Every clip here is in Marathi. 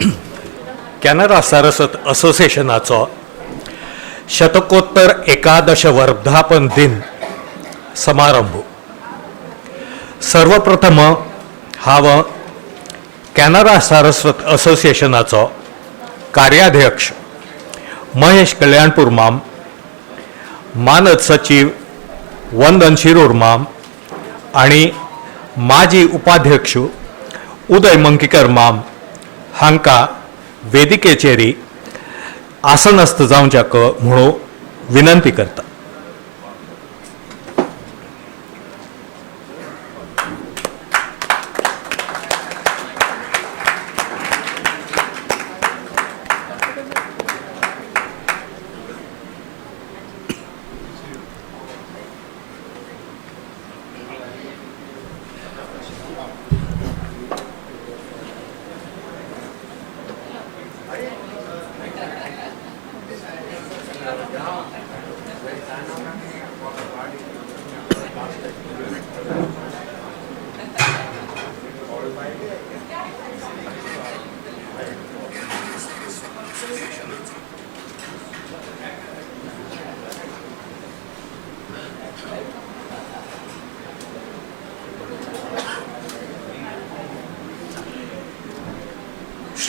कॅनरा सारस्वत असोसिएशनाचो शतकोत्तर 11 वर्धापन दिन समारंभ. सर्वप्रथम हांव कॅनरा सारस्वत असोसिएशनाचो कार्याध्यक्ष महेश कल्याणपूर माम, मानद सचिव वंदन शिरूर माम आणि माजी उपाध्यक्ष उदय मंकीकर माम हांकां वेदिकेचेरी आसनस्थ जावच्याक म्हणून विनंती करता.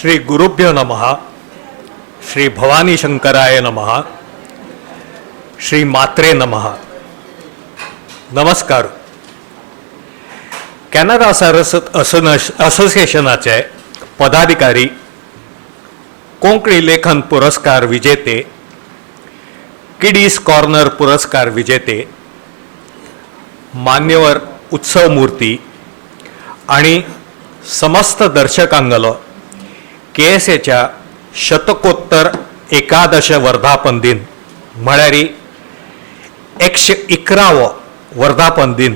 श्री गुरुभ्यो नमः. श्री भवानी शंकराय नमः. श्री मात्रे नमः. नमस्कार. कॅनरा सारस्वत असोसिएशनाचे पदाधिकारी, कोंकणी लेखन पुरस्कार विजेते, किडीज कॉर्नर पुरस्कार विजेते, मान्यवर उत्सव मूर्ती आणि समस्त दर्शकांगलो केएसएच्या शतकोत्तर 11 वर्धापन दिन म्हळ्यार 111 वर्धापन दिन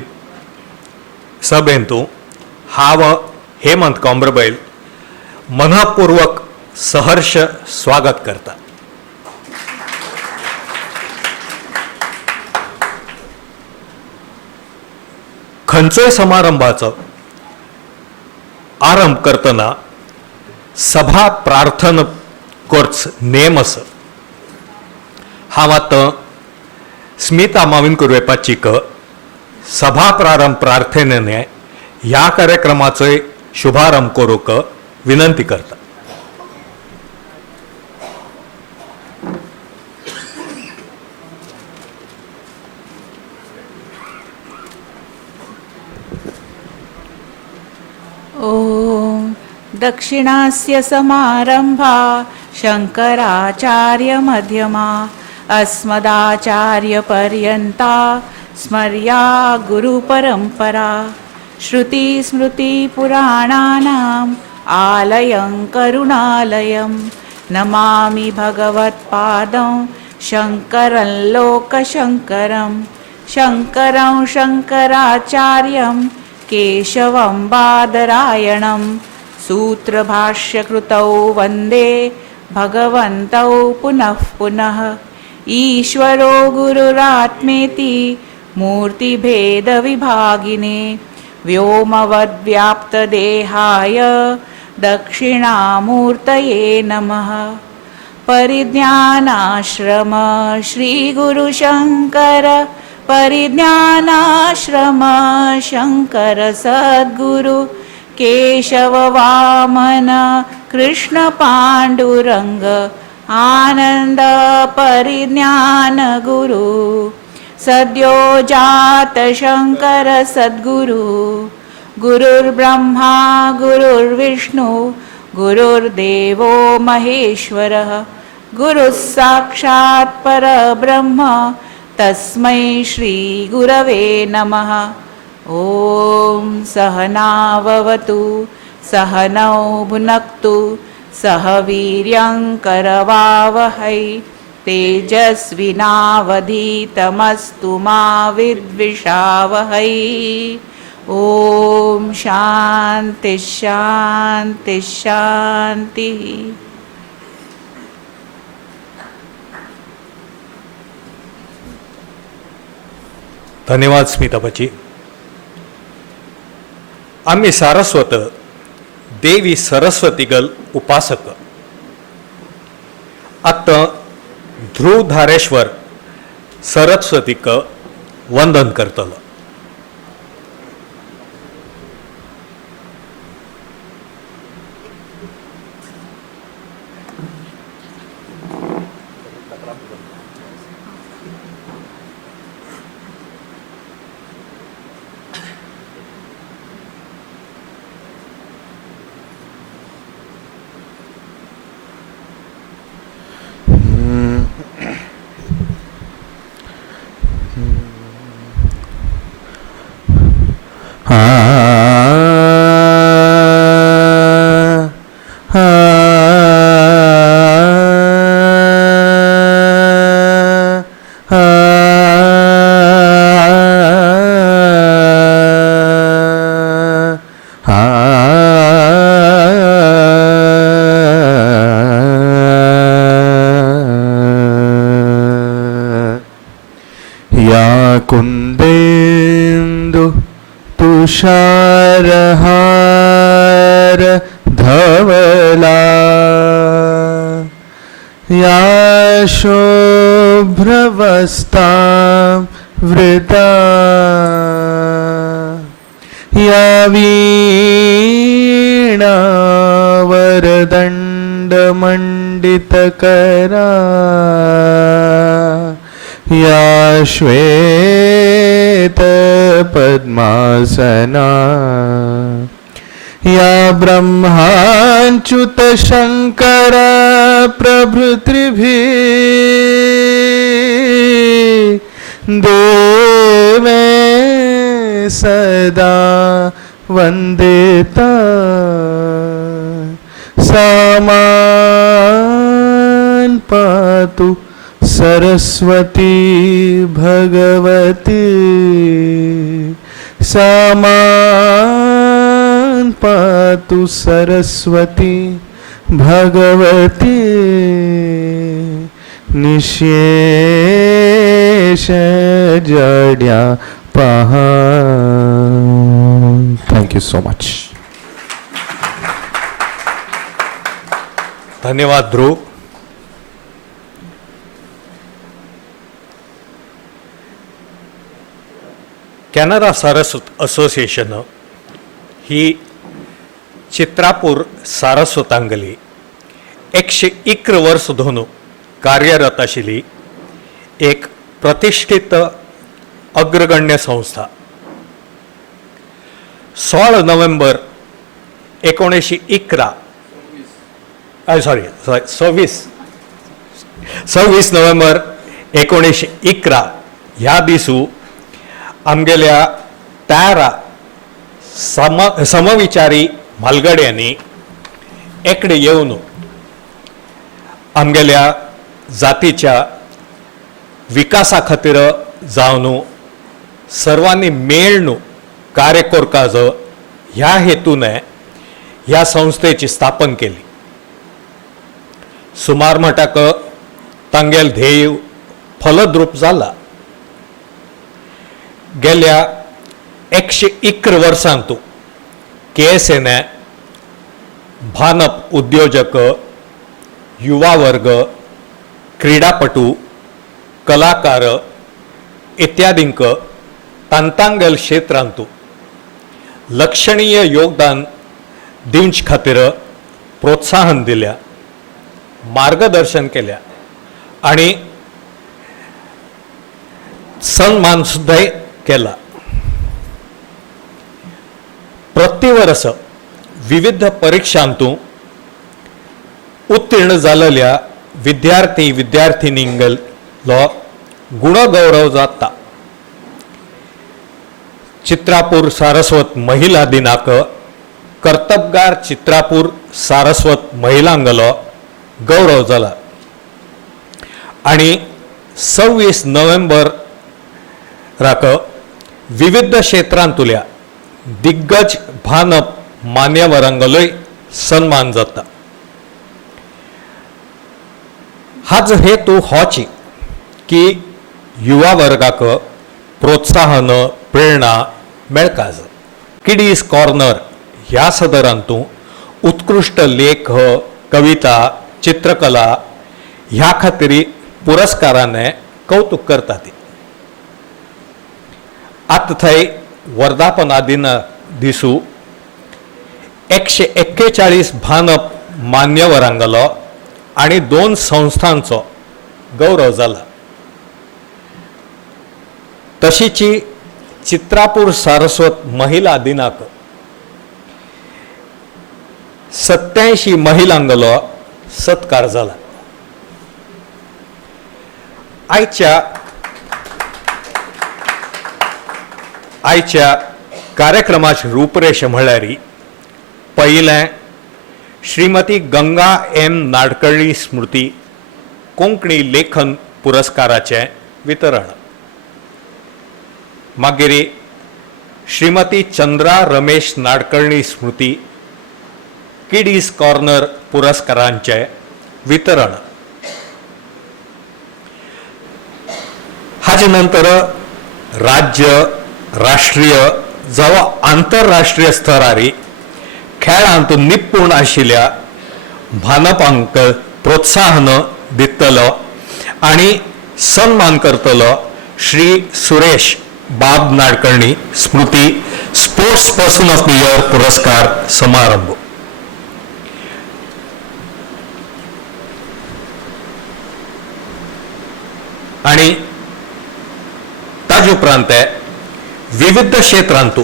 सभेंतू हांव हेमंत कोंब्रबैल मनपूर्वक सहर्ष स्वागत करता. खंयचोय समारंभाचो आरंभ करतना सभा प्रार्थना करच नेम आसा. हांव आतां स्मिता माविन कुरवेपाचीक सभा प्रारंभ प्रार्थनेने ह्या कार्यक्रमाचो शुभारंभ करूंक विनंती करता. दक्षिणास्य समारंभा शंकराचार्य मध्यमा अस्मदाचार्य पर्यंता स्मर्या गुरुपरंपरा. श्रुति स्मृति पुराणानाम् आलयं करुणालयं नमामि भगवत्पादं शंकरं लोकशंकरं. शंकरं शंकराचार्यं केशवं बादरायणं सूत्रभाष्यकृतौ वन्दे भगवन्तौ पुनः पुनः. ईश्वरो गुरुरात्मेति मूर्तिभेदविभागिने व्योमवद्व्याप्तदेहाय दक्षिणामूर्तये नमः. परिज्ञानाश्रम श्रीगुरुशङ्कर परिज्ञानाश्रम शंकर सद्गुरु केशव वामन कृष्ण पांडुरंग आनंद परिज्ञान गुरु सद्यो जात शंकर सद्गुरु. गुरुर्ब्रह्मा गुरुर्विष्णु गुरुर्देवो महेश्वरः गुरुः साक्षात् परब्रह्म तस्मै श्री गुरवे नमः. ओम सहनाववतु सहनौ भुनक्तु सह वीर्यं करवावहै तेजस्विनावधीतमस्तु मा विद्विषावहै. ओम शांति शांति शांति. धन्यवाद स्मिताबाची. आम्ही सारस्वत देवी सरस्वतीगल उपासक अत ध्रुव धारेश्वर सरस्वतीक वंदन करतलो. कुंदेन्दु तुषारहार धवला या शुभ्रवस्ता वृता या वीणा वरदण्डमण्डितकरा या श्वेत पद्मासना या ब्रह्माच्युत शंकर प्रभृतिभिः देवे सदा वन्दिता सामान पातु सरस्वती भगवती सामान पातु सरस्वती भगवती निशेष जड्या पहा. Thank you so much. धन्यवाद ध्रुव. कॅनरा सारस्वत असोसिएशन ही चित्रापूर सारस्वतांगली 101 वर्ष दोन कार्यरत आशिल्ली एक प्रतिष्ठित अग्रगण्य संस्था. 16 नोव्हेंबर 1911 26 नोव्हेंबर 1911 ह्या दिसू आमगेल्या तारा समविचारी म्हालगड्यांनी एकडे येवन आमगेल्या जातीच्या विकासा खातीर जावन सर्वांनी मेळून कार्य करपाक ह्या हेतून ह्या संस्थेची स्थापन केली. सुमार मटाक तांगेल ध्येय फलद्रूप जाला. गेल्या 101 वर्सांतू KSN भानप उद्योजक, युवा वर्ग, क्रीडापटू, कलाकार इत्यादींक तांतांगेल क्षेत्रांतू लक्षणीय योगदान दिवचे खातीर प्रोत्साहन दिल्या, मार्गदर्शन केल्या आणि सन्मान सुद्धा केला. प्रतिवर्ष विविध परीक्षांतू उत्तीर्ण झालेल्या विद्यार्थी विद्यार्थिनींगलो गुणगौरव जाता. चित्रापूर सारस्वत महिला दिनाक कर्तबगार चित्रापूर सारस्वत महिलांगलो गौरव जाला आणि 26 नोव्हेंबर राक विविध क्षेत्रांतुल्या दिग्गज भानप मान्यवरांगलोय सन्मान जाता. हाच हेतू होची की युवा वर्गाक प्रोत्साहन प्रेरणा मेळकाज. किडीज कॉर्नर ह्या सदरांतू उत्कृष्ट लेख, कविता, चित्रकला ह्या खातीर पुरस्काराने कौतुक करतात. आत थंय वर्धापना दिना दिसू 141 भानप मान्यवरांगलो आणि 2 संस्थांचो गौरव जाला. तशीची चित्रापूर सारस्वत महिला दिनाक 87 महिलांगलो सत्कार जाला. आयच्या कार्यक्रमाची रूपरेषा म्हळ्यार पयलें श्रीमती गंगा एम नाडकर्णी स्मृती कोंकणी लेखन पुरस्काराचें वितरण. मागीर श्रीमती चंद्रा रमेश नाडकर्णी स्मृती किडीज कॉर्नर पुरस्कारांचें वितरण. हाचे नंतर राज्य, राष्ट्रीय जावं आंतरराष्ट्रीय स्तरार खेळांत निपुण आशिल्ल्या भानपांक प्रोत्साहन दितलो आणि सन्मान करतलो श्री सुरेश बाब नाडकर्णी स्मृती sports person of the year पुरस्कार समारंभ. आणि ताजे उपरांत विविध क्षेत्रांतू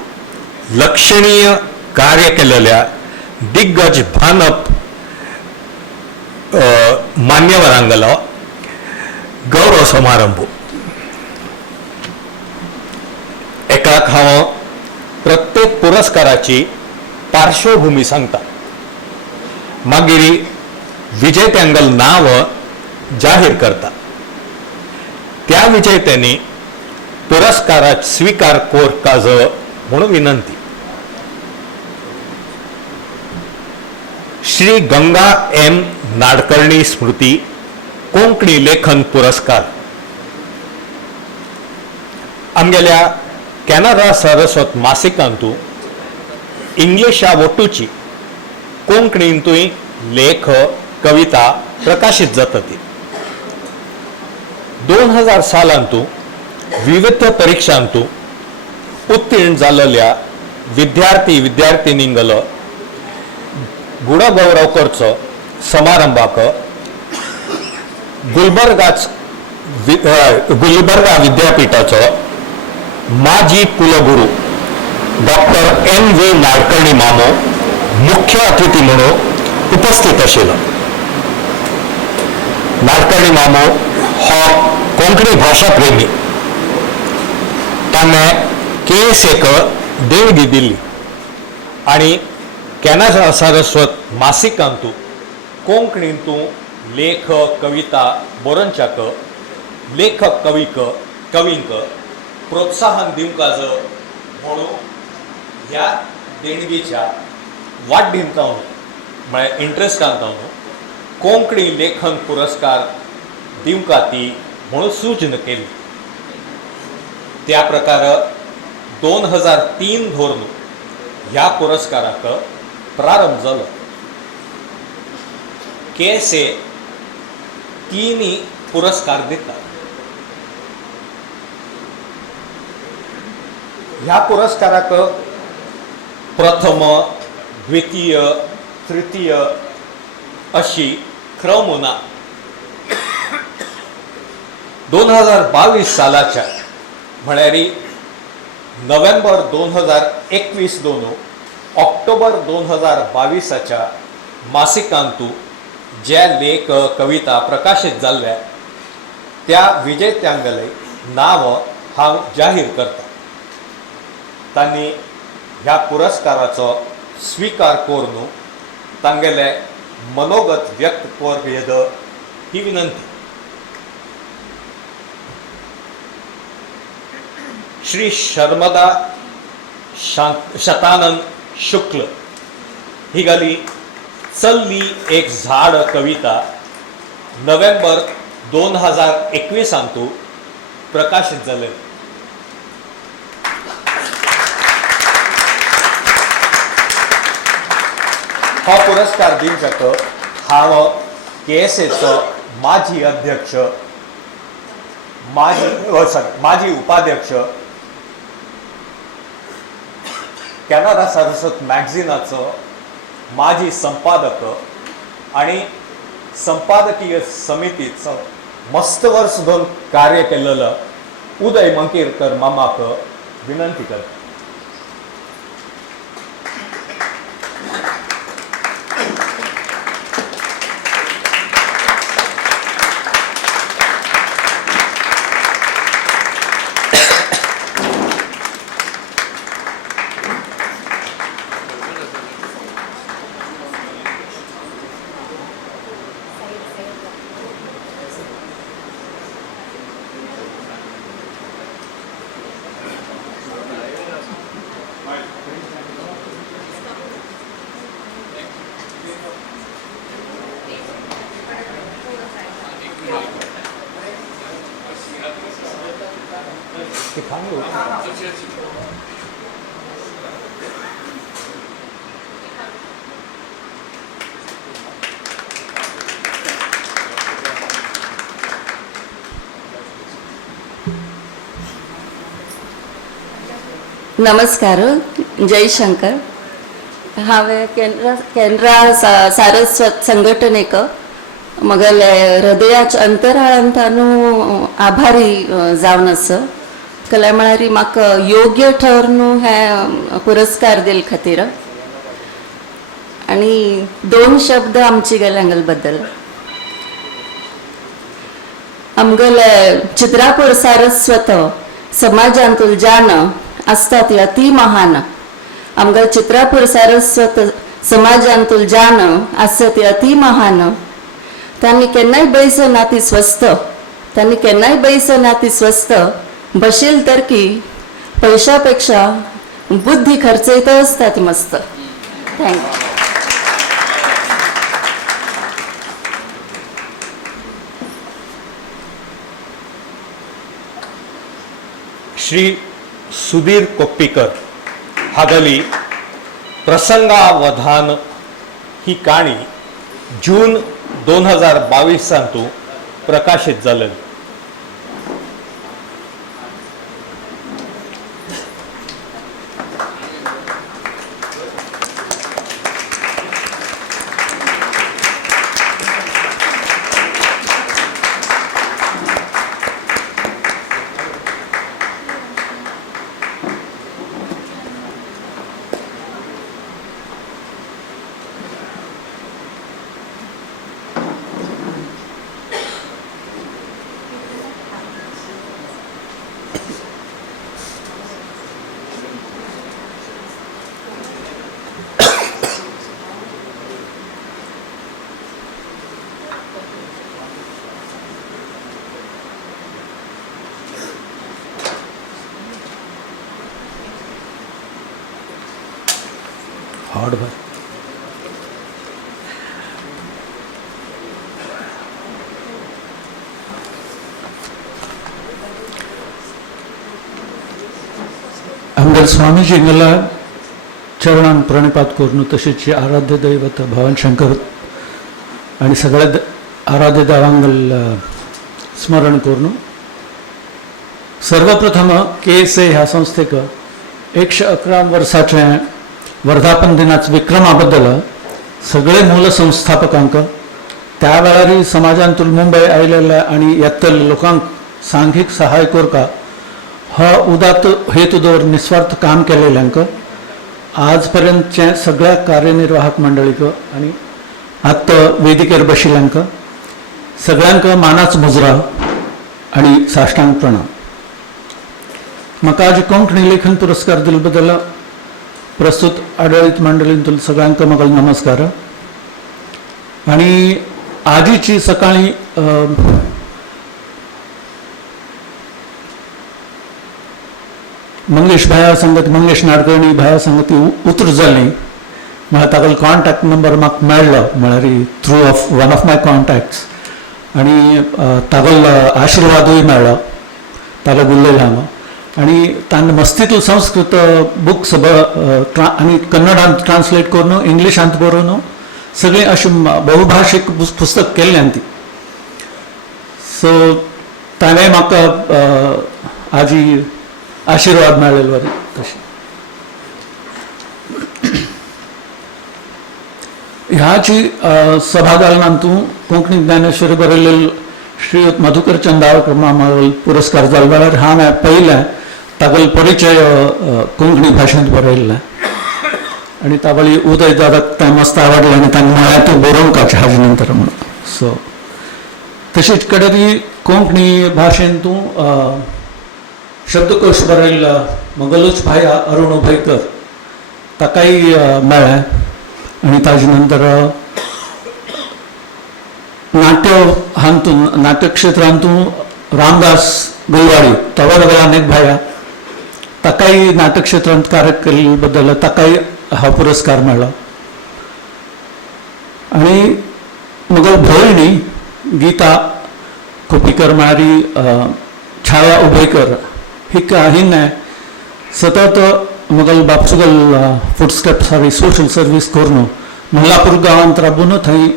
लक्षणीय कार्य केलेल्या दिग्गज भानप मान्यवरांगलो गौरव समारंभ. एकाक हांव प्रत्येक पुरस्काराची पार्श्वभूमी सांगता, मागीर विजेत्यांगल नांव जाहीर करता. त्या विजेत्यांनी पुरस्कारात स्वीकार करपाक म्हणून विनंती. श्री गंगा एम नाडकर्णी स्मृती कोंकणी लेखन पुरस्कार आमगेल्या कॅनरा सारस्वत मासिकांतू इंग्लिशा वटूची कोंकणींतूय लेख, कविता प्रकाशित जातात. 2000 सालांतू विविध परीक्षांतू उत्तीर्ण जाल्ल्या विद्यार्थिनींगलो गुणगौरव करचो समारंभाक गुलबर्गा विद्यापीठाचो माजी कुलगुरू डॉक्टर NV नाडकर्णी मामो मुख्य अतिथी म्हणून उपस्थित आशिल्लो. नाडकर्णी मामो हो कोंकणी भाषा प्रेमी. ताणें KSAक देणगी दिली आणि कॅनरा सारस्वत मासिकांतू कोंकणींतू लेख, कविता बरोवच्याक लेखक कवींक प्रोत्साहन दिवंक म्हणून ह्या देणगीच्या वाडदिवसांत म्हळ्यार इंट्रस्टांत कोंकणी लेखन पुरस्कार दिवंक ती म्हणून सूचना केली. त्या प्रकार 2003 धोरण ह्या पुरस्काराक प्रारंभ जालो. KSA 3 पुरस्कार दिता. ह्या पुरस्काराक प्रथम, द्वितीय, तृतीय अशी क्रम ना. 2022 सालाच्या म्हळ्यार नोव्हेंबर 2021 दोन ऑक्टोबर 2022 मासिकांतू जे लेख, कविता प्रकाशित जाल्ल्या त्या विजेत्यांगले नांव हांव जाहीर करता. तांणी ह्या पुरस्काराचो स्वीकार करून तांगेले मनोगत व्यक्त करप ही विनंती. श्री शर्मदा शतानंद शुक्ल ही गाली चल्ली एक झाड कविता नोव्हेंबर 2021 प्रकाशित जाले. हो पुरस्कार दिवच्याक हांव KSAचो माजी अध्यक्ष माजी उपाध्यक्ष कॅनरा सरस्वत मॅगझिनाचो माजी संपादक आणि संपादकीय समितीचो मस्त वर्स दोन कार्य केलेलं उदय मंकेरकर मामाक विनंती करता. नमस्कार. जय शंकर. हांवें केंद्रा सारस्वत संघटनेक म्हगेले हृदयाच्या अंतराळांतल्यान आभारी जावन आसा. कला म्हळ्यार म्हाका योग्य ठरून हे पुरस्कार दिले खातीर. आनी दोन शब्द आमचे गेले हांगेले बद्दल. आमगेले चित्रापूर सारस्वत समाजांतूल जान आसता ती अति महान. आमगेले चित्रापूर सारस्वत समाजांतूल जान आसता ती अति महान. तांणी केन्नाय बैस ना ती स्वस्त. तांणी केन्नाय बैस ना ती स्वस्त. बशील तर की पैशापेक्षा बुद्धी खर्चयत असता ती मस्त. थँक्यू. श्री सुधीर कोप्पीकर हागली प्रसंगावधान ही काणी जून 2022 प्रकाशित जालेली. हार्ड भर आमदार स्वामीजींगला चरणांत प्रणिपात करून तशीच आराध्य दैवत भवान शंकर आणि सगळ्या आराध्य देवांगल स्मरण करून सर्वप्रथम KSA ह्या संस्थेक 111 वर्साचे वर्धापन दिनाच्या विक्रमा बद्दल सगळे मूल संस्थापकांक त्या वेळार समाजांतून मुंबई आयलेल्या आणि येतल्या लोकांक सांघिक सहाय करता हो उदात्त हेतू दवर निस्वार्थ काम केलेल्यांक आजपर्यंतचे सगळ्या कार्यनिर्वाहक मंडळीक आणि आत्ता वेदिकेर बशिल्ल्यांक सगळ्यांक मानाच मुजरा आणि साष्टांग प्रणाम. म्हाका आज कोंकणी लेखन पुरस्कार दिले बद्दल प्रस्तुत आडळीत मंडळींतून सगळ्यांक म्हाका नमस्कार. आणि आजीची सकाळी मंगेश भाया सांगत मंगेश नाडकर्णी भाया सांगत उतर जाली म्हळ्यार ताका कॉन्टॅक्ट नंबर म्हाका मेळ्ळो म्हळ्यार through of one of my contacts आनी तागल आशिर्वादूय मेळ्ळो ताका उरलेलो हांव. आणि ताणें मस्तितू संस्कृत बुक्स आनी कन्नडांत ट्रान्सलेट करून इंग्लिशांत बरोवन सगळी अशी बहुभाषिक पुस्तक केल्ल्यान ती. सो ताणें म्हाका आजी आशिर्वाद मेळ्ळेलो बरें तशें. ह्याची सभादालनांतू कोंकणी ज्ञानेश्वरी बरयलेलो श्रीयुत मधुकर चंदावकर मामावल पुरस्कार जालो वेळार हांवें पयलें तागेलो परिचय कोंकणी भाशेंत बरयल्लें आनी तावळी उदय दादाक तें मस्त आवडलें आनी ताणें म्हळें तूं बरोवंक हाजे नंतर म्हणून. सो तशीच कडेन कोंकणी भाशेंत तूं शब्दकोश बरयल्लो मंगलूच भाया अरुण उभयकर ताकाय मेळ्ळें. आनी ताजे नंतर नाट्य हातून नाट्य क्षेत्रांतूं रामदास गुलवाडी तो वेगळो अनेक भाया ताकाय नाट्य क्षेत्रांत कार्य केल्ले बद्दल ताकाय हा पुरस्कार मेळ्ळो. आनी म्हगेल भयणी गीता खोपीकर म्हळ्यार छाया उभयकर हिने सतत मुगल बापसुगल फुटस्टेप सारी सोशल सर्वीस करून मल्लापूर गांवांत राबून थंय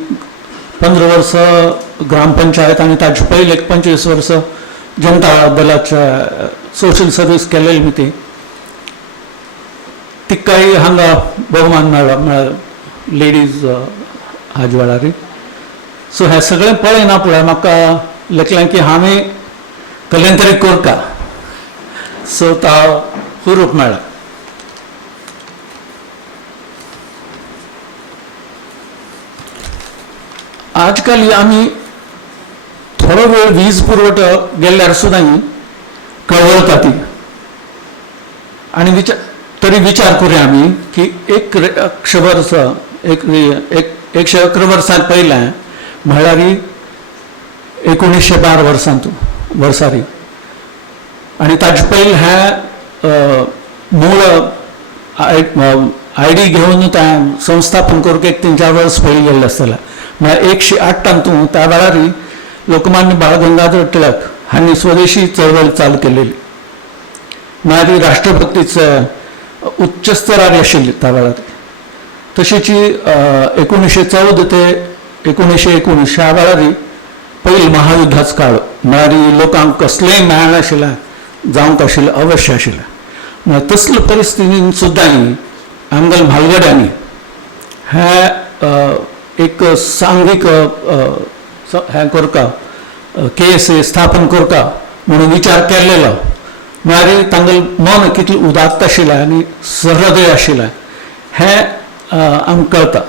15 वर्स ग्रामपंचायत आनी ताजे पयले 25 वर्स जनता दलाचे सोशल सर्वीस केलेली मी ती. तिकाय हांगा भोवमान मेळ्ळो लेडीज हाजे वेळार. सो हें सगळें पळयना पळय म्हाका लेखलें की हांवें कसलें तरी करता. सो ता हुरूप मेळ्ळा. आजकाल आम्ही थोडो वेळ वीज पुरवठो गेल्यार सुद्दां कळवळटा ती. आनी तरी विचार करूया आमी की एक 100 वर्स 111 वर्सां पयलें म्हळ्यार 1912 वर्सारी आनी ताजे पयलीं हें मूळ आयडी घेवन तें संस्थापन करूंक 3-4 वर्स पयलीं गेल्लें आसतलें. म्हळ्यार 108 त्या वेळार लोकमान्य बाळ गंगाधर टिळक हांणी स्वदेशी चळवळ चालू केलेली. म्हळ्यार राष्ट्रभक्तीचे उच्च स्तरार आशिल्ली त्या वेळार. तशीच 1914 ते 1919 ह्या वेळार पयलीं महायुद्धाचो काळ. म्हळ्यार लोकांक कसलेंय मेळनाशिल्लें जावंक आशिल्लें अवश्य आशिल्लें. म्हळ्यार तसले परिस्थितीन सुद्दां आमगेल म्हालगड्यांनी हे एक सांघीक हें करता KSA स्थापन करता म्हणून विचार केल्लो. म्हळ्यार तांगेल मन कितलें उदात्त आशिल्लें आनी सहृदय आशिल्लें हें आमकां कळटा.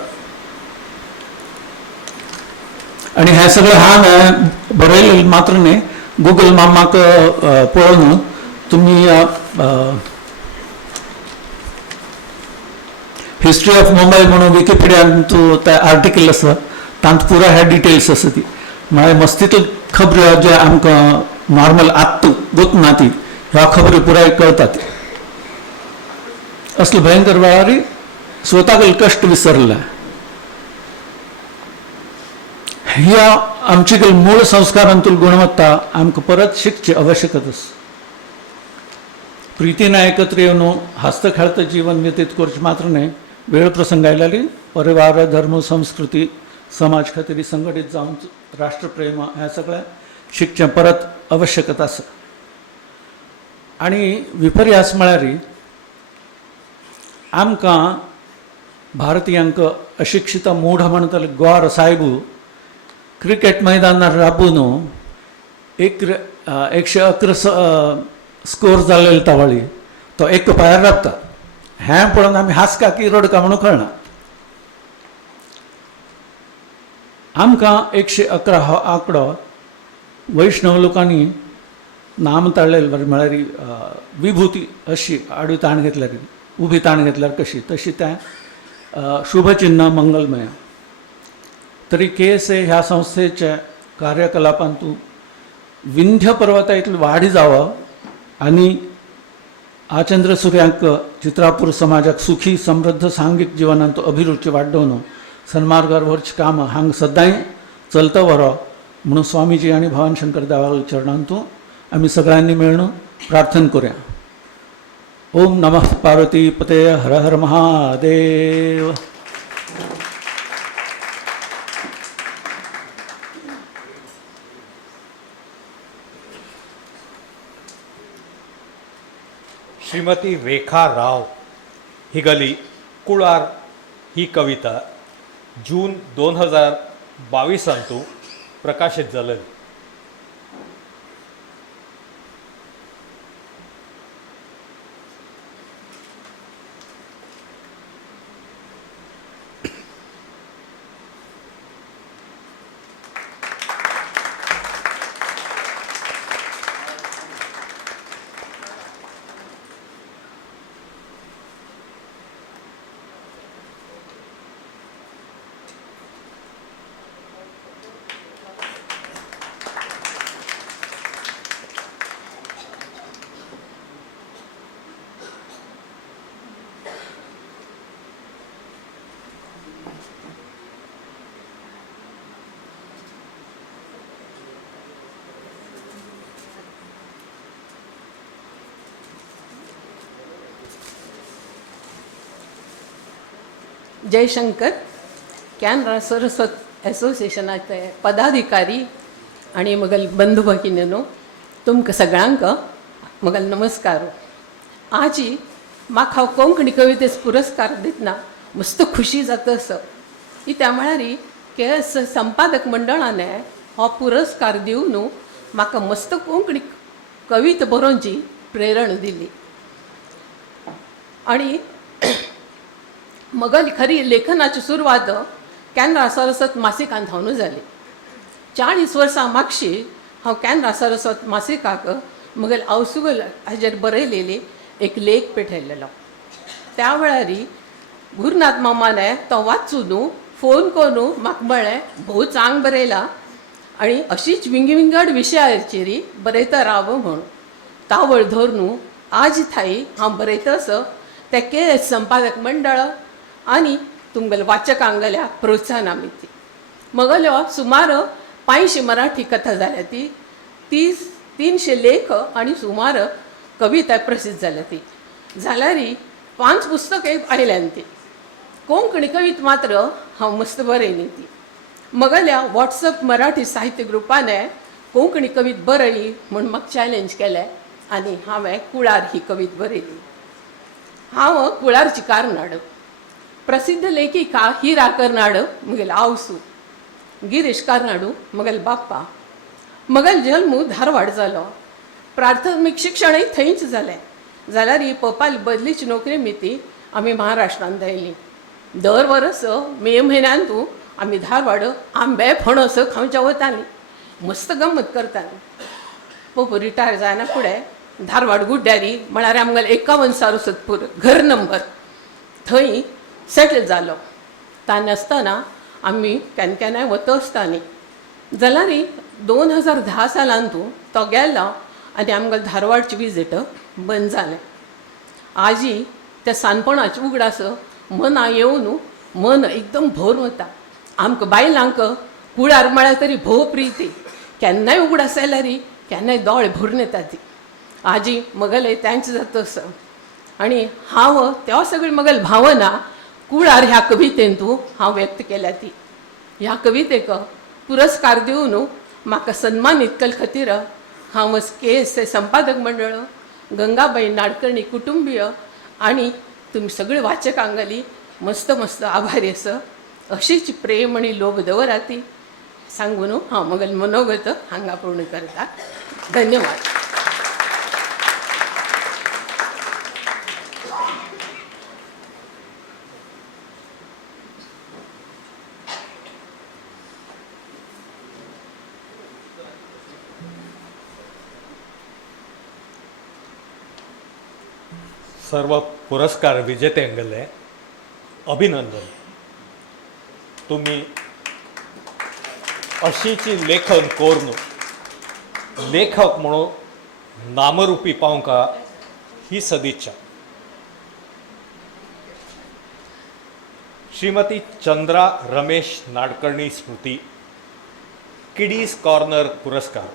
आनी हें सगळें हांवें बरयलेलें मात्र न्ही, गुगल मामाक पळोवन तुमी हिस्ट्री ऑफ मुंबई म्हणून विकिपीडियान ते आर्टिकल आसा तांत पुरो हे डिटेल्स आसा ती. म्हळ्यार मस्तितल्यो खबऱ्यो जे आमकां नॉर्मल आत्त गुतना ती ह्या खबऱ्यो पुराय कळटात. असले भयंकर वेळार स्वतागेले कश्ट विसरले. ह्या आमची मूळ संस्कारांतली गुणवत्ता आमकां परत शिकची आवश्यकता आसा. प्रितीन एकत्र येवन हस्त खेळत जीवन व्यतीत करचें मात्र न्ही, वेळ प्रसंग आयल्यार परिवार धर्म संस्कृती समाज खातीर संघटीत जावन राष्ट्रप्रेम हें सगळें शिकचें परत आवश्यकता आसा. आनी विपर्यास म्हळ्यार आमकां भारतीयांक अशिक्षित मूढ म्हणटले गौर साहेब क्रिकेट मैदानार राबून 111 स्कोर जाल्ले तावळी तो एक पायार राबता. हें पळोवन आमी हांसका की रडका म्हणून कळना. आमकां 111 हो आंकडो वैष्णव लोकांनी नाम ताळलेले म्हळ्यार विभूती अशी आडवी ताण घेतल्यार उबी ताण घेतल्यार कशी तशी तें शुभचिन्ह मंगलमय. तरी KSA ह्या संस्थेच्या कार्यकलापांतूं विंध्य पर्वतांतली वाडी जावप आनी आचंद्र सुर्यांक चित्रापूर समाजाक सुखी समृद्ध सांघीक जिवनांत अभिरुची वाडोवन सन्मार्गार व्हरचें काम हांगा सदांय चलता व्हरप म्हणून स्वामीजी आनी भवान शंकर देवाच्या चरणांतूं आमी सगळ्यांनी मेळून प्रार्थना करूया. ओम नमः पार्वती पते हर हर महादेव. श्रीमती रेखा राव हिगली कुळार ही कविता जून 2022 अंतू प्रकाशित जालेली. जयशंकर कॅनरा सरस्वत असोसिएशनाचे पदाधिकारी आणि मगल बंधू भगिनीनो तुमकां सगळ्यांक मगल नमस्कार. आजी म्हाका हांव कोंकणी कवितेस पुरस्कार दितना मस्त खुशी जाता असो कित्या म्हळ्यार KS संपादक मंडळाने हो पुरस्कार दिवन म्हाका मस्त कोंकणी कविता बरोवची प्रेरणा दिली. आणि मगल खरी लेखनाची सुरवात कॅनरा सरस्वत मासिकांत हांव जाली. 40 वर्सां मागशी हांव कॅनरा सरस्वत मासिकाक मगल आवसुगल हाजेर बरयलेली एक लेख पेटयल्लो. त्या वेळार गुरुनाथ मामाने तो वाचून फोन करून म्हाका म्हळें भोव चांग बरयला आनी अशीच विंगड विशयाचेर बरयता राव म्हूण. तावळ धरून आज थाई हांव बरयतासो ते KS संपादक मंडळ आनी तुमगेल वाचकांगल्या प्रोत्साहना मिती मगल्यो सुमार 500 मराठी कथा जाल्या. ती 300 लेख आणि सुमार कविता प्रसिद्ध जाल्या. ती जाल्यार 5 पुस्तके आयल्यान ती कोंकणी कविता मात्र हांव मस्त बरयली. ती मगल्या WhatsApp मराठी साहित्य ग्रुपाने कोंकणी कविता बरयली म्हूण म्हाका चॅलेंज केलें आनी हांवें कुळार ही कविता बरयली. हांव कुळारची कार्नाड प्रसिद्ध लेखिका हिरा कर्नाड मगेल आवसू, गिरीश कर्नाडू मगेल बाप्पा. मगेल जल्म धारवाड जालो. प्राथमीक शिक्षणय थंयच जालें. जाल्यार ही पप्पाली बदलीची नोकरी मिती आमी महाराष्ट्रांत दायली. दर वर्स मे म्हयन्यांतू आमी धारवाड आंबे फणस खावच्या वतालीं. मस्त गंमत करतालीं. पप्पू रिटायर जायना फुडें धारवाड गुड्ड्यारी म्हळ्यार आमगेले 51 सारस्वतपूर घर नंबर थंय सेटल जालो. तासतना आमी केन्ना वता आसतालीं. जाल्यार 2010 सालांतू तो गेलो आनी आमगेले धारवाडची विजीट बंद जालें. आजी त्या सानपणाची उगडास मना येवन मन एकदम भर वता. आमकां बायलांक कुळार म्हळ्यार तरी भोव प्रिती. केन्नाय उगडास आयल्यार केन्नाय दोळे भरून येता ती. आजी मगले तेंच जाता असो आनी हांव त्यो सगळी मगल भावना कुळार ह्या कवितेंतू हांव व्यक्त केल्या. ती ह्या कवितेक पुरस्कार दिवन म्हाका सन्मानीत केले खातीर हांव KS संपादक मंडळ, गंगाबाई नाडकर्णी कुटुंबीय आनी तुमी सगळे वाचकांगली मस्त मस्त आभारी आसा. अशीच प्रेम आनी लोभ दवराती सांगून हांव मगल मनोगत हांगा पूर्ण करता. धन्यवाद. सर्व पुरस्कार विजेत्यांगले अभिनंदन. तुम्ही अशीची लेखन करून लेखक म्हणून नामरूपी पावंका ही सदिच्छा. श्रीमती चंद्रा रमेश नाडकर्णी स्मृती किडीज कॉर्नर पुरस्कार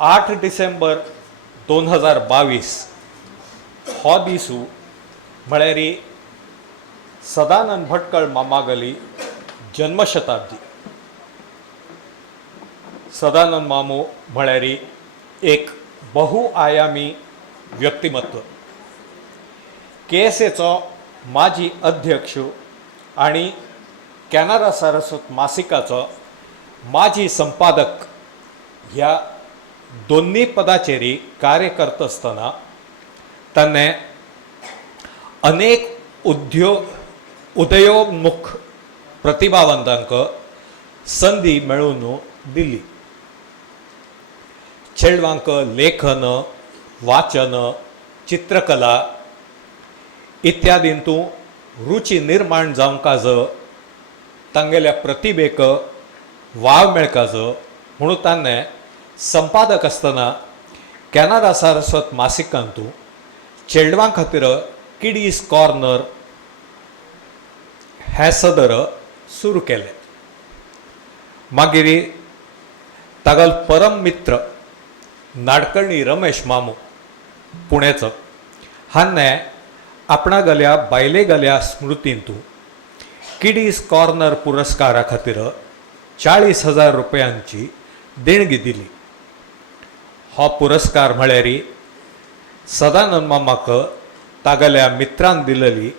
8 डिसेंबर 2022 हो दिसू म्हळ्यार सदानंद भटकळ मामागली जन्मशताब्दी. सदानंद मामू म्हळ्यार एक बहुआयामी व्यक्तिमत्व. केएसएचो माजी अध्यक्ष आणि कॅनरा सारस्वत मासिकाचो माजी संपादक ह्या दोन्ही पदाचेरी कार्य करता आसतना ताणें अनेक उदयोन्मुख प्रतिभावंतांक संधी मेळून दिली. चेडवांक लेखन, वाचन, चित्रकला इत्यादींतूं रुची निर्माण जावंकाज तांगेल्या प्रतिभेक वाव मेळकाज म्हणून ताणें संपादक आसतना कॅनरा सारस्वत मासिकांतूं चेडवां खातीर किडीज कॉर्नर हे सदर सुरू केलें. मागीर तागल परम मित्र नाडकर्णी रमेश मामू पुणेचो हाणें आपणा गल्या बायले गल्या स्मृतींतूं किडीज कॉर्नर पुरस्कारा खातीर 40,000 रुपयांची देणगी दिली. हो पुरस्कार म्हळ्यार सदानंद मामाक तागेल्या मित्रान दिलेली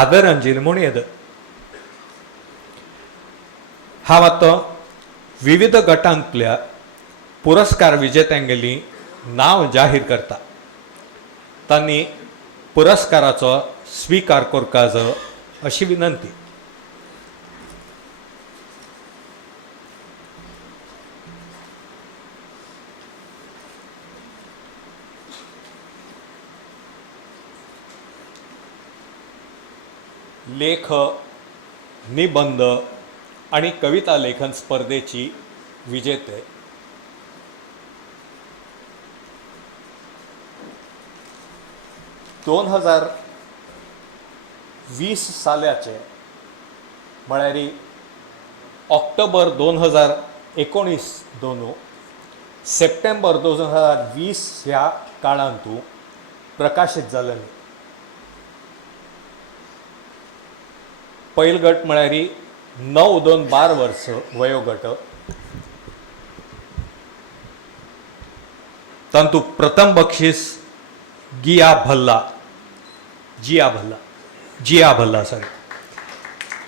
आदरांजली म्हूण येद. हांव आतां विविध गटांतल्या पुरस्कार विजेत्यांगेली नांव जाहीर करता. तांणी पुरस्काराचो स्वीकार करपाक अशी विनंती. लेख, निबंध आणि कविता लेखन स्पर्धेची विजेते दोन 2020 सालाचे म्हळ्यार ऑक्टोबर 2019 दोन सप्टेंबर 2020 ह्या काळांतू प्रकाशीत जालेली. पहिल गट म्हळ्यार 9-2-12 वर्स वयोगट. तातूंत प्रथम बक्षीस जिया भल्ला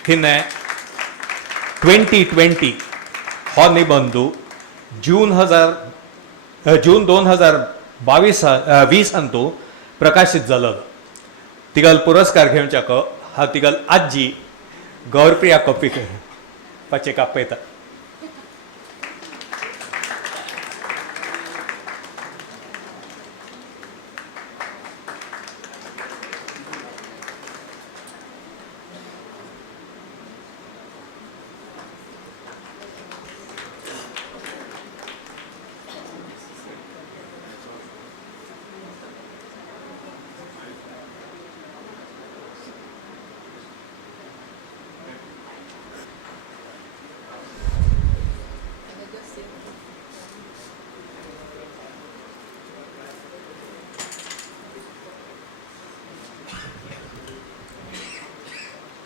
हिने 2020 हो निबंधू जून 2020 अंतू प्रकाशीत जालो. तिगल पुरस्कार घेवच्याक हा तिगल आजी गौरप्रिया कॉपीक पाचे कापयता.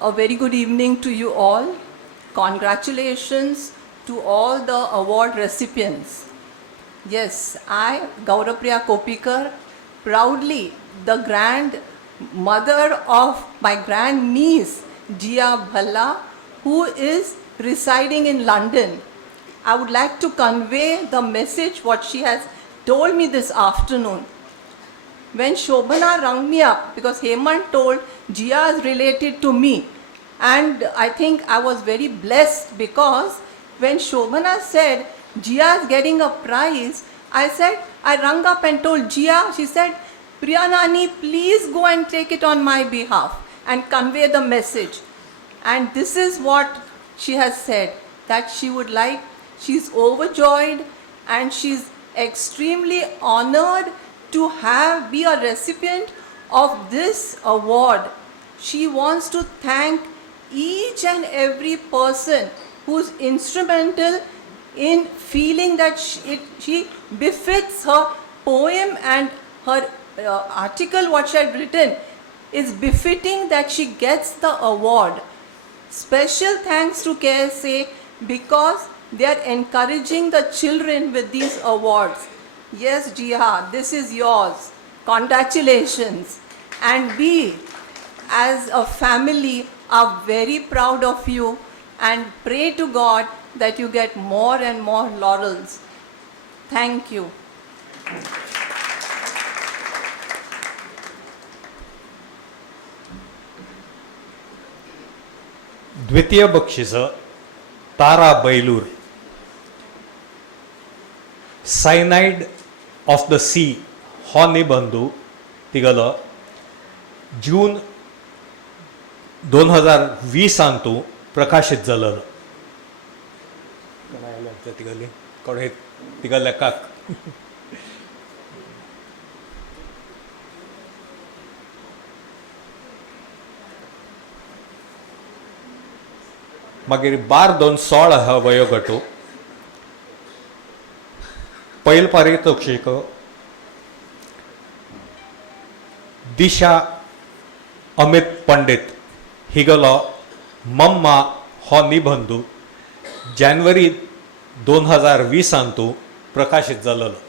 A very good evening to you all. Congratulations to all the award recipients. Yes, I, Gaurapriya Kopikar, proudly the grandmother of my grandniece, Jia Bhalla, who is residing in London. I would like to convey the message what she has told me this afternoon. When Shobhana rang me up, because Hemant told Jia is related to me, and I think I was very blessed because when Shobhana said Jia is getting a prize, I rang up and told Jia, she said, Priya Nani, please go and take it on my behalf and convey the message. And this is what she has said, that she would like, she's overjoyed and she's extremely honored to be a recipient of this award. She wants to thank each and every person who's instrumental in feeling that she befits her poem and her article what she had written is befitting that she gets the award. Special thanks to KSA because they are encouraging the children with these awards. Yes, Jiha, this is yours. congratulations, and we as a family are very proud of you and pray to God that you get more and more laurels. Thank you. द्वितीय बक्षीस Tara Bailur cyanide of the sea हो निबंध तिगलो जून 2020 प्रकाशित जालेलो तिगली कोण तिगल लेखाक मागीर 12/2/16 हा वयोगटो पैल पारितोषिक दिशा अमित पंडित हिगलो मम्मा हो निबंध जानेवारी 2020 प्रकाशित जालेलो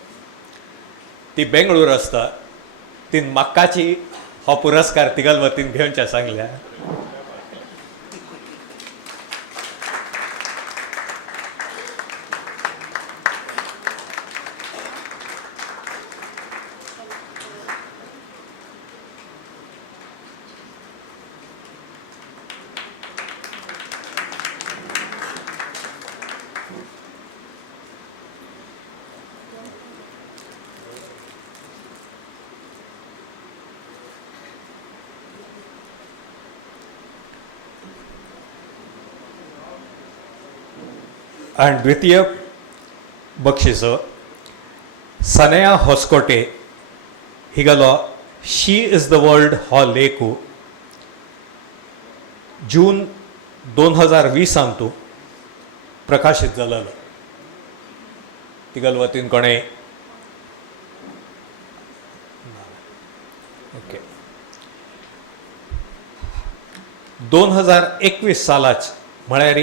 ती बेंगळूर आसता तीन म्हाकाची हो पुरस्कार तिगल वतीन घेवनचे सांगल्या आणि द्वितीय बक्षीस सनया होस्कोटे हिगलो शी इज द वर्ल्ड हो लेखू जून 2020 प्रकाशित जालेलो तिगल वतीन कोणे ओके 2021 सालाच म्हळ्यार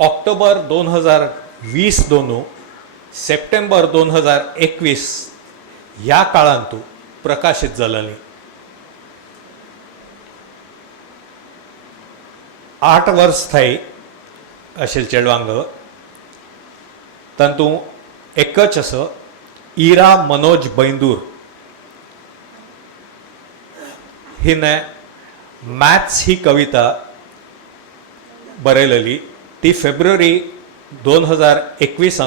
ऑक्टोबर 2020 दोन सप्टेंबर 2021 ह्या काळांत प्रकाशित जालेली 8 वर्स थाई अशेल चेडवांग तातूं एकच असो इरा मनोज बैंदूर हिने मॅथ्स ही कविता बरयलेली ती फेब्रुवारी 2021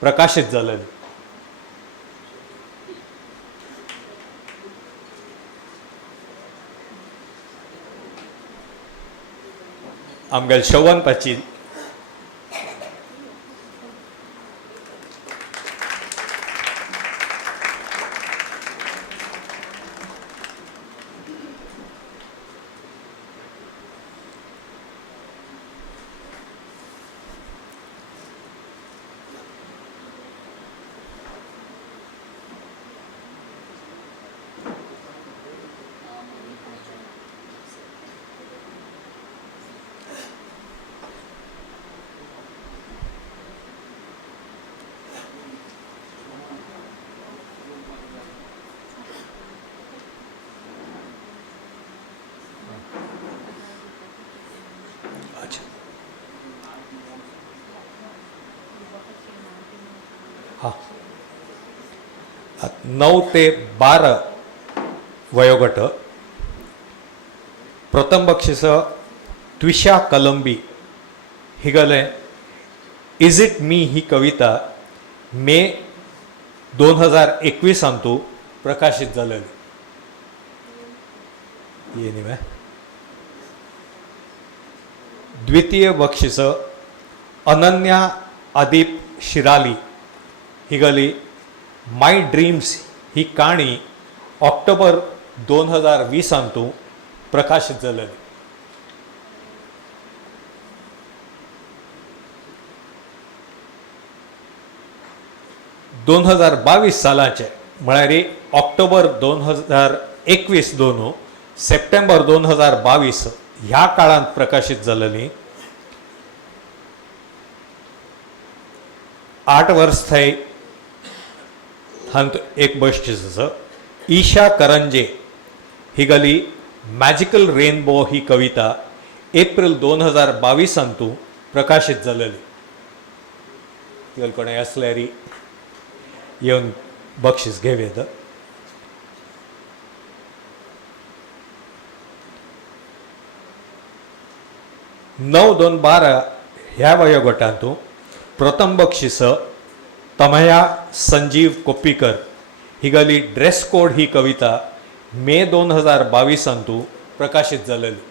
प्रकाशित जालेली आमगेल शोवन पाची हाँ 9 ते 12 वयोगट प्रथम बक्षीस त्विशा कलंबी हिगले इज इट मी ही कविता मे 2021 प्रकाशित जालेली द्वितीय बक्षीस अनन्या आदिप शिराली हिगली माय ड्रीम्स ही काणी ऑक्टोबर 2020 प्रकाशित जालेली 2022 सालाचे म्हळ्यार ऑक्टोबर 2021 दोन सप्टेंबर 2022 ह्या काळात प्रकाशित जालेली 8 वर्स थंय हांत एक बक्षीस आसा ईशा करंजे हिगली मॅजिकल रेनबो ही कविता एप्रिल 2022 प्रकाशित जालेली. तिगल कोणें असल्यार येवन बक्षीस घेवेत. 9-2-12 ह्या वयोगटांतू प्रथम बक्षीस तमया संजीव कोप्पीकर हिगली ड्रेस कोड ही कविता मे 2022 प्रकाशित जालेली.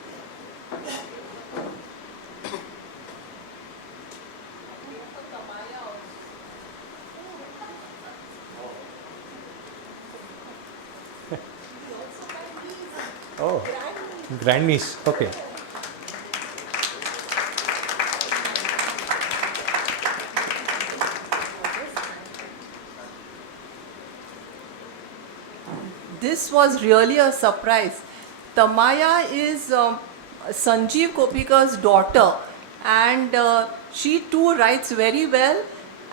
ग्रँडनीस okay. This was really a surprise. Tamaya is Sanjeev Kopikar's daughter, and she too writes very well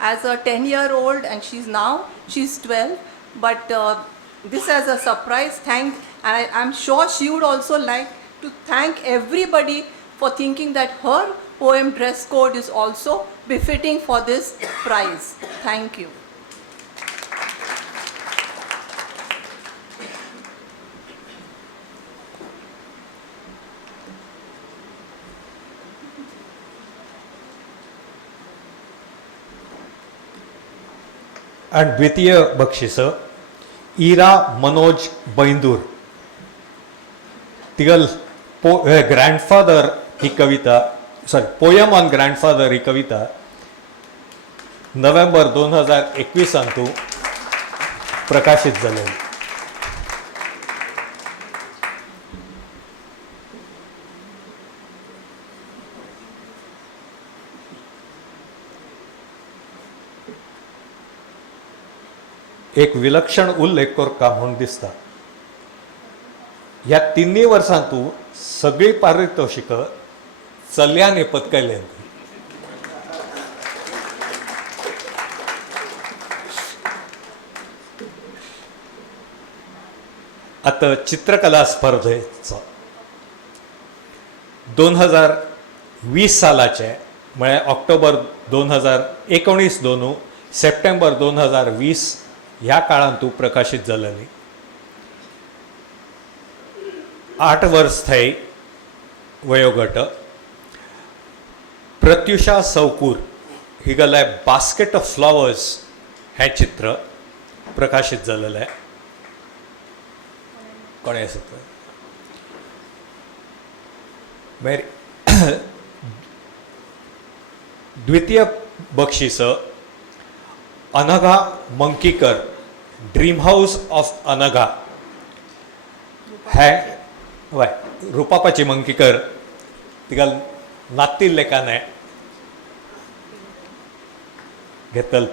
as a 10-year-old, and she's 12. But this as a surprise, I'm sure she would also like to thank everybody for thinking that her poem Dress Code is also befitting for this prize. Thank you. आणि द्वितीय बक्षीस इरा मनोज बैंदूर तिगल ग्रँडफादर ही कविता पोयम ऑन ग्रँडफादर ही कविता नोव्हेंबर 2021 प्रकाशित जालेली. एक विलक्षण उल्लेख करता म्हणून दिसता. ह्या 3 वर्सांतू सगळी पारितोषिक चलयांनी पत्करले. आता चित्रकला स्पर्धेचो 2020 सालाचे म्हळ्यार ऑक्टोबर 2019 दोनू सप्टेंबर 2020 ह्या काळांतू प्रकाशित जालेली. 8 वर्स थंय वयोगट. प्रत्युषा सौकूर हिगले बास्केट ऑफ फ्लॉवर्स हें चित्र प्रकाशित जालेलें. कोणें आसा द्वितीय बक्षीस Anagha Mankikar dream house of Anagha हे रुपापाची मंकीकर तिगल नातिल्ले काने घेतल.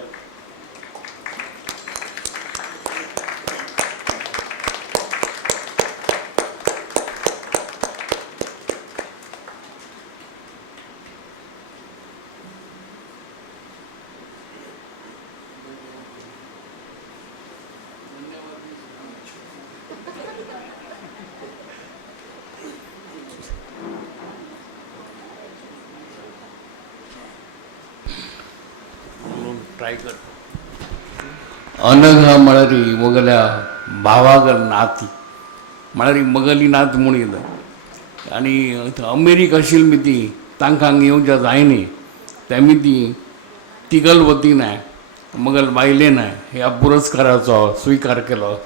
अनघा म्हळ्यारी मगल्या भावागर नाती म्हळ्यारी मगली नात म्हूण येता आनी अमेरिका आशिल्ली मी ती तांकां येवच्या जायनी तेमी ती तिगल वतीन मगल बायलेन ह्या पुरस्काराचो स्विकार केलो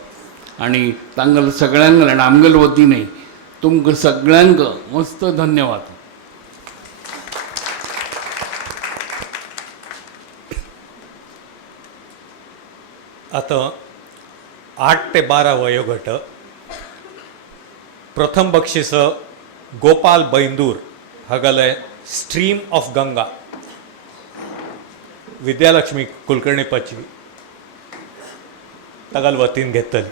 आनी तांगल सगळ्यांक आनी आमगेल वतीन तुमकां सगळ्यांक मस्त धन्यवाद. आता 8 ते 12 वयोगट. प्रथम बक्षीस गोपाल बैंदूर हागले स्ट्रीम ऑफ गंगा विद्यालक्ष्मी कुलकर्णी पचवी तागल वतीन घेतली.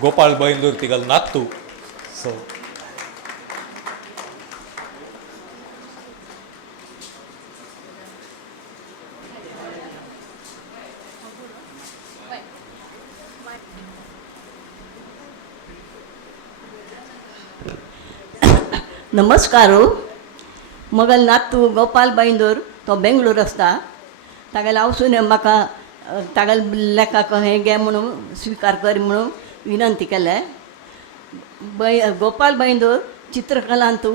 गोपाल बैंदूर तिगल नातू. सो नमस्कार मगल नातू गोपाल बांदूर तो बेंगळूर आसता तागेले हांवसून म्हाका तागेले लेखाक हें घे म्हणून स्विकार कर म्हणून विनंती केले गोपाल बांदूर चित्रकलांत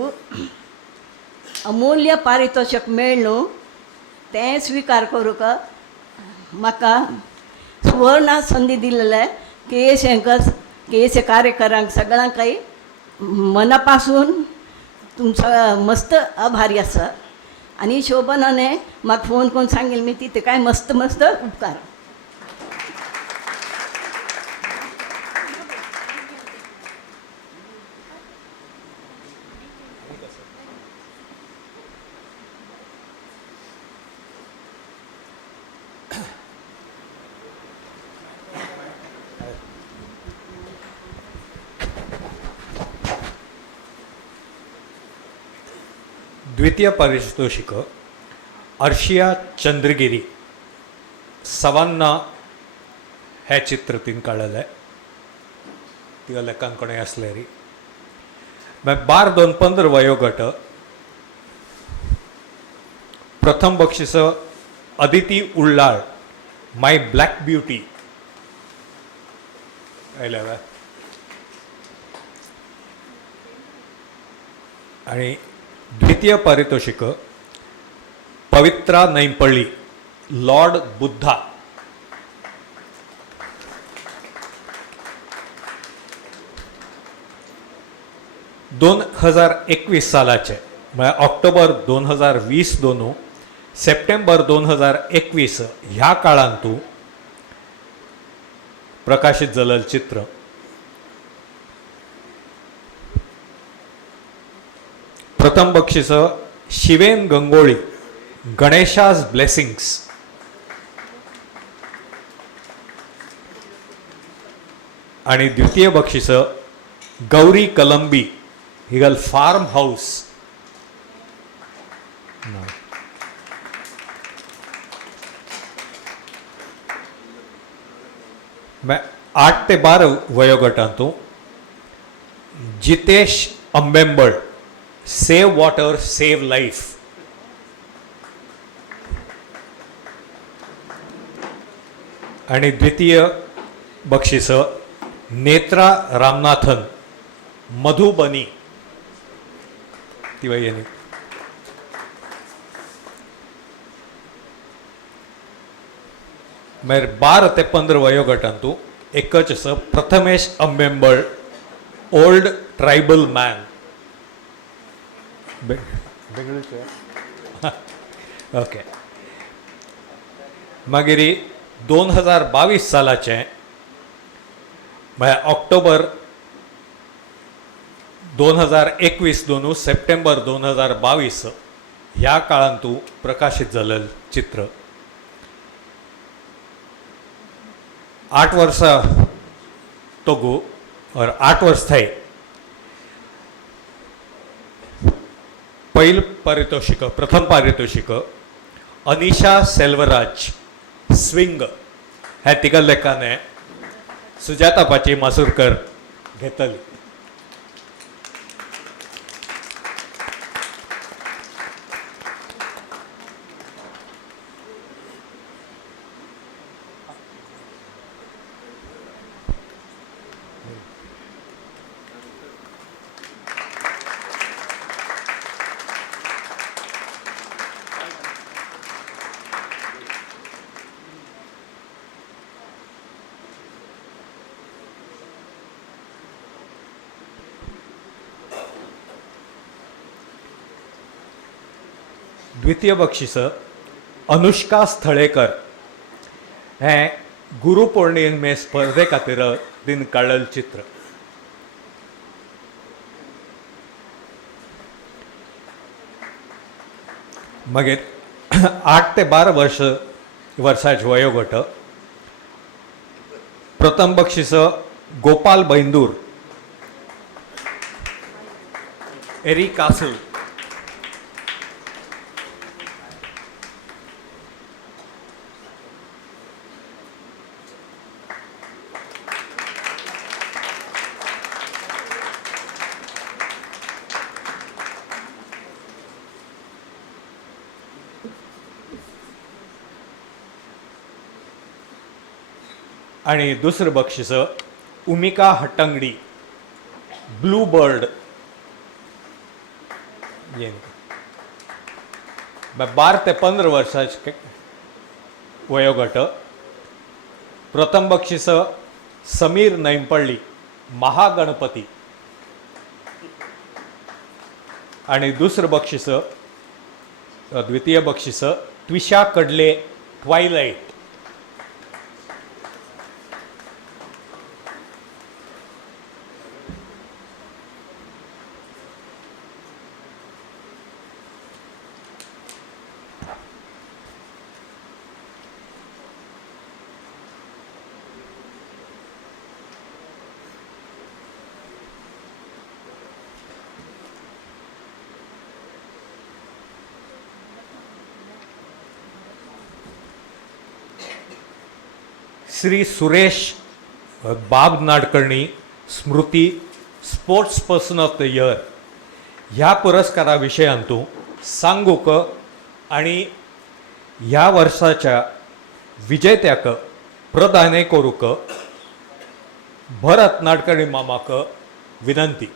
अमूल्य पारितोषिक मेळ्ळें तें स्विकार करूंक म्हाका सुवर्ण संदी दिलेले के कार्यकरांक सगळ्यांक मनापासून तुमचा मस्त आभारी आसा आणि शोभनाने म्हाका फोन करून सांगेल मी तिथे काय मस्त मस्त उपकार द्वितीय पारितोषिक अर्शिया चंद्रगिरी सवान्ना हे चित्र तीन काडलें तिका लेखान कोणें आसले री मागीर 12-15 वयोगट प्रथम बक्षीस अदिती उल्लाळ माय ब्लॅक ब्युटी आयल्या आणि द्वितीय पारितोषिक पवित्रा नैपळ्ळी लॉर्ड बुद्धा सालाचे म्हळ्यार ऑक्टोबर 2020 दोनू सप्टेंबर 2021 ह्या काळांतू प्रकाशीत जालेलें चित्र प्रथम बक्षीस शिवेन गंगोळी गणेशाज ब्लेसिंग्स आणि द्वितीय बक्षीस गौरी कलंबी हिगल फार्म हाऊस मैं 8 ते 12 वयोगटांतू Jitesh Ambembal save water save life आणि द्वितीय बक्षीस नेत्रा रामनाथन मधुबनी ती वयनी मागीर 12 ते 15 वयोगटांतू एकच आसा Prathamesh Ambembal old tribal man okay मागीर 2022 सालाचे म्हळ्यार ऑक्टोबर 2021 दोनू सप्टेंबर 2022 ह्या काळांतू प्रकाशीत जालेलें चित्र 8 वर्सां तोगू और 8 वर्स थाय पहिल पारितोषिक प्रथम पारितोषिक अनिशा सेल्वराज स्विंग हे तिका लेखाने सुजाता पाची मासुरकर घेतली द्वितीय बक्षीस अनुष्का स्थळेकर हे गुरुपौर्णिमे स्पर्धे खातीर तीन काडलेलें चित्र मागीर 8 ते 12 वर्सांचे वयोगट प्रथम बक्षीस गोपाल बैंदूर एरी कासल आणि दुसरं बक्षीस उमिका हट्टंगडी ब्लू बर्ड 12 ते 15 वर्षाचे वयोगट. प्रथम बक्षीस समीर नैंपळ्ळी महागणपती आणि दुसरं बक्षीस द्वितीय बक्षीस त्विषा कडले ट्वायलाइट. श्री सुरेश बाब नाडकर्णी स्मृती sports person of the year ह्या पुरस्काराविशयांतू सांगूक आणि ह्या वर्साच्या विजेत्याक प्रदान करूक भरत नाडकर्णी मामाक विनंती.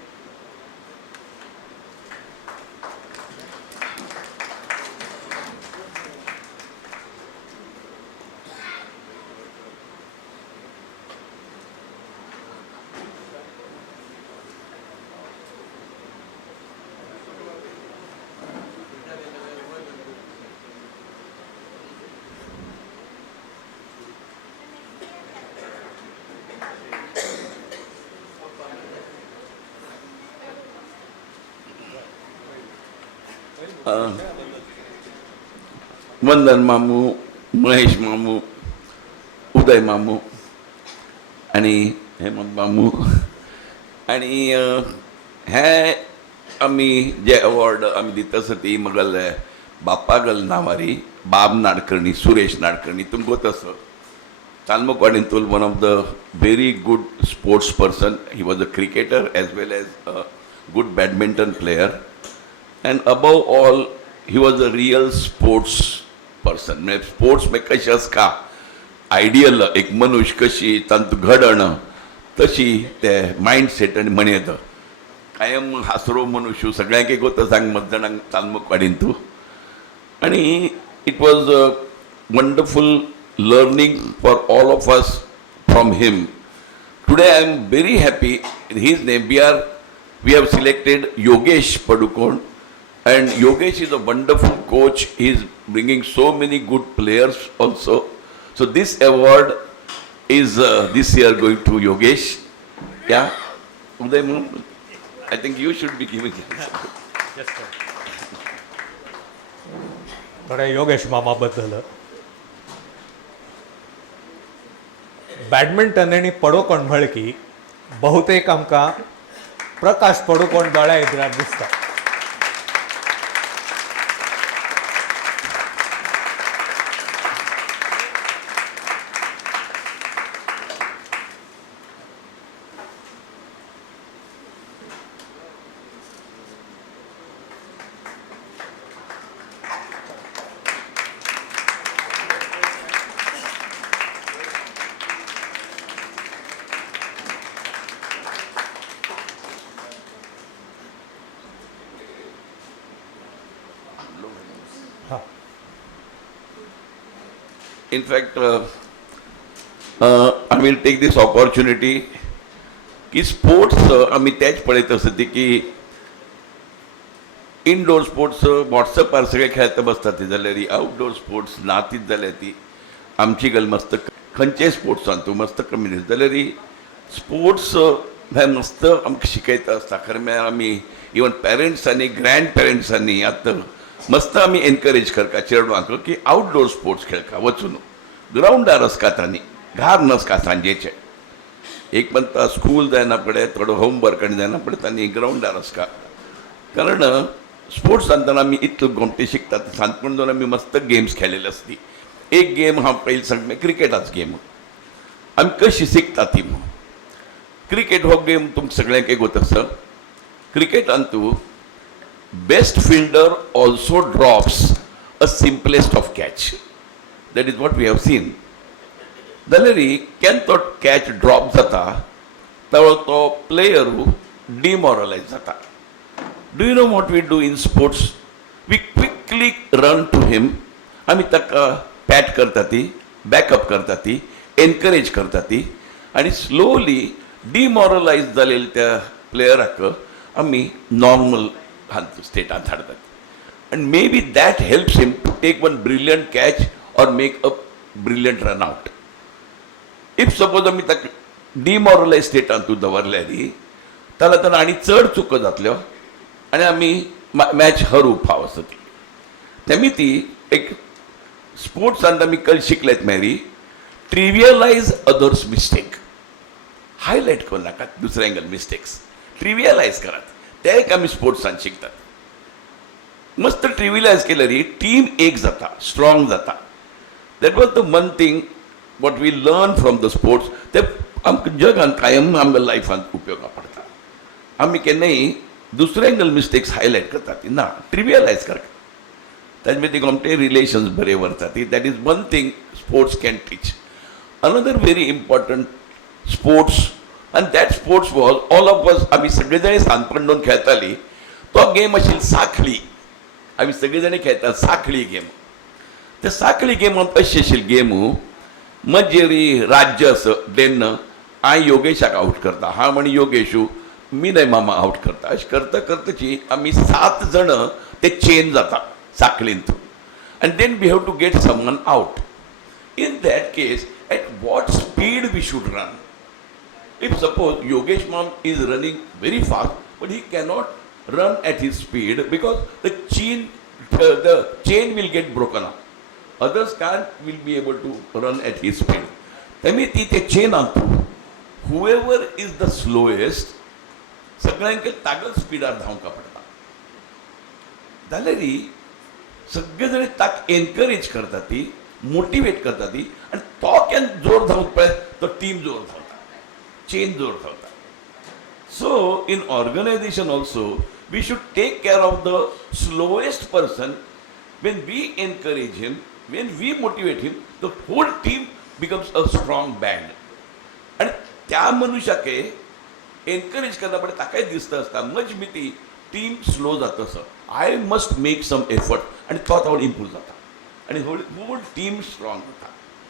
वंदन मामू, महेश मामू, उदय मामू आणि हेमंत मामू आणि हे आमी जे अवॉर्ड आमी दिता ती मगल बाप्पागल नावारी बाब नाडकर्णी सुरेश नाडकर्णी तुमको तसं तालमकवाडींतूल one of the very good sports person. He was a cricketer as well as a good badminton player and above all he was a real sports person. म्हणजे स्पोर्ट्स में कशी आसता आयडियल एक मनुष्य कशी तांतू घडण तशी ते मायंडसेट आनी म्हणयत कायम हासरो मनुष्य सगळ्यांक एक वता सांग मत जाणांक तालमकवाडीन तूं. आणि it was a wonderful learning for all of us from him. Today I am very happy. His name we have selected Yogesh Padukone, and Yogesh is a wonderful coach. He is bringing so many good players also. So this award is this year going to Yogesh. Yeah, Uday, I think you should be giving it. Yes, sir. थोड्या योगेश मामा बद्दल बॅडमिंटन आणि पडोकोण म्हळ की बहुतेक आमकां प्रकाश पडुकोण दोळ्या इतरार दिसता. In fact, I will take this opportunity की स्पोर्ट्स आम्ही त्याच पळयत आसता की इनडोर स्पोर्ट्स वॉट्सॅपार सगळे खेळता बसता ती जाल्यार आउटडोर स्पोर्ट्स ना तीच जाल्यार ती आमची गल मस्त खंयचे स्पोर्ट्सान तूं मस्त कमी जाल्यार स्पोर्ट्स हे मस्त आमकां शिकयता आसता. खरें म्हळ्यार आमी इवन पेरंट्सांनी ग्रँड पेरंट्सांनी आतां मस्त आमी एनकरेज करता चेडवांक की आउटडोर स्पोर्ट्स खेळका वचून ग्राउंडार आसका तांणी घार नासका सांजेचे एक म्हणटा स्कूल जायना पडे थोडो होमवर्क आनी जायना पडे तांणी ग्राउंडार आसका. कारण स्पोर्ट्स सांगतना आमी इतल्यो गोमटी शिकतात. सांजपण आमी मस्त गेम्स खेळिल्ली आसली. एक गेम हांव पयलीं सांगता क्रिकेटाच गेम आमी कशी शिकता ती. क्रिकेट हो गेम तुमकां सगळ्यांक एक वता आसा. क्रिकेटान तूं best fielder also drops a simplest of catch. That is what we have seen. जाल्यार केन्ना तो कॅच ड्रॉप जाता तो प्लेयर डिमोरलायज जाता. Do you know what we do in sports? We quickly run to him. आमी ताका पॅट करता ती, बॅकअप करता ती, एनकरेज करता ती, आनी स्लोली डिमोरलायज जालेल्या त्या प्लेयराक आमी नॉर्मल स्टेटांत हाडटात. And maybe that helps him to take one brilliant catch or make a brilliant run out. If suppose आमी ताका डिमोरलायज स्टेटांत तूं दवरल्यारी जाल्यार आनी चड चुको जातल्यो आनी आमी मॅच हरूंक फाव आसतली. तेमी ती एक स्पोर्ट्सांत आमी कल शिकलेत मेरी ट्रिवियलायज अदर्स मिस्टेक. हायलायट करूं नाकात दुसऱ्यांगेल मिस्टेक्स, ट्रिवियलायज करात. ते एक आमी स्पोर्ट्सांत शिकतात. मस्त ट्रिवियलायज केल्यारी टीम एक जाता, स्ट्रॉंग जाता. That was the one thing what we learn from the sports. ते आमकां जगान कायम आमच्या लायफांत उपयोगा पडटा. आमी केन्नाय दुसऱ्यांगेल मिस्टेक्स हायलायट करतात ना, ट्रिवियलायज करतात. ताजे मदीं आमचे रिलेशन्स बरे व्हरतात. That is one thing sports can teach. Another very important sports आनी that sports was all of us. आमी सगळे जाण सांजपणून खेळटाली. तो गेम आशिल्ली साखळी. आमी सगळे जाण खेळटा साखळी गेम. ते साखळी गेमांत अशी आशिल्ली गेम मजेरी राज्य आसा देन्न हांव योगेशाक आउट करता, हांव आनी योगेशू मिनय मामा आउट करता. अशें करता करताची आमी 7 जण ते चेन जाता साखळींत. आनी then we have to get someone out. In that case at what speed we should run. If suppose Yogesh माम is running very fast but he cannot run at his speed because the chain will get broken up. Others will be able to run at his speed. Temi te chain antu whoever is the slowest सगळ्यांके तागत स्पीडार धांवका पडटा. जाल्यारी सगळे जण ताक एनकरेज करता ती, मोटिवेट करता ती, आनी तो केन्ना जोर धांवता पळय तो टीम जोर धांवता, चेन जोर धांवता. So in organization also we should take care of the slowest person. When we encourage him, when we motivate him, the whole team becomes a strong band. आणि त्या मनुष्याके एनकरेज करता पडटा. ताकाय दिसता आसता मज मी ती टीम स्लो जाता sir, I must make some effort आणि तो तावड इम्प्रूव जाता आणि होल टीम स्ट्रॉंग जाता.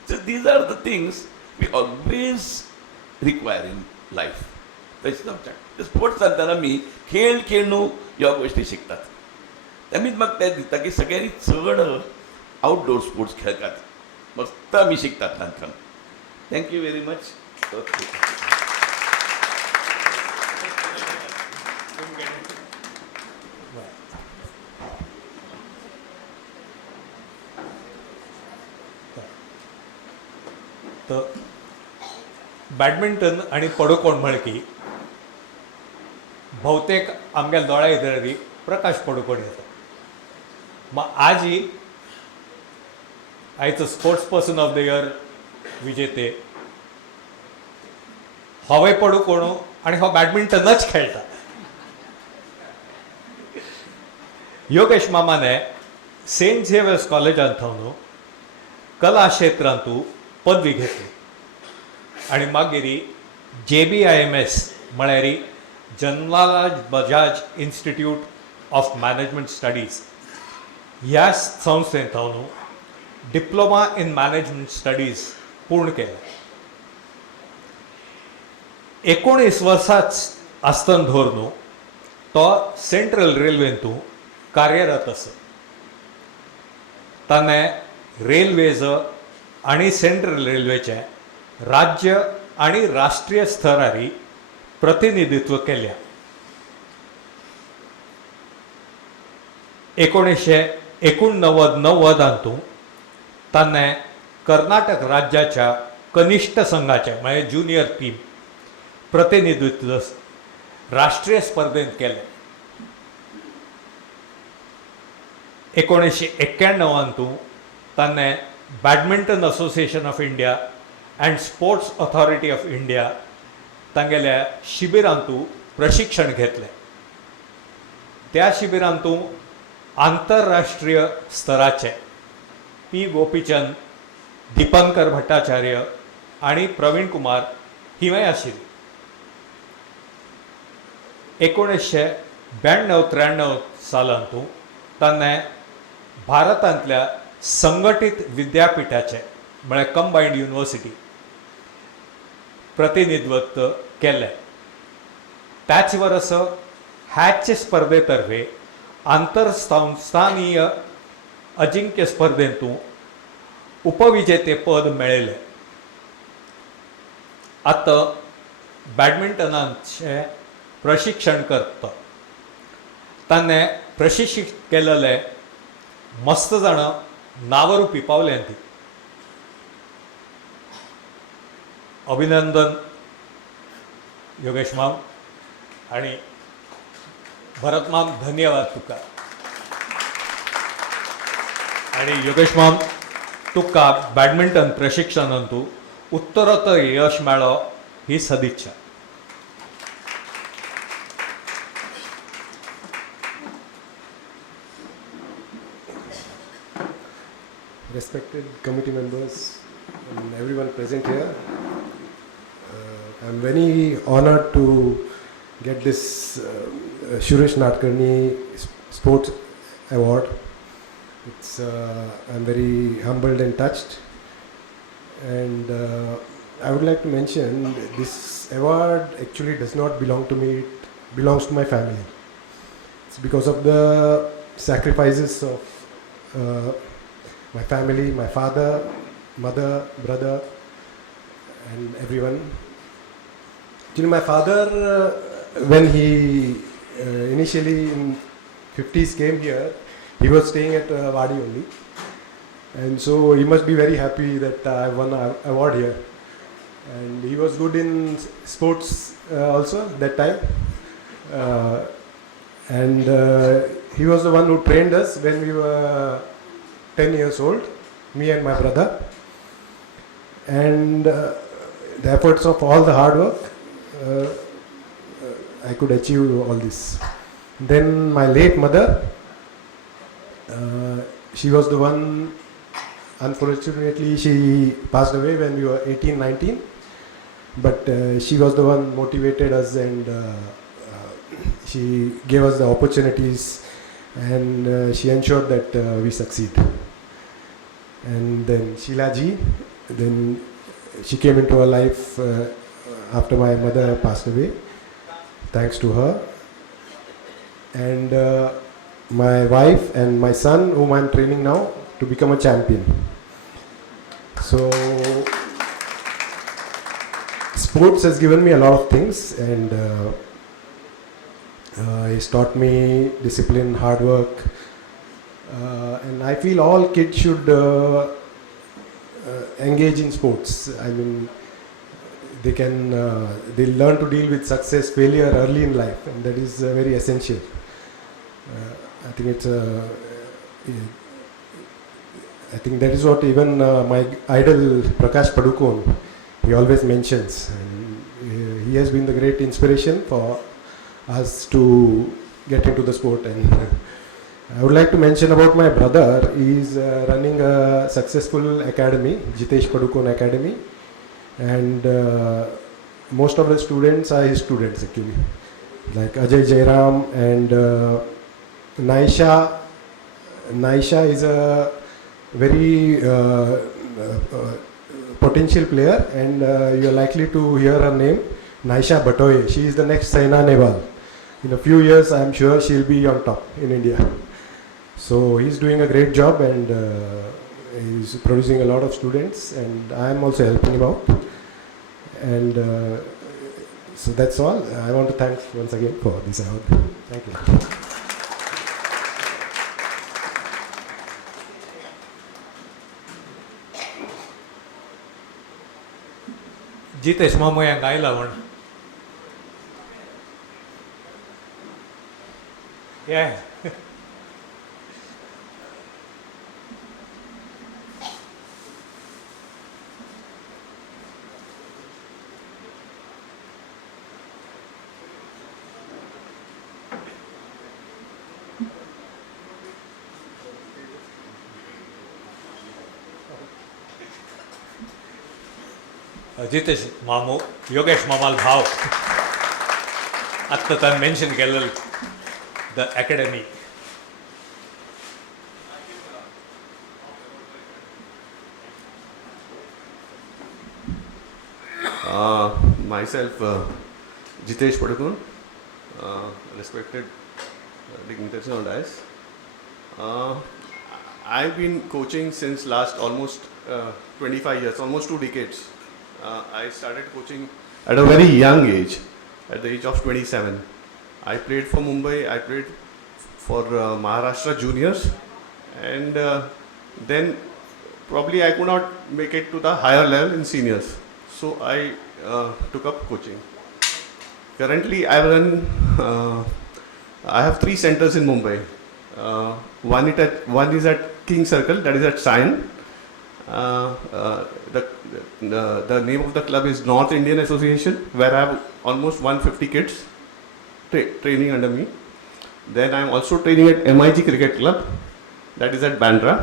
So these are the things we always require in life. तशें आमच्या स्पोर्ट्स सांगतना आमी खेळ खेळून ह्या गोश्टी शिकतात. तेमीच म्हाका तें दिसता की सगळ्यांनी चड आउटडोर स्पोर्ट्स खेळटात. मस्त आमी शिकतात तांकां. Thank you very much. तर बॅडमिंटन आणि पडूकोण म्हण की बहुतेक आमच्या दोळ्या इतरी प्रकाश पडूकोण येता. मग आजी आयचो sports person of the year विजेते होय पडूकोण आणि हो बॅडमिंटनच खेळटा. योगेश मामाने सेंट झेवियर्स कॉलेजांत थावन कला क्षेत्रांतू पदवी घेतली आणि मागीर JBIMS म्हळ्यार Jamnalal Bajaj institute of management studies ह्या संस्थेंत थावन डिप्लोमा इन मॅनेजमेंट स्टडीज पूर्ण केले. 19 वर्सांच आसतना धरून तो सेंट्रल रेल्वेंतू कार्यरत आसा. ताणें रेल्वेज आणि सेंट्रल रेल्वेचे राज्य आणि राष्ट्रीय स्तरारी प्रतिनिधित्व केल्या. 1989 ताणें कर्नाटक राज्याच्या कनिष्ठ संघाचे म्हणजे ज्युनियर टीम प्रतिनिधित्व राष्ट्रीय स्पर्धेत केले. 1991 ताणें badminton association of India and sports authority of India तांगेल्या शिबिरांतू प्रशिक्षण घेतले. त्या शिबिरांतू आंतरराष्ट्रीय स्तराचे P. गोपीचंद, दीपंकर भट्टाचार्य, आणि प्रवीण कुमार हिंय आशिल्ली. 1992-93 सालांतू ताणें भारतांतल्या संघटीत विद्यापीठाचे म्हळ्यार कंबायंड युनिवर्सिटी प्रतिनिधित्व केलें. त्याच वर्स हॅच स्पर्धेतर्फे आंतरसंस्थानीय अजिंक्य स्पर्धेंतूं उपविजेतेपद मेळयलें. आतां बॅडमिंटनाचे प्रशिक्षण करता. ताणें प्रशिक्षीत केलेले मस्त जाण नावरूपी पावले ती. अभिनंदन योगेश माम आणि भरत माम, धन्यवाद तुका. आणि योगेश माम, तुका बॅडमिंटन प्रशिक्षणांतू उत्तरोत्तर यश मेळो ही सदिच्छा. Respected committee members and everyone present here, I'm very honored to get this Suresh Nadkarni Sports Award. I'm very humbled and touched, and I would like to mention this award actually does not belong to me, it belongs to my family. It's because of the sacrifices of my family, my father, mother, brother, and everyone. Actually, my father, when he initially in 50s came here, he was staying at Wadi only, and so he must be very happy that I won an award here. And he was good in sports also that time, and he was the one who trained us when we were 10 years old, me and my brother, and the efforts of all the hard work, I could achieve all this. Then my late mother, she was the one, unfortunately she passed away when we were 18-19, but she was the one motivated us, and she gave us the opportunities, and she ensured that we succeed. And then Sheila ji, then she came into our life after my mother passed away, thanks to her. And my wife and my son, whom I'm training now to become a champion. So sports has given me a lot of things, and he's taught me discipline, hard work, and I feel all kids should engage in sports. I mean, they'll learn to deal with success, failure early in life, and that is very essential. I think that is what even my idol Prakash Padukone, he always mentions, and he has been the great inspiration for us to get into the sport. And I would like to mention about my brother. He is running a successful academy, Jitesh Padukone Academy, and most of the students are his students actually, like Ajay Jairam and Naisha. Naisha is a very potential player, and you are likely to hear her name, Naisha Batoye. She is the next Saina Nehwal. In a few years, I am sure she will be on top in India. So he's doing a great job, and he's producing a lot of students, and I am also helping him out. And so that's all. I want to thank once again for this award. Thank you. Jitesh मामया गायला म्हण. Yeah. जितेश मामू योगेश मामाल भाव आत्ता तान मेन्शन केलेलं the academy. Myself, Jitesh Padukun, respected dignitaries on dais. I've been coaching since last almost 25 years, almost 2 decades. I started coaching at a very young age, at the age of 27. I played for Mumbai, I played for Maharashtra juniors, and then probably I could not make it to the higher level in seniors. So I took up coaching. Currently, I have 3 centers in Mumbai. One is at King Circle, that is at Sion. The name of the club is North Indian Association, where I have almost 150 kids training under me. Then I am also training at MIG Cricket Club, that is at Bandra.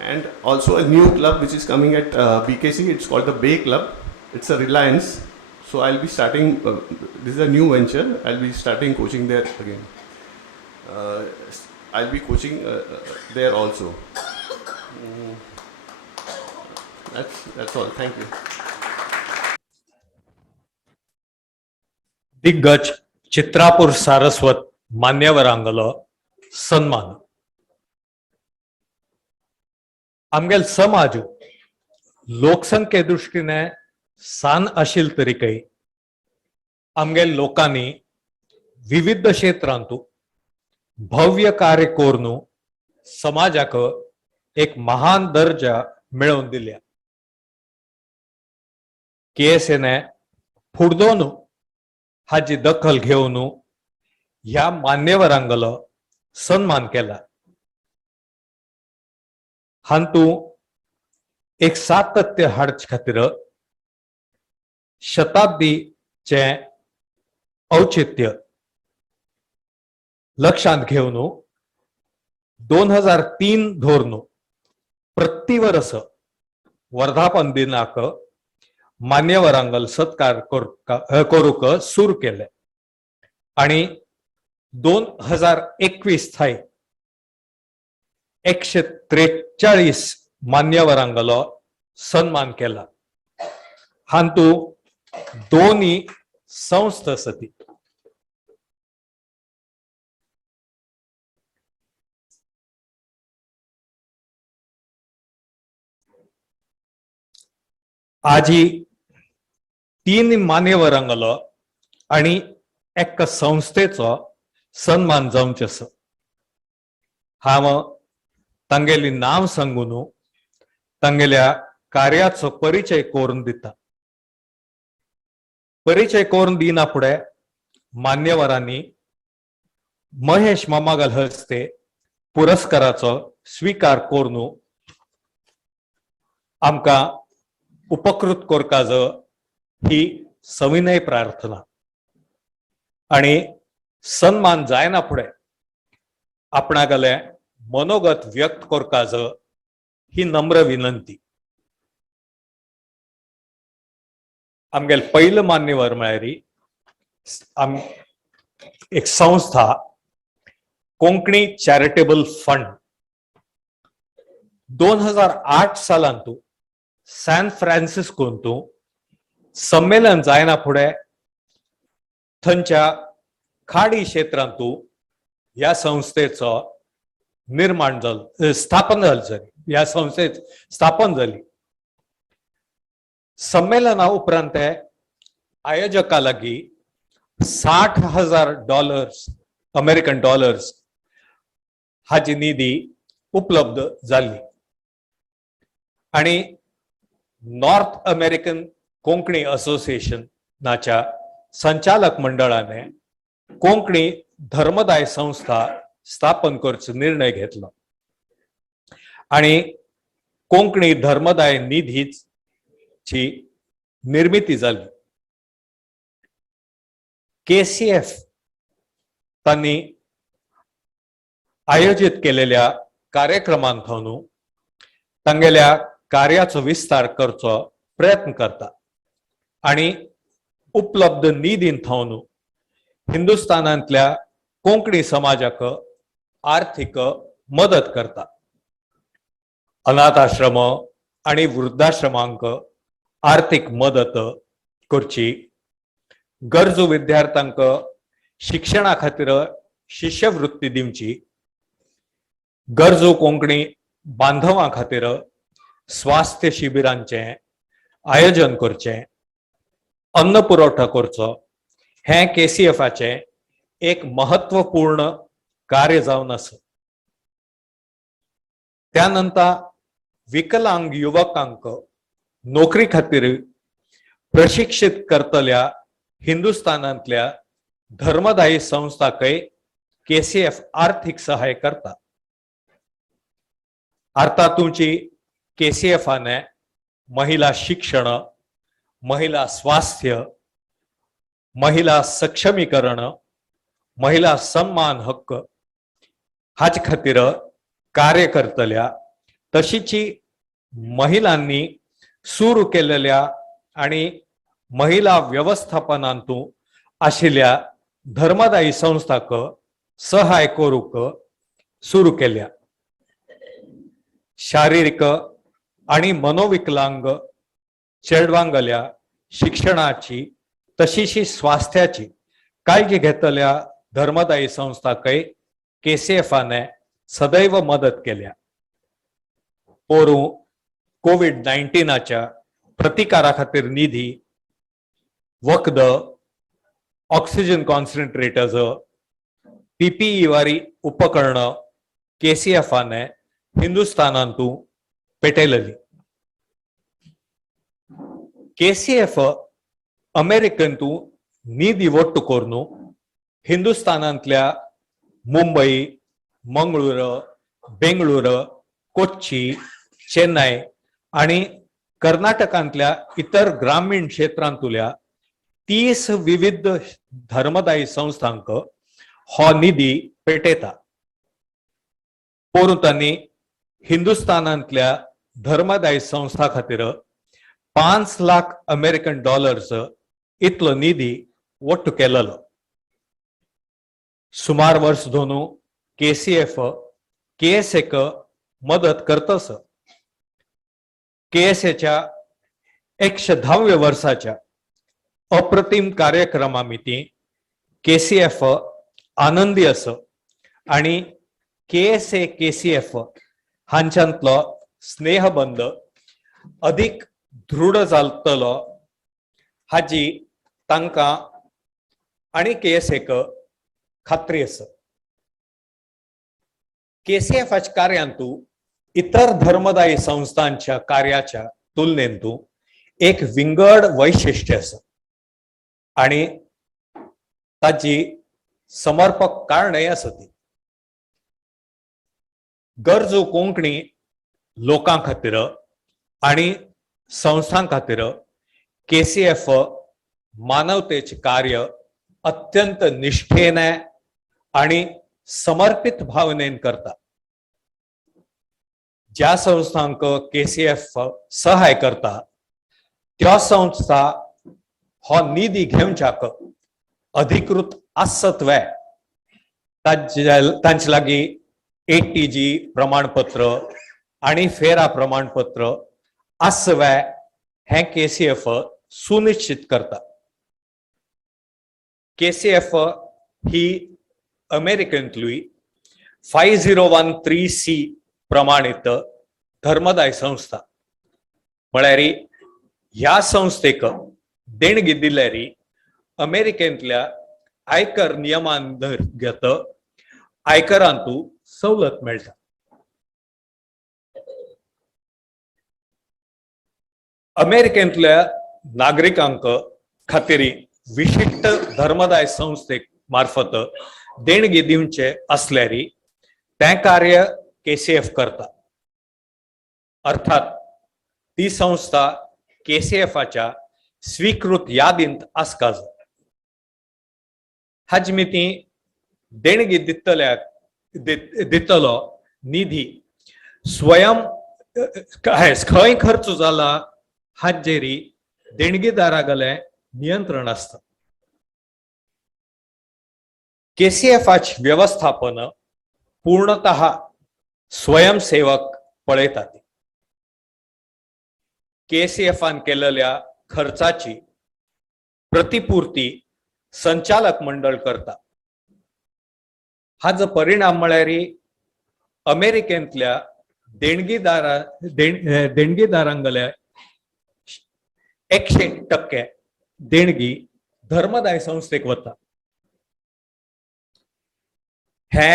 And also a new club which is coming at BKC, it's called the Bay Club. It's a Reliance. So I'll be starting, this is a new venture, I'll be starting coaching there again. I'll be coaching there also. That's all, thank you. दिग्गज चित्रापूर सारस्वत मान्यवरांगलो सन्मान. आमगेल समाज लोकसंख्ये दृष्टीने सान आशिल तरीकय आमगेल लोकांनी विविध क्षेत्रांतू भव्य कार्य करून समाजाक एक महान दर्जा मिळवून दिल्या. केएसएने फुडदोन हाची दखल घेऊन ह्या मान्यवरांगलो सन्मान केला. हांतू एक सातत्य हाडच खातीर शताब्दीचे औचित्य लक्षांत घेऊन 2003 धोरण प्रति वर्ष वर्धापन दिनाक मान्यवरांगल सत्कार करूक सुरू केले आणि 2021 थाय 143 मान्यवरांगलो सन्मान केला. हांतू दोन्ही संस्था सती. आजी 3 मान्यवरांगलो आणि एक संस्थेचो सन्मान जावचेसो. हांव तांगेली नाव सांगून तांगेल्या कार्याचो परिचय करून दिता. परिचय करून दिना फुडें मान्यवरांनी महेश मामागल हस्ते पुरस्काराचो स्वीकार करून आमकां उपकृत करपाच ही सविनय प्रार्थना. आणि सन्मान जायना फुडें आपणागले मनोगत व्यक्त करपाच ही नम्र विनंती. आमगेल पयलं मान्यवर म्हळ्यार एक संस्था कोंकणी चॅरिटेबल फंड 2008 सालांतू सॅन फ्रान्सिस्कोंतू संमेलन जायना फुडें थंयच्या खाडी क्षेत्रांतू ह्या संस्थेचो निर्माण जालो, स्थापन जाली. ह्या संस्थेत स्थापन जाली. संमेलना उपरांत आयोजका लागीं $60,000 अमेरिकन डॉलर्स हाची निधी उपलब्ध जाली. आणि नॉर्थ अमेरिकन कोंकणी असोसिएशनाच्या संचालक मंडळाने कोंकणी धर्मदाय संस्था स्थापन करचो निर्णय घेतलो आणि कोंकणी धर्मदाय निधीची निर्मिती जाली. केसीएफ तांणी आयोजित केलेल्या कार्यक्रमांत तांगेल्या कार्याचो विस्तार करचो प्रयत्न करता आणि उपलब्ध निधीन थावन हिंदुस्थानांतल्या कोंकणी समाजाक आर्थिक मदत करता. अनाथ आश्रम आणि वृद्धाश्रमांक आर्थिक मदत करची, गरजू विद्यार्थ्यांक शिक्षणा खातीर शिष्यवृत्ती दिवची, गरजू कोंकणी बांधवां खातीर स्वास्थ्य शिबिरांचे आयोजन करचें, अन्न पुरवठा करचो, हे केसीएफाचे एक महत्वपूर्ण कार्य जावन आसा. त्यानंतर विकलांग युवकांक नोकरी खातीर प्रशिक्षित करतल्या हिंदुस्थानांतल्या धर्मदायी संस्थांकय केसीएफ आर्थिक सहाय करता. अर्थातूंची केसीएफाने महिला शिक्षण, महिला स्वास्थ्य, महिला सक्षमीकरण, महिला सन्मान हक्क हाच खातीर कार्य करतल्या, तशीची महिलांनी सुरू केलेल्या आणि महिला व्यवस्थापनांतू आशिल्ल्या धर्मदायी संस्थाक सहाय करूक सुरू केल्या. शारीरिक आणि मनोविकलांग चेडवांगल्या शिक्षणाची तशीची स्वास्थ्याची काळजी घेतल्या धर्मदायी संस्थाकय केसीएफाने सदैव मदत केल्या. पोरू कोविड-19च्या प्रतिकारा खातीर निधी, वखद, ऑक्सिजन कॉन्सन्ट्रेटर्स, पीपीई वारी उपकरण केसीएफाने हिंदुस्थानांतू पेटयलेली. केसीएफ अमेरिकेंतू निधी वट्ट करून हिंदुस्थानांतल्या मुंबई, मंगळूर, बेंगळूर, कोच्ची, चेन्नई आणि कर्नाटकांतल्या इतर ग्रामीण क्षेत्रांतल्या 30 विविध धर्मदायी संस्थांक हो निधी पेटयता. पोरू तांणी हिंदुस्थानांतल्या धर्मदायी संस्था खातीर $5 लाख इतलो निधी वट्ट केलेलो. सुमार वर्ष दोनू केसीएफ केएसएक मदत करतस. केएसएच्या 110व्या वर्साच्या अप्रतिम कार्यक्रमामिती केसीएफ आनंदी आसा आणि केएसए केसीएफ हांच्यांतलो स्नेहबंद अधिक दृढ जातलो हाची तांकां आणि केएसएक खात्री आसा. केसीएफच्या कार्यांतू इतर धर्मदायी संस्थांच्या कार्याच्या तुलनेंतू एक विंगड वैशिष्ट्य आसा आणि ताची समर्पक कारणय आसा. ती गरजू कोंकणी लोकां खातीर आणि संस्थां खातीर केसीएफ मानवतेचे कार्य अत्यंत निष्ठेने आणि समर्पित भावनेन करता. ज्या संस्थांक केसीएफ सहाय करता त्या संस्था हो निधी घेवच्याक अधिकृत आसतवे, तांचे लागी ATG प्रमाणपत्र आणि फेरा प्रमाणपत्र आसवे हे केसीएफ सुनिश्चित करता. केसीएफ ही अमेरिकेंतली 5013C प्रमाणित धर्मदाय संस्था. म्हळ्यार ह्या संस्थेक देणगी दिल्यारी अमेरिकेंतल्या आयकर नियमांतर्गत आयकरांतू सवलत मेळटा. अमेरिकेंतल्या नागरिकांक खातीर विशिष्ट धर्मदाय संस्थेक मार्फत देणगी दिवचे असल्यारी ते कार्य केसीएफ करता. अर्थात ती संस्था केसीएफच्या स्वीकृत यादींत आसका जाय. हाची मिती देणगी दितलो निधी स्वयं खंय खर्च जाला हाजेरी देणगीदारागले नियंत्रण असतं. केसीएफाचे व्यवस्थापन पूर्णतः स्वयंसेवक पळयतात. केसीएफान केलेल्या खर्चाची प्रतिपूर्ती संचालक मंडळ करता. हाजो परिणाम म्हळ्यार अमेरिकेंतल्या देणगीदारांगले 100% देणगी धर्मदाय संस्थेक वता. हे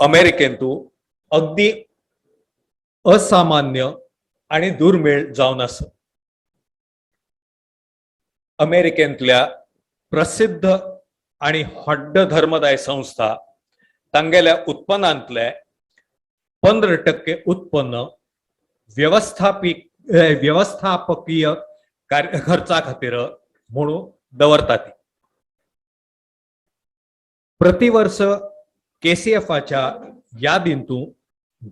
अमेरिकेंतू अगदी असामान्य आणि दुर्मिळ जावन आसा. अमेरिकेंतल्या प्रसिद्ध आणि हड्ड धर्मदाय संस्था तांगेल्या उत्पन्नांतले 15% उत्पन्न व्यवस्थापकीय खर्चा खातीर म्हणून दवरतात. प्रतिवर्ष केसीएफाच्या यादींतू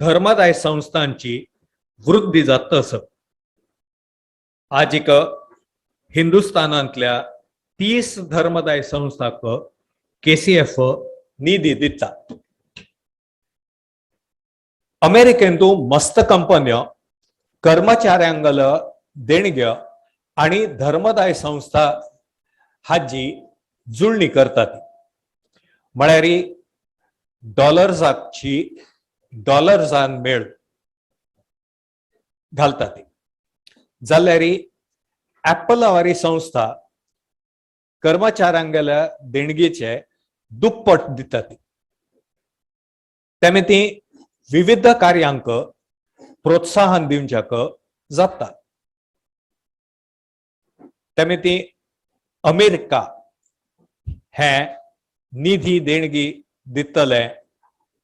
धर्मदाय संस्थांची वृद्धी जात आसा. आजिक हिंदुस्थानांतल्या 30 धर्मदाय संस्थांक केसीएफ निधी दिता. अमेरिकेंतू मस्त कंपन्यो कर्मचाऱ्यांगल देणग्यो आणि धर्मदाय संस्था हाजी जुळणी करतात. म्हळ्यार डॉलर्सांन मेळ घालतात. जाल्यार ऍपल वारी संस्था कर्मचाऱ्यांगेल्या देणगीचे दुप्पट दितात. तेमे ती विविध कार्यांक प्रोत्साहन दिवच्याक जाता. तेमे ती अमेरिका हे निधी देणगी दितले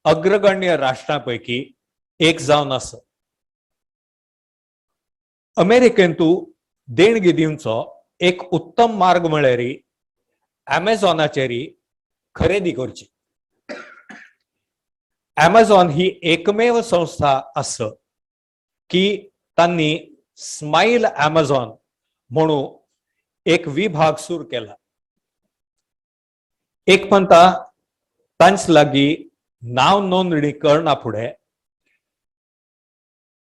अग्रगण्य राष्ट्रांपैकी एक जावन आसा. अमेरिकेंतू देणगी दिवचो एक उत्तम मार्ग म्हळ्यार अमेझॉनाचेर खरेदी करची. अमेझॉन ही एकमेव संस्था आसा की तांणी स्माइल अमेझॉन म्हणून एक विभाग सुरू केला. एक म्हणता तांच लागीं नाव नोंदणी करना फुडें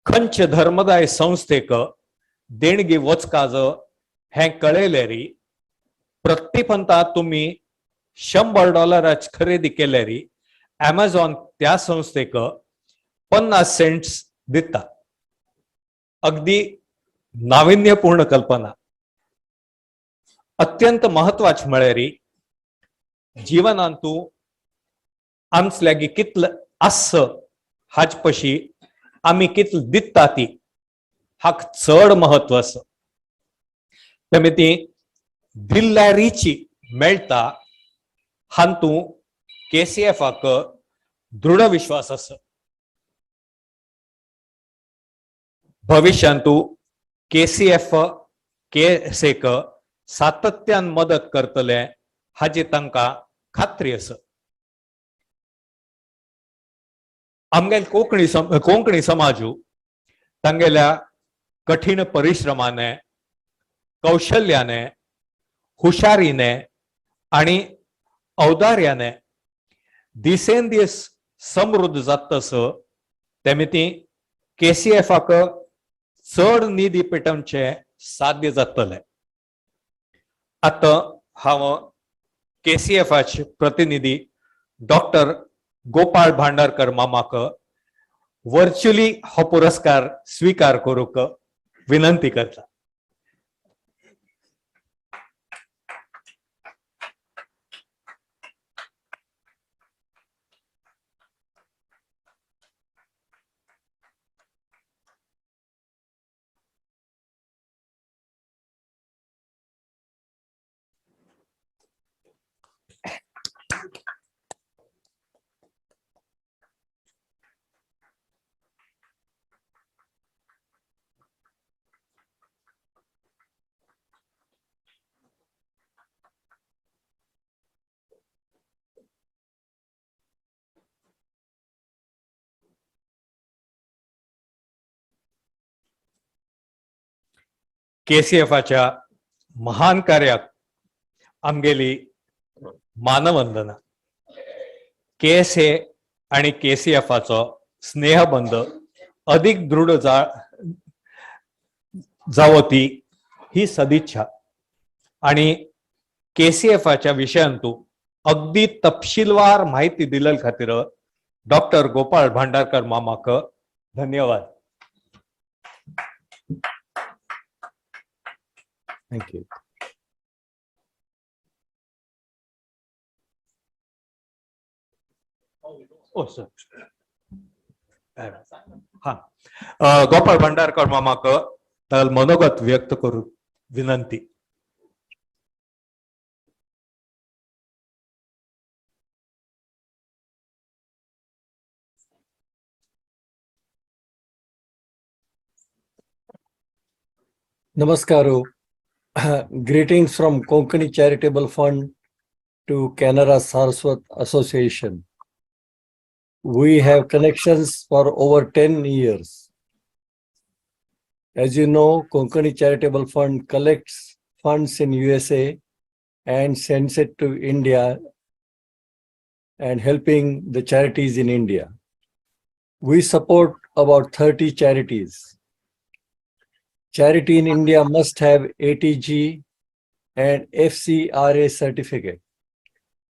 खंयचे धर्मदाय संस्थेक देणगी वचकाज हें कळयल्यार प्रत्येकपंता तुम्ही $100 खरेदी केल्यार अमेझॉन त्या संस्थेक 50 सेंट्स दिता. अगदी नाविन्यपूर्ण कल्पना. अत्यंत महत्वाचे म्हळ्यार जीवनांतू आमच लागीं कितलं आस हाच पशी आमी कितलं दिता ती हाक चड महत्व आसा. तेमे ती दिल्ल्यारीची मेळटा हांतू केसीएफाक दृढ विश्वास आसा. भविष्यांतू केसीएफ केसेक सातत्यान मदत करतले हाची तांकां खात्री आसा. आमगेल कोंकणी समाजू तांगेल्या कठीण परिश्रमाने, कौशल्याने, हुशारीने आणि औदार्याने दिसेन दीस समृद्ध जातस तेमी ती केसीएफाक चड निधी पेटवचे साध्य जातले. आता हांव केसीएफाचे प्रतिनिधी डॉक्टर गोपाळ भांडारकर मामाक वर्च्युअली हो पुरस्कार स्वीकार करूक विनंती करता. KCFच्या महान कार्याक आमगेली मानवंदना. KSA आणि KCFचो स्नेहबंद अधिक दृढ जावती ही सदिच्छा. आणि KCFच्या विशयांतू अगदी तपशीलवार माहिती दिले खातीर डॉक्टर गोपाळ भांडारकर मामाक धन्यवाद. थँक्यू. ओ सर हा गोपाळ भांडारकर मामाक मनोगत व्यक्त करू विनंती. Namaskaro. Greetings from Konkani Charitable Fund to Canara Saraswat Association. We have connections for over 10 years. As you know, Konkani Charitable Fund collects funds in USA and sends it to India and helping the charities in India. We support about 30 charities. Charity in India must have ATG and FCRA certificate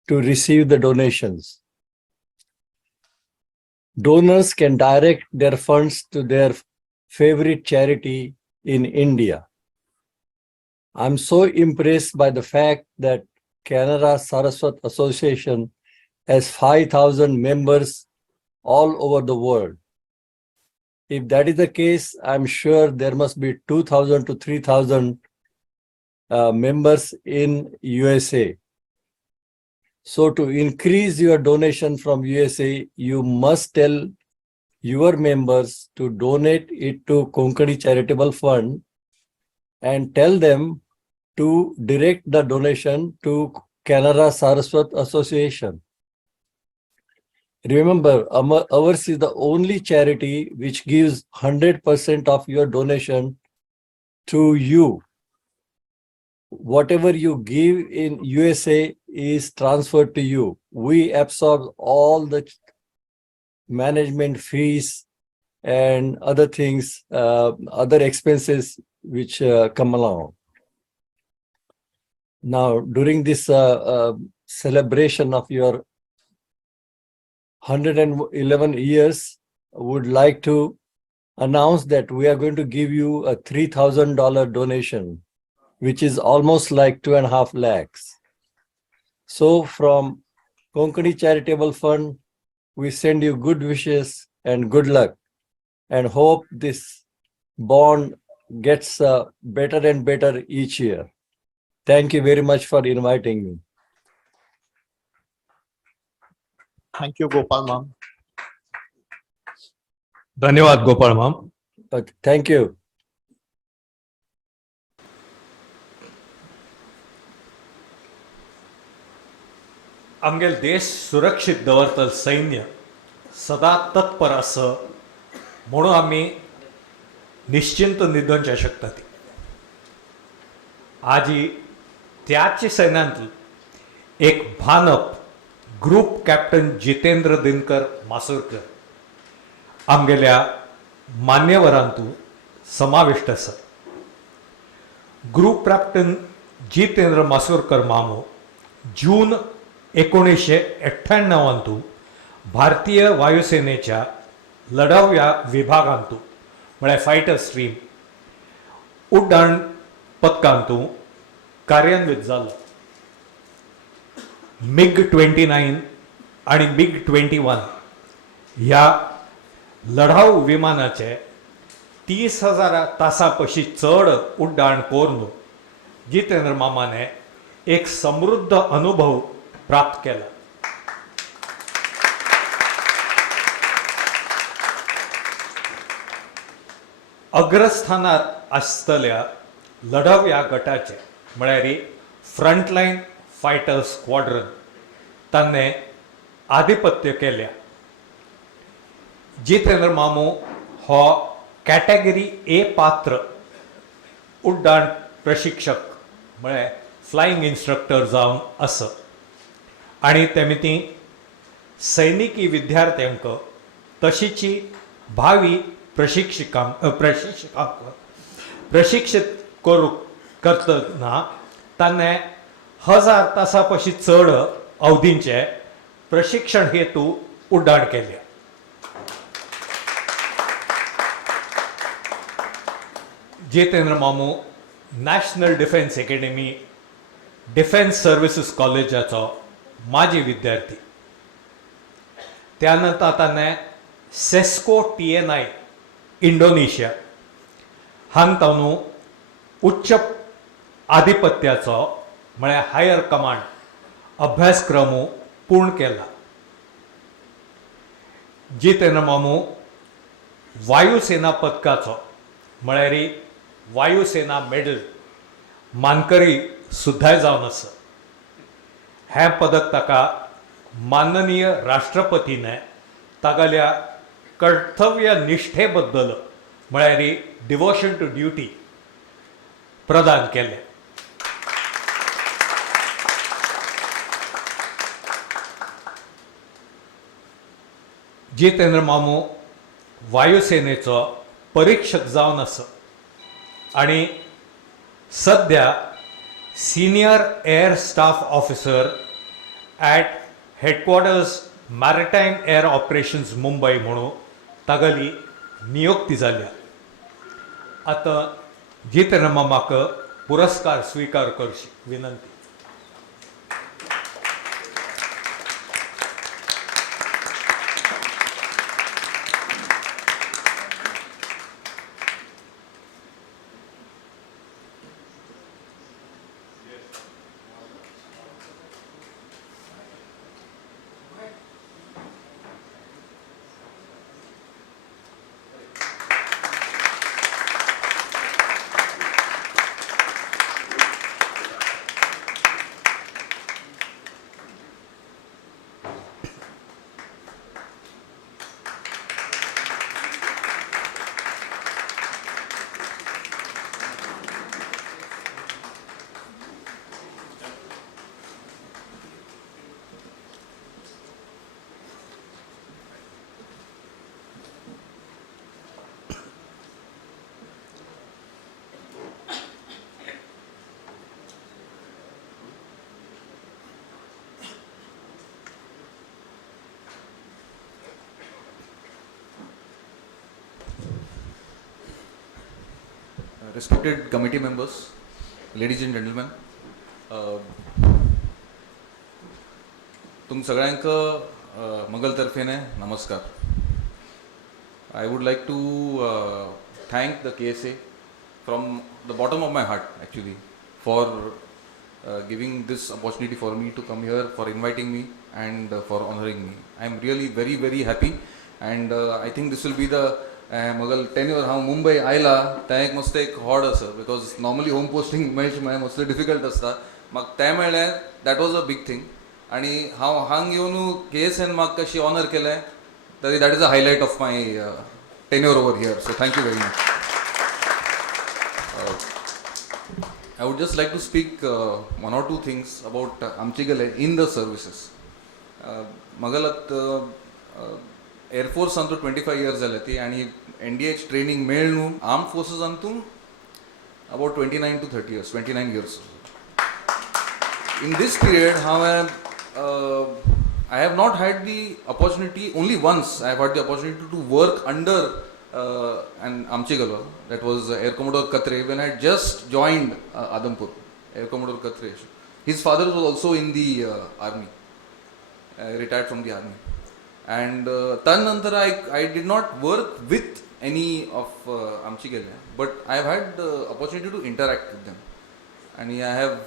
to receive the donations. Donors can direct their funds to their favorite charity in India. I'm so impressed by the fact that Canara Saraswat Association has 5,000 members all over the world. If that is the case, I'm sure there must be 2,000 to 3,000 members in USA. So to increase your donation from USA, you must tell your members to donate it to Konkani Charitable Fund and tell them to direct the donation to Canara Saraswat Association. Remember, ours is the only charity which gives 100% of your donation to you. Whatever you give in USA is transferred to you. We absorb all the management fees and other things, other expenses which come along. Now, during this celebration of your 111 years, would like to announce that we are going to give you a $3,000 donation, which is almost like 2.5 lakhs. So from Konkani Charitable Fund, we send you good wishes and good luck and hope this bond gets better and better each year. Thank you very much for inviting me. Thank you Gopal माम. धन्यवाद गोपाळ माम. Thank you. आमगेल देश सुरक्षीत दवरतल सैन्य सदा तत्पर असं म्हणून आम्ही निश्चिंत निधनच्या शकतात. आजी त्याची सैन्यांतली एक भानप ग्रुप कॅप्टन जितेंद्र दिनकर मासुरकर आमगेल्या मान्यवरांतू समाविष्ट आसा. ग्रुप कॅप्टन जितेंद्र मासुरकर मामो जून 1998 भारतीय वायुसेनेच्या लढाव्या विभागांतू म्हळ्यार फायटर स्ट्रीम उड्डाण पथकांतू कार्यान्वित जालो. MiG-29 आणि MiG-21 ह्या लढाऊ विमानाचे 30,000 तासा पशी चढ उड्डाण करून जितेंद्र मामाने एक समृद्ध अनुभव प्राप्त केला. अग्रस्थानात आसतल्या लढाव्या गटाचे म्हळ्यार फ्रंटलाइन फायटर स्क्वॉड्रन ताणे आधिपत्य केल्या. जितेंद्र मामू हो कॅटेगरी ए पात्र उड्डाण प्रशिक्षक म्हळ्यार फ्लायिंग इन्स्ट्रक्टर जावन आसा आनी तेमिती सैनिकी विद्यार्थ्यांक तशीची भावी प्रशिक्षिकांक प्रशिक्षित करतना ताणें 1000 तासां पशी चड अवधींचे प्रशिक्षण हेतू उड्डाण केले. जितेंद्र मामू national defence academy defence services कॉलेजाचो माजी विद्यार्थी. त्यानंतर ताणें सेस्को TNI इंडोनेशिया हांगा ताणूं उच्च आधिपत्याचो म्हळ्यार हायर कमांड अभ्यासक्रम पूर्ण केला. जितेंद्र मामू वायुसेना पदकाचो म्हळ्यार वायुसेना मेडल मानकरी सुद्दां जावन आसा. हें पदक ताका माननीय राष्ट्रपतीने तागेल्या कर्तव्य निश्ठे बद्दल म्हळ्यार डिवोशन टू ड्युटी प्रदान केले. जितेंद्र मामू वायुसेनेचो परीक्षक जावन आसा आनी सध्या senior air staff officer at headquarters maritime air operations Mumbai म्हणून तागेली नियुक्ती जाल्या. आतां जितेंद्र मामाक पुरस्कार स्वीकार करची विनंती. Respected committee members, ladies and gentlemen, तुम सगळ्यांक मंगल तर्फेने नमस्कार. I would like to thank the KSA from the bottom of my heart actually for giving this opportunity for me to come here, for inviting me and for honoring me. I am really very happy and I think this will be the मगल टेन्युअर हांव मुंबय आयला तें एक मस्त एक हॉड आसा बिकॉज नॉर्मली होम पोस्टिंग मेळचें म्हळ्यार मस्त डिफिकल्ट आसता. म्हाका तें मेळ्ळें that was a big thing आनी हांव हांगा येवन KSAन म्हाका कशी ऑनर केलें तरी that is a highlight of my tenure over here. So thank you very much. I would just like to speak 1 or 2 things about आमचे गेले इन द सर्विसीस. म्हाका एअरफोर्सान तूं 25 years जाले ती आनी NDH ट्रेनिंग मेळ न्हू आर्म्ड फोर्सेसान तूं about 29 to 30 years, 29 years. In this period, I have not had the opportunity, only once I have had the opportunity to work under an Amchigalo, that was Air Commodore Katre, when I had just joined Adampur, Air Commodore Katre. His father was also in the army, retired from the army. And Tanantar I did not work with any of Amchigale, but I have had the opportunity to interact with them. And I have,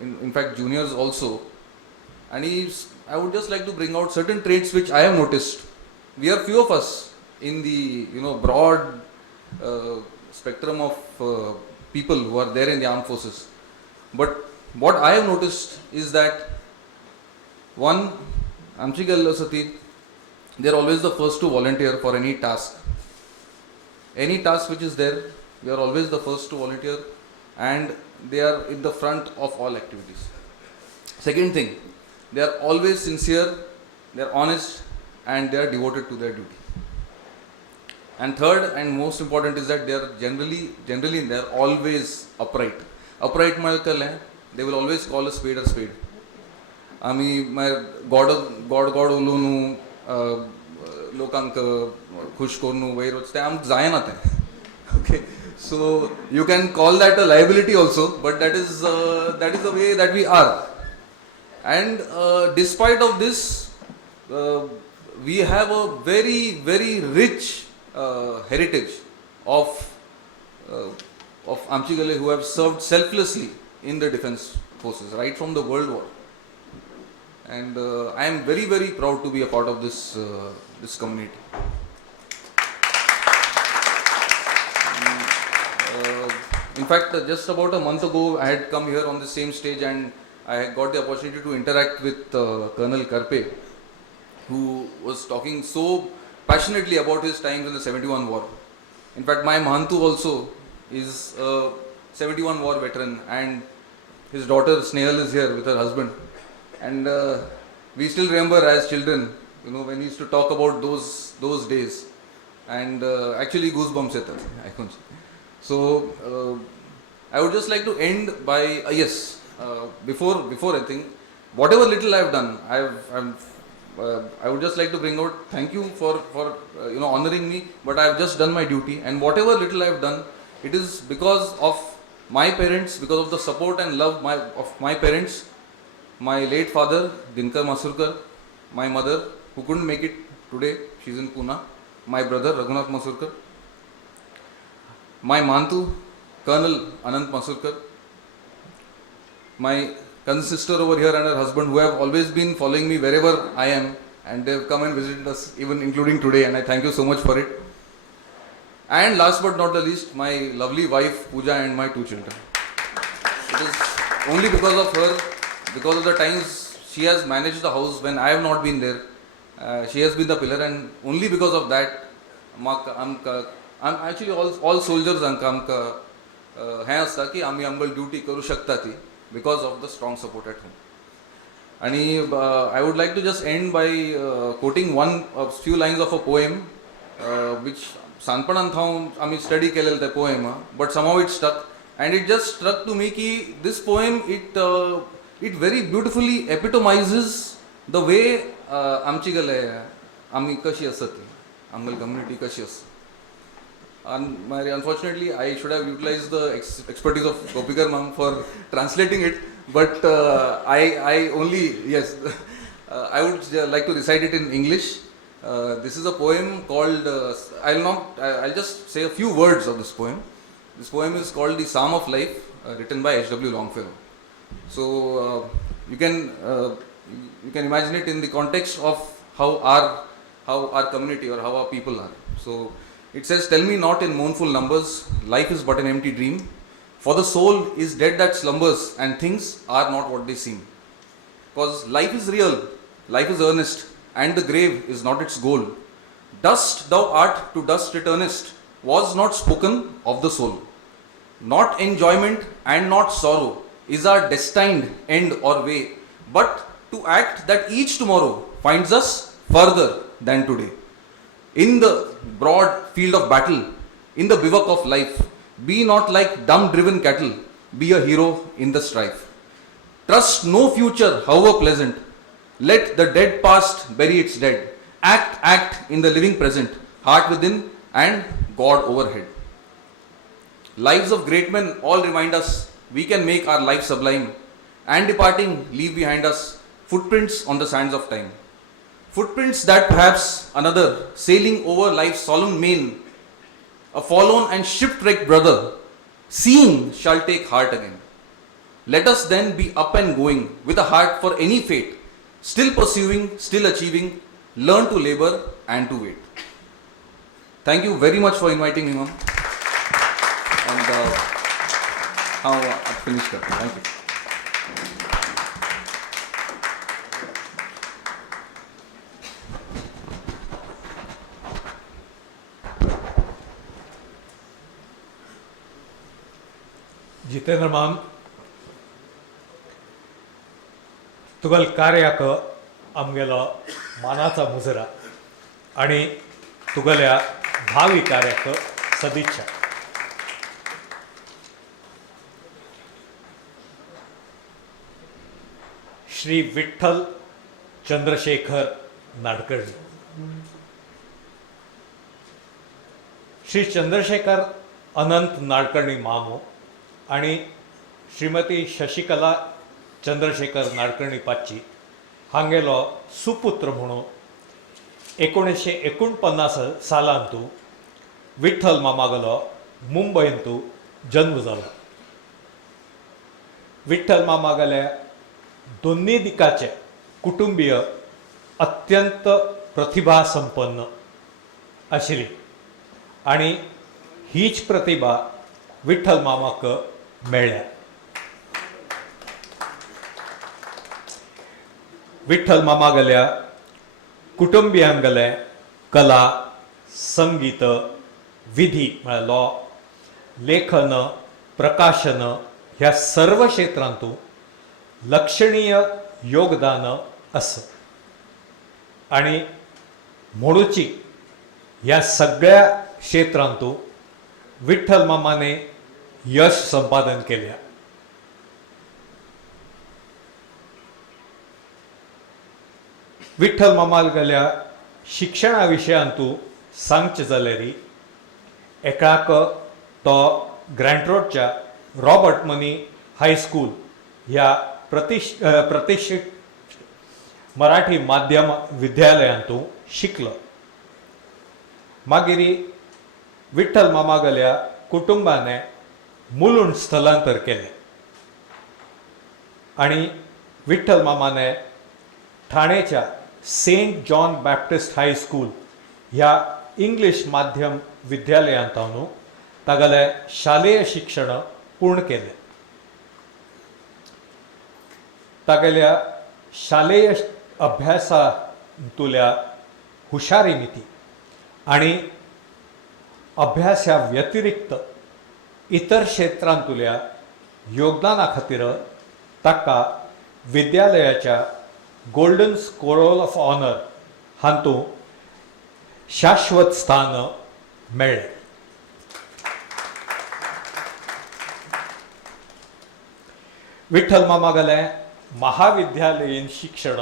in fact, juniors also. And I would just like to bring out certain traits which I have noticed. We are few of us in the broad spectrum of people who are there in the armed forces. But what I have noticed is that one, Amchigal Sati, they are always the first to volunteer for any task. Any task which is there, we are always the first to volunteer. and they are in the front of all activities. Second thing, they are always sincere, they are honest, and they are devoted to their duty. And third and most important is that they are generally they are always upright. Upright म्हळ्यार they will always call a spade a spade. आमी God उलोवन लोकांक खुश करून वयर वचता तें आमकां जायना तें. Okay, so you can call that a liability also, but that is the way that we are. And despite of this, we have a very, very rich heritage of Amchigale who have served selflessly in the defense forces right from the World War. And I am very, very proud to be a part of this community. In fact, just about a month ago, I had come here on the same stage and I had got the opportunity to interact with Colonel Karpe, who was talking so passionately about his times in the 71 war. In fact, my Mahantu also is a 71 war veteran, and his daughter Snehal is here with her husband. And we still remember as children, when he used to talk about those days, and actually goosebumps at that. So I would just like to end by before I think whatever little I've done, I would just like to bring out thank you for honoring me, but I've just done my duty, and whatever little I've done, it is because of my parents, because of the support and love of my parents, my late father Dinkar Masurkar, my mother who couldn't make it today, she's in Pune, my brother Raghunath Masurkar, my Mantu Colonel Anant Masurkar, my cousin sister over here and her husband who have always been following me wherever I am, and they've come and visited us even including today, and I thank you so much for it. And last but not the least, my lovely wife Pooja and my 2 children. It is only because of her, because of the times she has managed the house when I have not been there, she has been the pillar, and only because of that I'm actually all soldiers आमकां हें आसता की आमी आमगेली ड्युटी करूं शकता ती because of the strong support at home. And I would like to just end by quoting a few lines of a poem which Sanpanant आमी study केलेले ते poem, but somehow it stuck, and it just struck to me ki this poem it very beautifully epitomizes the way आमचीगले आमी कशी आसता ती आमगेली community कशी आसता. Unfortunately, I should have utilized the expertise of Gopikar ma'am for translating it, but I would like to recite it in English. This is a poem called, I'll just say a few words of this poem. This poem is called The Psalm of Life, written by H.W. Longfellow. So you can imagine it in the context of how our community or how our people are. So it says, "Tell me not in mournful numbers, life is but an empty dream. For the soul is dead that slumbers, and things are not what they seem. Because life is real, life is earnest, and the grave is not its goal. Dust thou art, to dust returnest, was not spoken of the soul. Not enjoyment and not sorrow is our destined end or way, but to act that each tomorrow finds us further than today. In the broad field of battle, in the bivouac of life, be not like dumb driven cattle, be a hero in the strife. Trust no future, however pleasant. Let the dead past bury its dead. Act in the living present, heart within and God overhead. Lives of great men all remind us we can make our life sublime, and departing leave behind us footprints on the sands of time. Footprints that perhaps another, sailing over life's solemn main, a forlorn and shipwrecked brother, seeing shall take heart again. Let us then be up and going with a heart for any fate, still pursuing, still achieving, learn to labor and to wait." Thank you very much for inviting me, ma'am. And I'll finish that. Thank you. जिथे जितेंद्र मान तुगल कार्याक आमगेलो मानाचा मुजरा आणि तुगल्या भावी कार्याक सदिच्छा. श्री विठ्ठल चंद्रशेखर नाडकर्णी. श्री चंद्रशेखर अनंत नाडकर्णी मामो आणि श्रीमती शशिकला चंद्रशेखर नाडकर्णी पाची हांगेलो सुपुत्र म्हणून 1949 सालांतू विठ्ठल मामागलो मुंबईंतू जन्म जालो. विठ्ठल मामागल्या दोन्ही दिकाचे कुटुंबीय अत्यंत प्रतिभा संपन्न आशिल्ली आणि हीच प्रतिभा विठ्ठल मामाक मेळ्ळ्या. विठ्ठल मामागल्या कुटुंबियांगले कला, संगीत, विधी म्हळ्यार लॉ, लेखन, प्रकाशन ह्या सर्व क्षेत्रांतू लक्षणीय योगदान आसा आणि म्हणूची ह्या सगळ्या क्षेत्रांतू विठ्ठल मामाने यश संपादन केल्या. विठ्ठल मामागेल्या शिक्षणा विशयांतू सांगचे जाल्यार एकाक तो ग्रँट रोडच्या रॉबर्ट मनी हायस्कूल ह्या प्रतिष्ठीत मराठी माध्यम विद्यालयांतू शिकलो. मागीर विठ्ठल मामागेल्या कुटुंबाने मुलुंड स्थलांतर केले आणि विठ्ठल मामाने ठाणेच्या सेंट जॉन बॅप्टिस्ट हायस्कूल ह्या इंग्लिश माध्यम विद्यालयांतून तागेलें शालेय शिक्षण पूर्ण केले. तागेल्या शालेय अभ्यासांतुल्या हुशारी मिती आणि अभ्यासा व्यतिरिक्त इतर क्षेत्रांतुल्या योगदाना खातीर ताका विद्यालयाच्या गोल्डन स्कोरल ऑफ ऑनर हातूं शाश्वत स्थान मेळ्ळें. विठ्ठल मामागेलें महाविद्यालयीन शिक्षण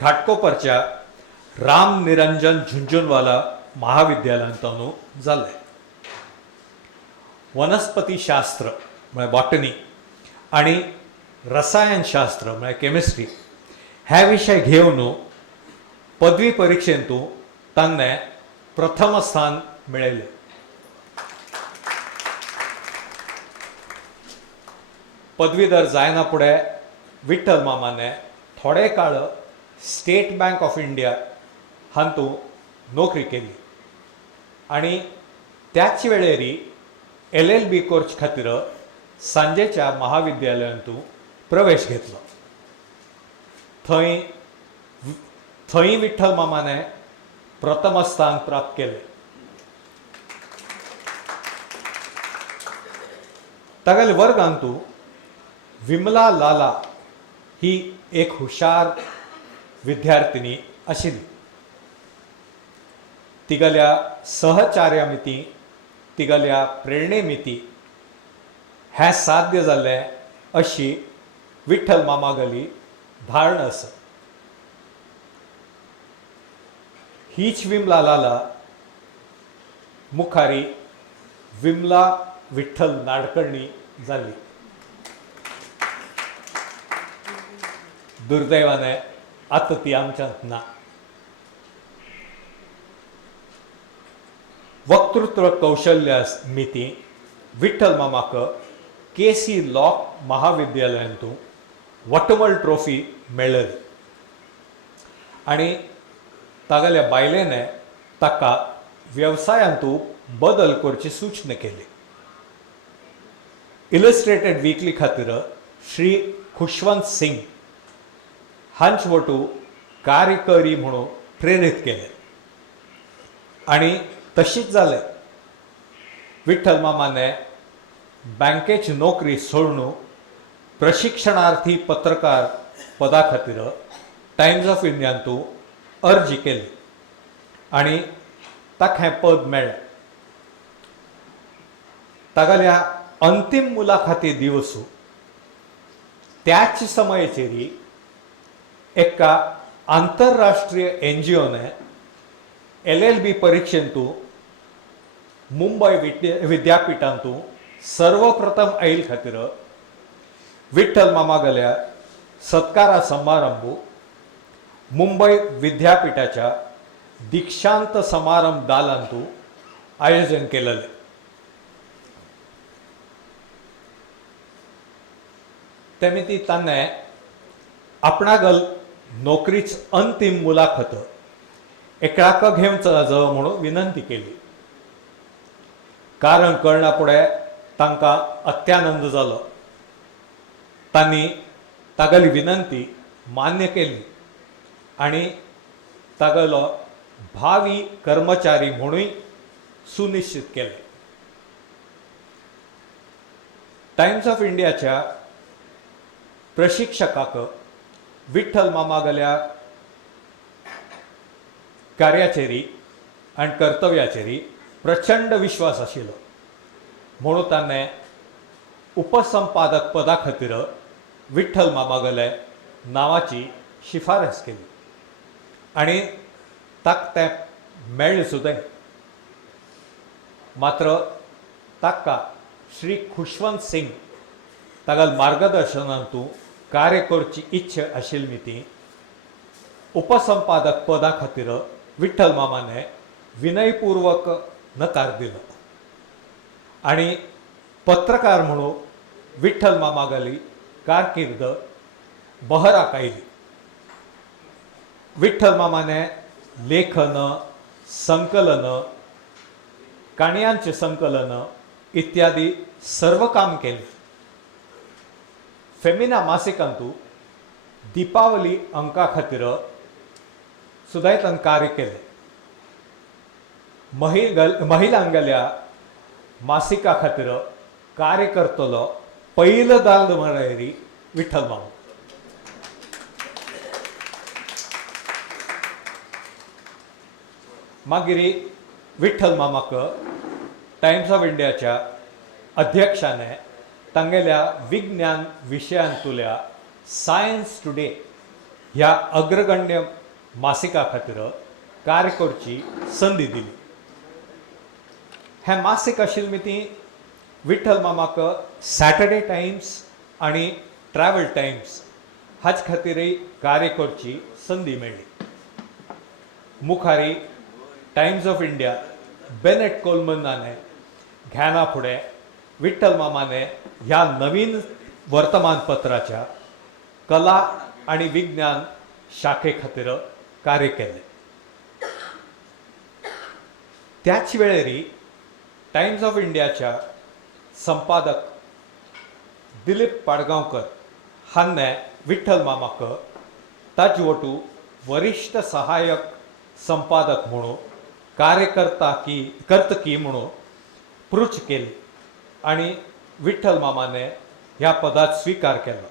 घाटकोपरच्या राम निरंजन झुंझुनवाला महाविद्यालयांतून जालें. वनस्पतीशास्त्र म्हळ्यार बॉटनी आणि रसायनशास्त्र म्हळ्यार केमिस्ट्री हे विशय घेवन पदवी परीक्षेंतू ताणें प्रथम स्थान मेळयलें. पदवीधर जायना फुडें विठ्ठल मामाने थोडे काळ स्टेट बँक ऑफ इंडिया हातूं नोकरी केली आणि त्याच वेळेर LLB कोर्स खातीर सांजेच्या महाविद्यालयांतू प्रवेश घेतलो. थंय विठ्ठल मामाने प्रथम स्थान प्राप्त केले. तागेल्या वर्गांतू विमला लाला ही एक हुशार विद्यार्थिनी आशिल्ली. तिगेल्या सहचार्या मिती, तिगेल्या प्रेरणे मिती हें साध्य जाल्लें अशी विठ्ठल मामागेली धारण आसा. हीच विमला लाला मुखारी विमला विठ्ठल नाडकर्णी जाली. दुर्दैवाने आतां ती आमच्यांत ना. वक्तृत्व कौशल्य मिती विठ्ठल मामाक KC लॉ महाविद्यालयांतू वटमल ट्रॉफी मेळ्ळली आणि तागेल्या बायलेने ताका व्यवसायांतू बदल करची सूचना केली. इलस्ट्रेटेड वीकली खातीर श्री खुशवंत सिंग हांच वटू कार्यकरी म्हणून प्रेरीत केले आणि तशीच जालें. विठ्ठल मामाने बँकेची नोकरी सोडून प्रशिक्षणार्थी पत्रकार पदा खातीर टायम्स ऑफ इंडियान तूं अर्ज केली आनी ताका हें पद मेळ्ळें. तागेल्या अंतीम मुलाखती दिवस त्याच समयाचेर एका आंतरराष्ट्रीय NGOने LLB परीक्षेंतू मुंबय विद्यापीठांतू सर्वप्रथम आयल खातीर विठ्ठल मामा गेल्या सत्कारा समारंभ मुंबय विद्यापीठाच्या दीक्षांत समारंभ दालांतू आयोजन केलेले. तेमिती ताणें आपणागल नोकरीच अंतीम मुलाखत एकाक घेवचो म्हणून विनंती केली. कारण कळना फुडें तांकां अत्यानंद जालो. तांणी तागेली विनंती मान्य केली आनी तागेलो भावी कर्मचारी म्हणून सुनिश्चित केले. टायम्स ऑफ इंडियाच्या प्रशिक्षकाक विठ्ठल मामा गेल्या कार्याचेरी आनी कर्तव्याचेरी प्रचंड विश्वास आशिल्लो म्हणून ताणें उपसंपादक पदा खातीर विठ्ठल मामा गेले नांवाची शिफारस केली आनी ताका तें मेळ्ळें सुद्दां. मात्र ताका श्री खुशवंत सिंग तागेल्या मार्गदर्शनांतू कार्य करची इच्छा आशिल्ली ती उपसंपादक पदा खातीर विठ्ठल मामाने विनयपूर्वक नकार दिलो आनी पत्रकार म्हणून विठ्ठल मामा गेली कारकीर्द बहराक आयली. विठ्ठल मामाने लेखन, संकलन, काणयांचे संकलन इत्यादी सर्व काम केले. फेमिना मासिकांतू दीपावली अंका खातीर सुद्दां ताणें कार्य केलें. महिलांगेल्या मासिका खातीर कार्य करतलो पयलो दाल म्हळ्यार विठ्ठल मामा. मागीर विठ्ठल मामाक टायम्स ऑफ इंडियाच्या अध्यक्षाने तांगेल्या विज्ञान विशयांतुल्या सायन्स टुडे ह्या अग्रगण्य मासिका खातीर कार्य करची संदी दिली. हें मासीक आशिल्ली ती विठ्ठल मामाक सॅटर्डे टायम्स आनी ट्रॅवल टायम्स हाचे खातीरय कार्य करची संदी मेळ्ळी. मुखारी टायम्स ऑफ इंडिया बेनेट कोलमनाने घेना फुडें विठ्ठल मामाने ह्या नवीन वर्तमानपत्राच्या कला आनी विज्ञान शाखे खातीर कार्य केलें. त्याच वेळेर टायम्स ऑफ इंडियाच्या संपादक दिलीप पाडगांवकर हांणे विठ्ठल मामाक ताचे वटू वरिश्ठ सहाय्यक संपादक म्हणून कार्य करतकी म्हणून पृछ केली आनी विठ्ठल मामाने ह्या पदात स्वीकार केलो.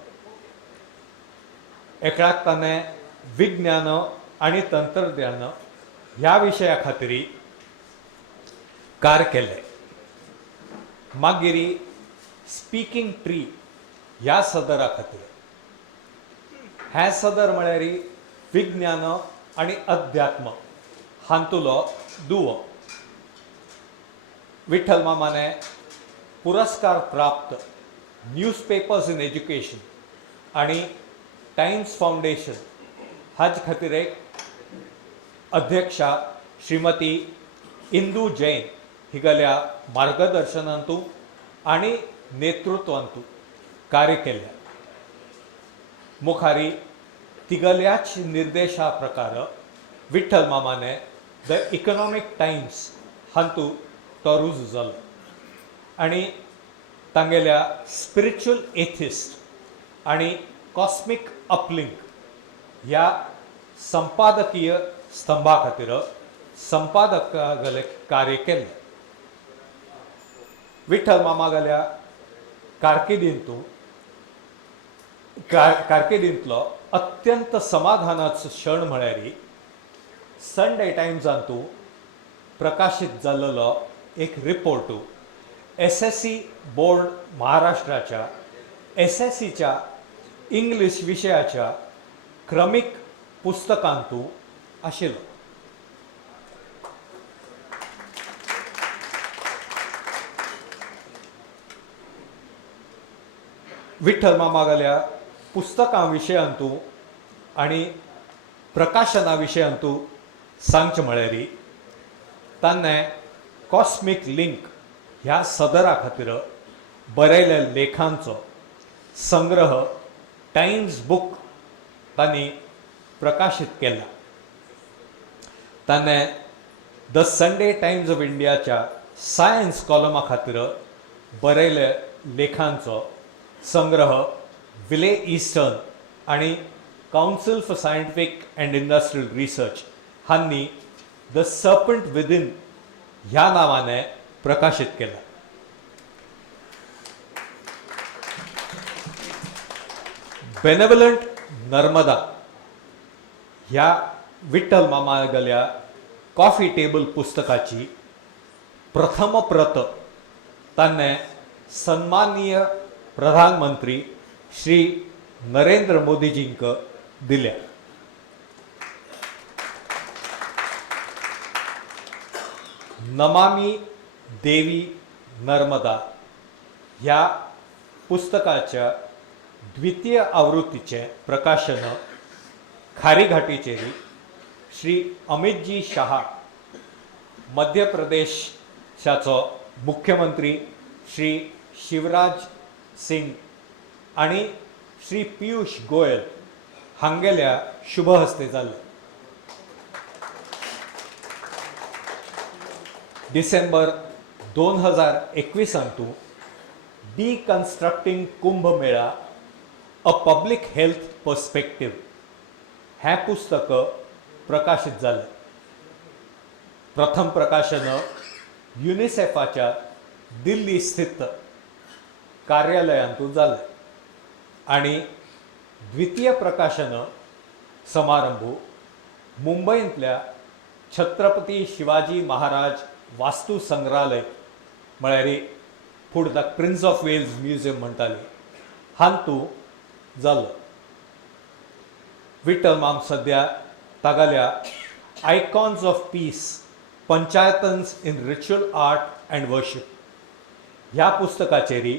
एकाक ताणें विज्ञान आनी तंत्रज्ञान ह्या विशया खातीर कार्य केलें. मागीर स्पीकिंग ट्री ह्या सदरा खातीर हें सदर म्हळ्यार विज्ञान आनी अध्यात्म हांतुलो दुवो. विठ्ठल मामाने पुरस्कार प्राप्त न्यूजपेपर्स इन एज्युकेशन आनी टायम्स फाउंडेशन हाचे खातीर एक अध्यक्षा श्रीमती इंदू जैन हिगल्या मार्गदर्शनांतू आनी नेतृत्वांतू कार्य केल्या. मुखारी तिगल्याच निर्देशा प्रकार विठ्ठल मामाने द इकॉनॉमिक टायम्स हांतू तो रुजू जालो आनी तांगेल्या स्पिरिच्युअल एथिस्ट आनी कॉस्मिक अपलिंक ह्या संपादकीय स्तंभा खातीर संपादकागले कार्य केलें. विठ्ठल मामा गेल्या कारकिर्दींतलो अत्यंत समाधानाचो क्षण म्हळ्यार संडे टायम्सांतू प्रकाशीत जाल्लो एक रिपोर्टू SSC बोर्ड महाराष्ट्राच्या SSCच्या इंग्लिश विशयाच्या क्रमिक पुस्तकांतू आशिल्लो. विठ्ठल मामागेल्या पुस्तकां विशयांतू आनी प्रकाशना विशयांतू सांगचें म्हळ्यार ताणें कॉस्मिक लिंक ह्या सदरा खातीर बरयल्ल्या लेखांचो संग्रह टायम्स बुक तांणी प्रकाशीत केला. ताणें द संडे टायम्स ऑफ इंडियाच्या सायन्स कॉलमा खातीर बरयल्ल्या लेखांचो संग्रह विले ईस्टर्न आणि council for scientific and industrial research हांनी द सर्पंट विदिन ह्या नावाने प्रकाशित केला. बेनेवलंट नर्मदा ह्या विठ्ठल मामागेल्या कॉफी टेबल पुस्तकाची प्रथम प्रत ताणें सन्माननीय प्रधानमंत्री श्री नरेंद्र मोदीजींक दिल्या. नमामि देवी नर्मदा ह्या पुस्तकाच्या द्वितीय आवृत्तीचे प्रकाशन खारीघाटीचेरी श्री अमितजी शाह, मध्य प्रदेशाचो मुख्यमंत्री श्री शिवराज सिंग आणि श्री पियुष गोयल हांगेल्या शुभ हस्ते जाल्ले. December 2021 डिकन्स्ट्रक्टिंग Kumbh Mela a public health perspective हें पुस्तक प्रकाशीत जालें. प्रथम प्रकाशन युनिसेफाच्या दिल्ली स्थित कार्यालयांतून जालें आणि द्वितीय प्रकाशन समारंभ मुंबईंतल्या छत्रपती शिवाजी महाराज वास्तू संग्रहालय म्हळ्यार फूड the prince of Wales museum म्हणटाली हांतू जालो. विठ्ठल माम सद्या तागाल्या icons of peace panchayatans in ritual art and worship ह्या पुस्तकाचेरी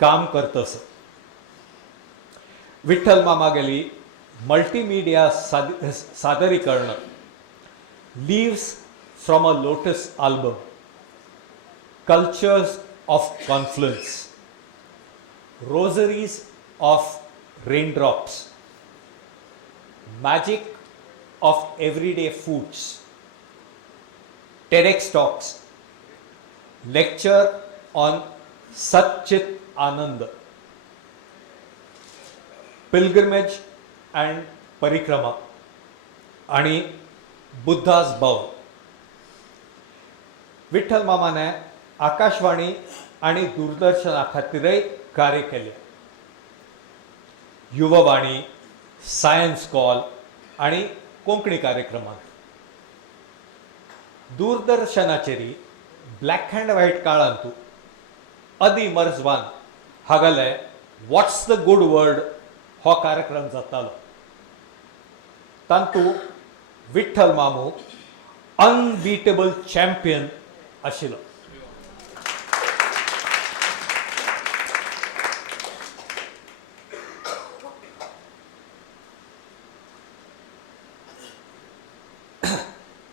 काम करतस. विठ्ठल मामागेली मल्टीमिडिया सादरीकरण leaves from a lotus album, cultures of confluence, rosaries of raindrops, magic of everyday foods, TEDx talks, lecture on Sachchit Anand, pilgrimage and parikrama आणि बुद्धाज बाउल. विठ्ठल मामाने आकाशवाणी आणि दूरदर्शना खातीरय कार्य केले. युववाणी, सायन्स कॉल आणि कोंकणी कार्यक्रमांत. दूरदर्शनाचेरी ब्लॅक अँड व्हाईट काळांतू अदी मर्जवान हागले व्हॉट्स द गुड वर्ड हो कार्यक्रम जातालो. तांतू विठ्ठल मामू अनबीटेबल चॅम्पियन आशिल्लो.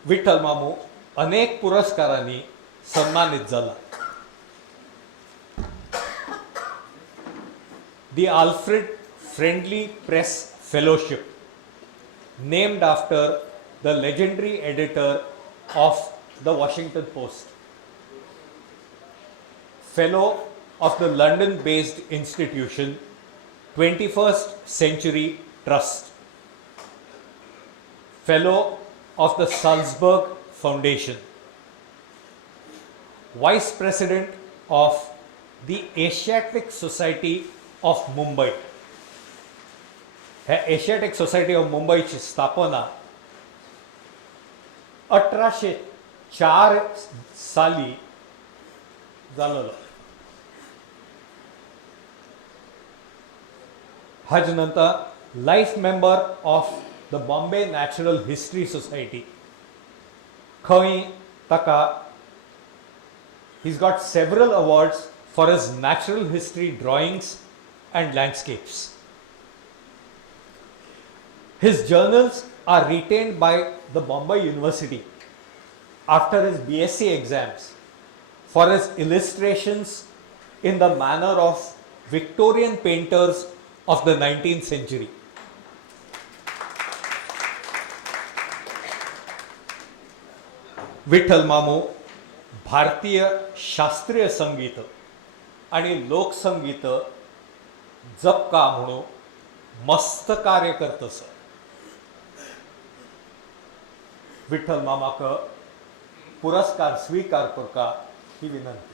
विठ्ठल मामू अनेक पुरस्कारांनी सन्मानित झाला. The Alfred Friendly Press Fellowship, named after the legendary editor of the Washington Post. Fellow of the London-based institution 21st Century Trust. Fellow of the Salzburg Foundation. Vice President of the Asiatic society of Mumbai. ह्या एशियाटिक सोसायटी ऑफ मुंबईची स्थापना 1804 साली जालेलो. हाजे नंतर life member of the Bombay natural history society. खंय ताका he's got several awards for his natural history drawings and landscapes. His journals are retained by the Bombay University after his BSc exams for his illustrations in the manner of Victorian painters of the 19th century. Vitthal मामू भारतीय शास्त्रीय संगीत आणि लोकसंगीत जपका म्हणून मस्त कार्य करतस. विठ्ठल मामाक पुरस्कार स्वीकार करका ही विनंती.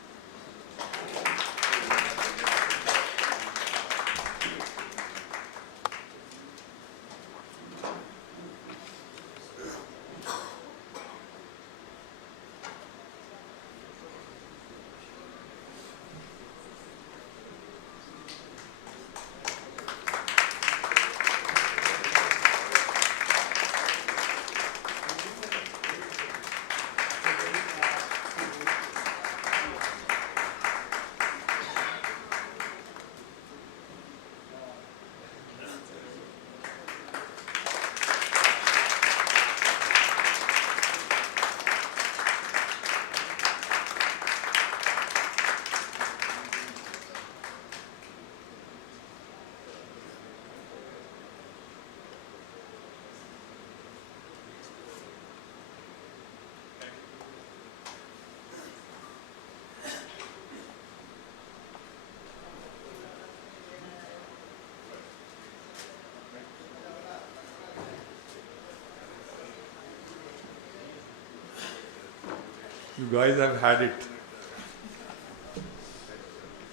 You guys have had it.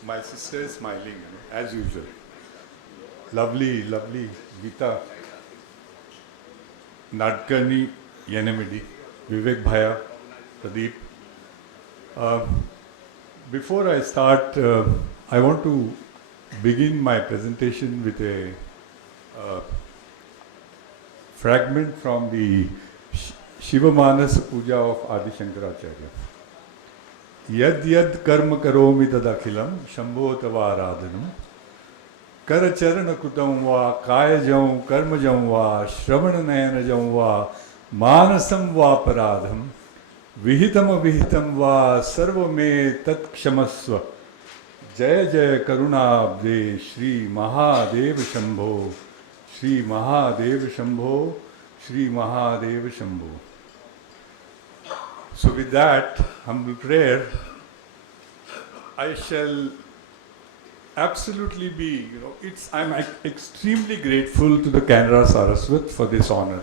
My sister is smiling, as usual. Lovely, lovely Geeta, Nadkarni, Yenamidi, Vivek Bhaya, Pradeep. Before I start, I want to begin my presentation with a fragment from the Shivamanas Puja of Adi Shankaracharya. Yad yad karma karomi tadakhilam shambho tava aradhanam kar charana kutam va kayajam karmajam va shravana nayanajam va manasam va paradham vihitam avihitam va sarva me tat kshamasva jaya jaya karunabde Shri Mahadev Shambho Shri Mahadev Shambho Shri Mahadev Shambho. So with that humble prayer, I shall absolutely be, I'm extremely grateful to the Canara Saraswat for this honor.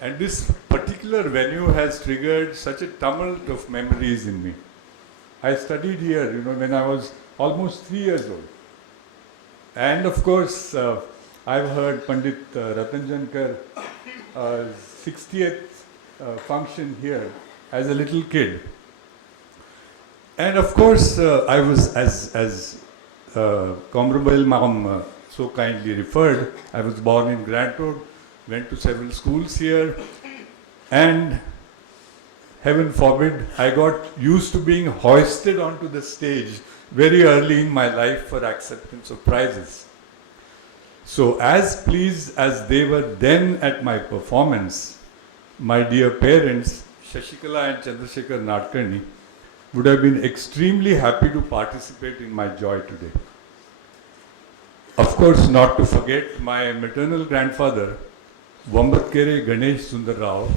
And this particular venue has triggered such a tumult of memories in me. I studied here, when I was almost 3 years old. And of course, I've heard Pandit Ratanjankar's 60th function here as a little kid. And of course, I was, as Comrade Ma'am so kindly referred, I was born in Grant Road, went to several schools here, and heaven forbid, I got used to being hoisted onto the stage very early in my life for acceptance of prizes. So as pleased as they were then at my performance, my dear parents, Shashikala and Chandrasekhar Nadkarni, would have been extremely happy to participate in my joy today. Of course, not to forget my maternal grandfather, Vambatkere Ganesh Sundar Rao,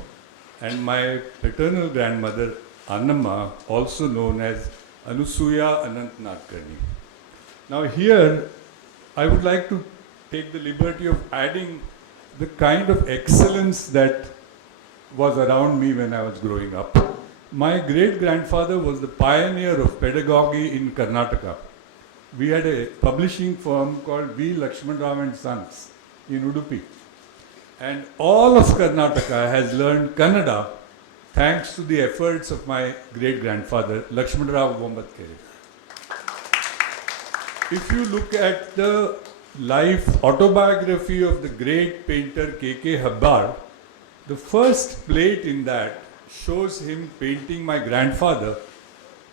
and my paternal grandmother, Annamma, also known as Anusuya Anant Nadkarni. Now here, I would like to take the liberty of adding the kind of excellence that was around me when I was growing up. My great-grandfather was the pioneer of pedagogy in Karnataka. We had a publishing firm called V. Lakshman Rao and Sons in Udupi. And all of Karnataka has learned Kannada thanks to the efforts of my great-grandfather, Lakshman Rao Bombatkere. If you look at the life autobiography of the great painter K.K. Habbar, the first plate in that shows him painting my grandfather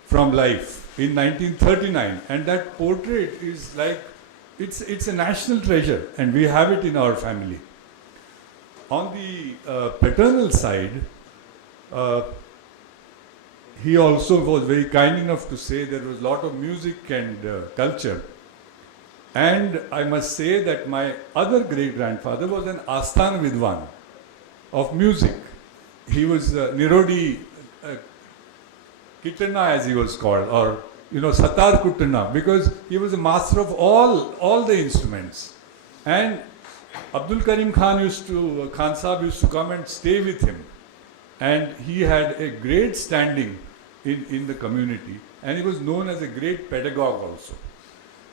from life in 1939, and that portrait is like, it's a national treasure, and we have it in our family. On the paternal side, he also was very kind enough to say there was a lot of music and culture. And I must say that my other great-grandfather was an Asthana Vidwan of music. He was Nirodi Kitana, as he was called, or Satar Kuttana, because he was a master of all the instruments. And Abdul Karim Khan Sahib used to come and stay with him. And he had a great standing in the community, and he was known as a great pedagogue also.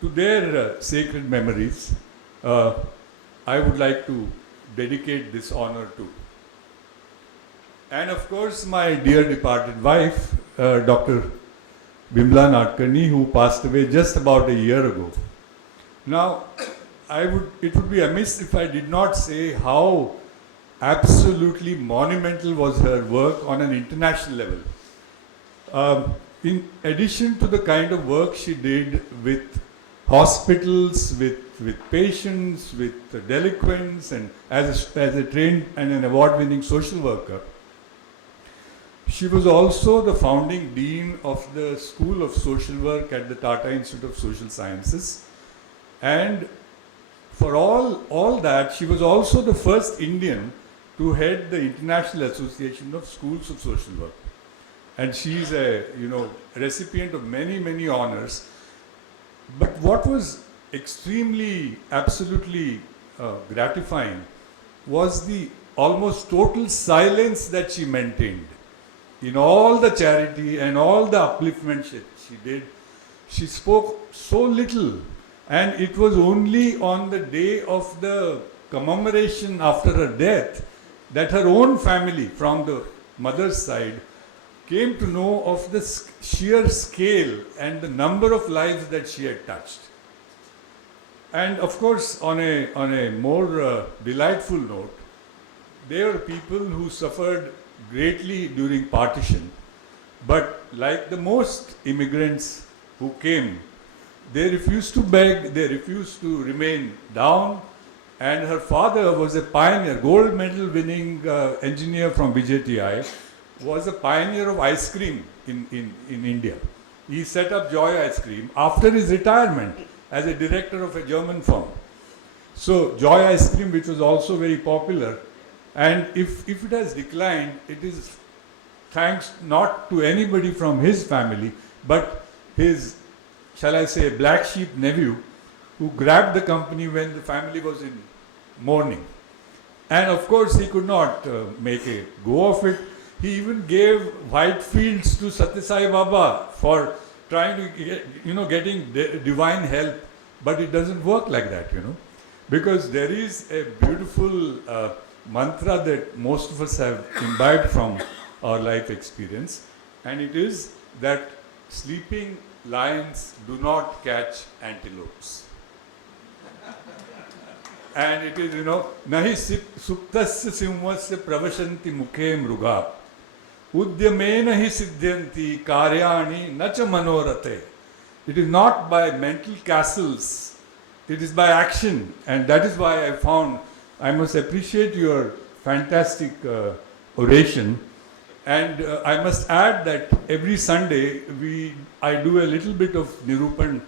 To their sacred memories, I would like to dedicate this honor too. And of course, my dear departed wife, Dr. Bimla Nadkarni, who passed away just about a year ago. Now, it would be amiss if I did not say how absolutely monumental was her work on an international level. In addition to the kind of work she did with hospitals, with patients, with delinquents, and as a trained and an award-winning social worker, she was also the founding dean of the School of Social Work at the Tata Institute of Social Sciences. And for all that, she was also the first Indian to head the International Association of Schools of Social Work. And she's a recipient of many honors. But what was extremely, absolutely gratifying was the almost total silence that she maintained. In all the charity and all the upliftment she did, she spoke so little. And it was only on the day of the commemoration after her death that her own family, from the mother's side, came to know of the sheer scale and the number of lives that she had touched. And of course, on a more delightful note, there were people who suffered greatly during partition, but like the most immigrants who came, they refused to beg, they refused to remain down. And her father was a pioneer, gold medal winning engineer from BJTI, was a pioneer of ice cream in India. He set up Joy Ice Cream after his retirement as a director of a German firm. So Joy Ice Cream, which was also very popular, and if it has declined, it is thanks not to anybody from his family, but his, shall I say, black sheep nephew, who grabbed the company when the family was in mourning. And of course, he could not make a go of it. He even gave white fields to Satya Sai Baba for trying to get, getting divine help. But it doesn't work like that, because there is a beautiful mantra that most of us have imbibed from our life experience, and it is that sleeping lions do not catch antelopes. And it is, nahi suptasya simhasya pravashanti mukhe mruga udyamena hi siddhyanti karyani nacha manorate. It is not by mental castles, it is by action. And that is why I found, I must appreciate your fantastic oration. And I must add that every Sunday I do a little bit of Nirupan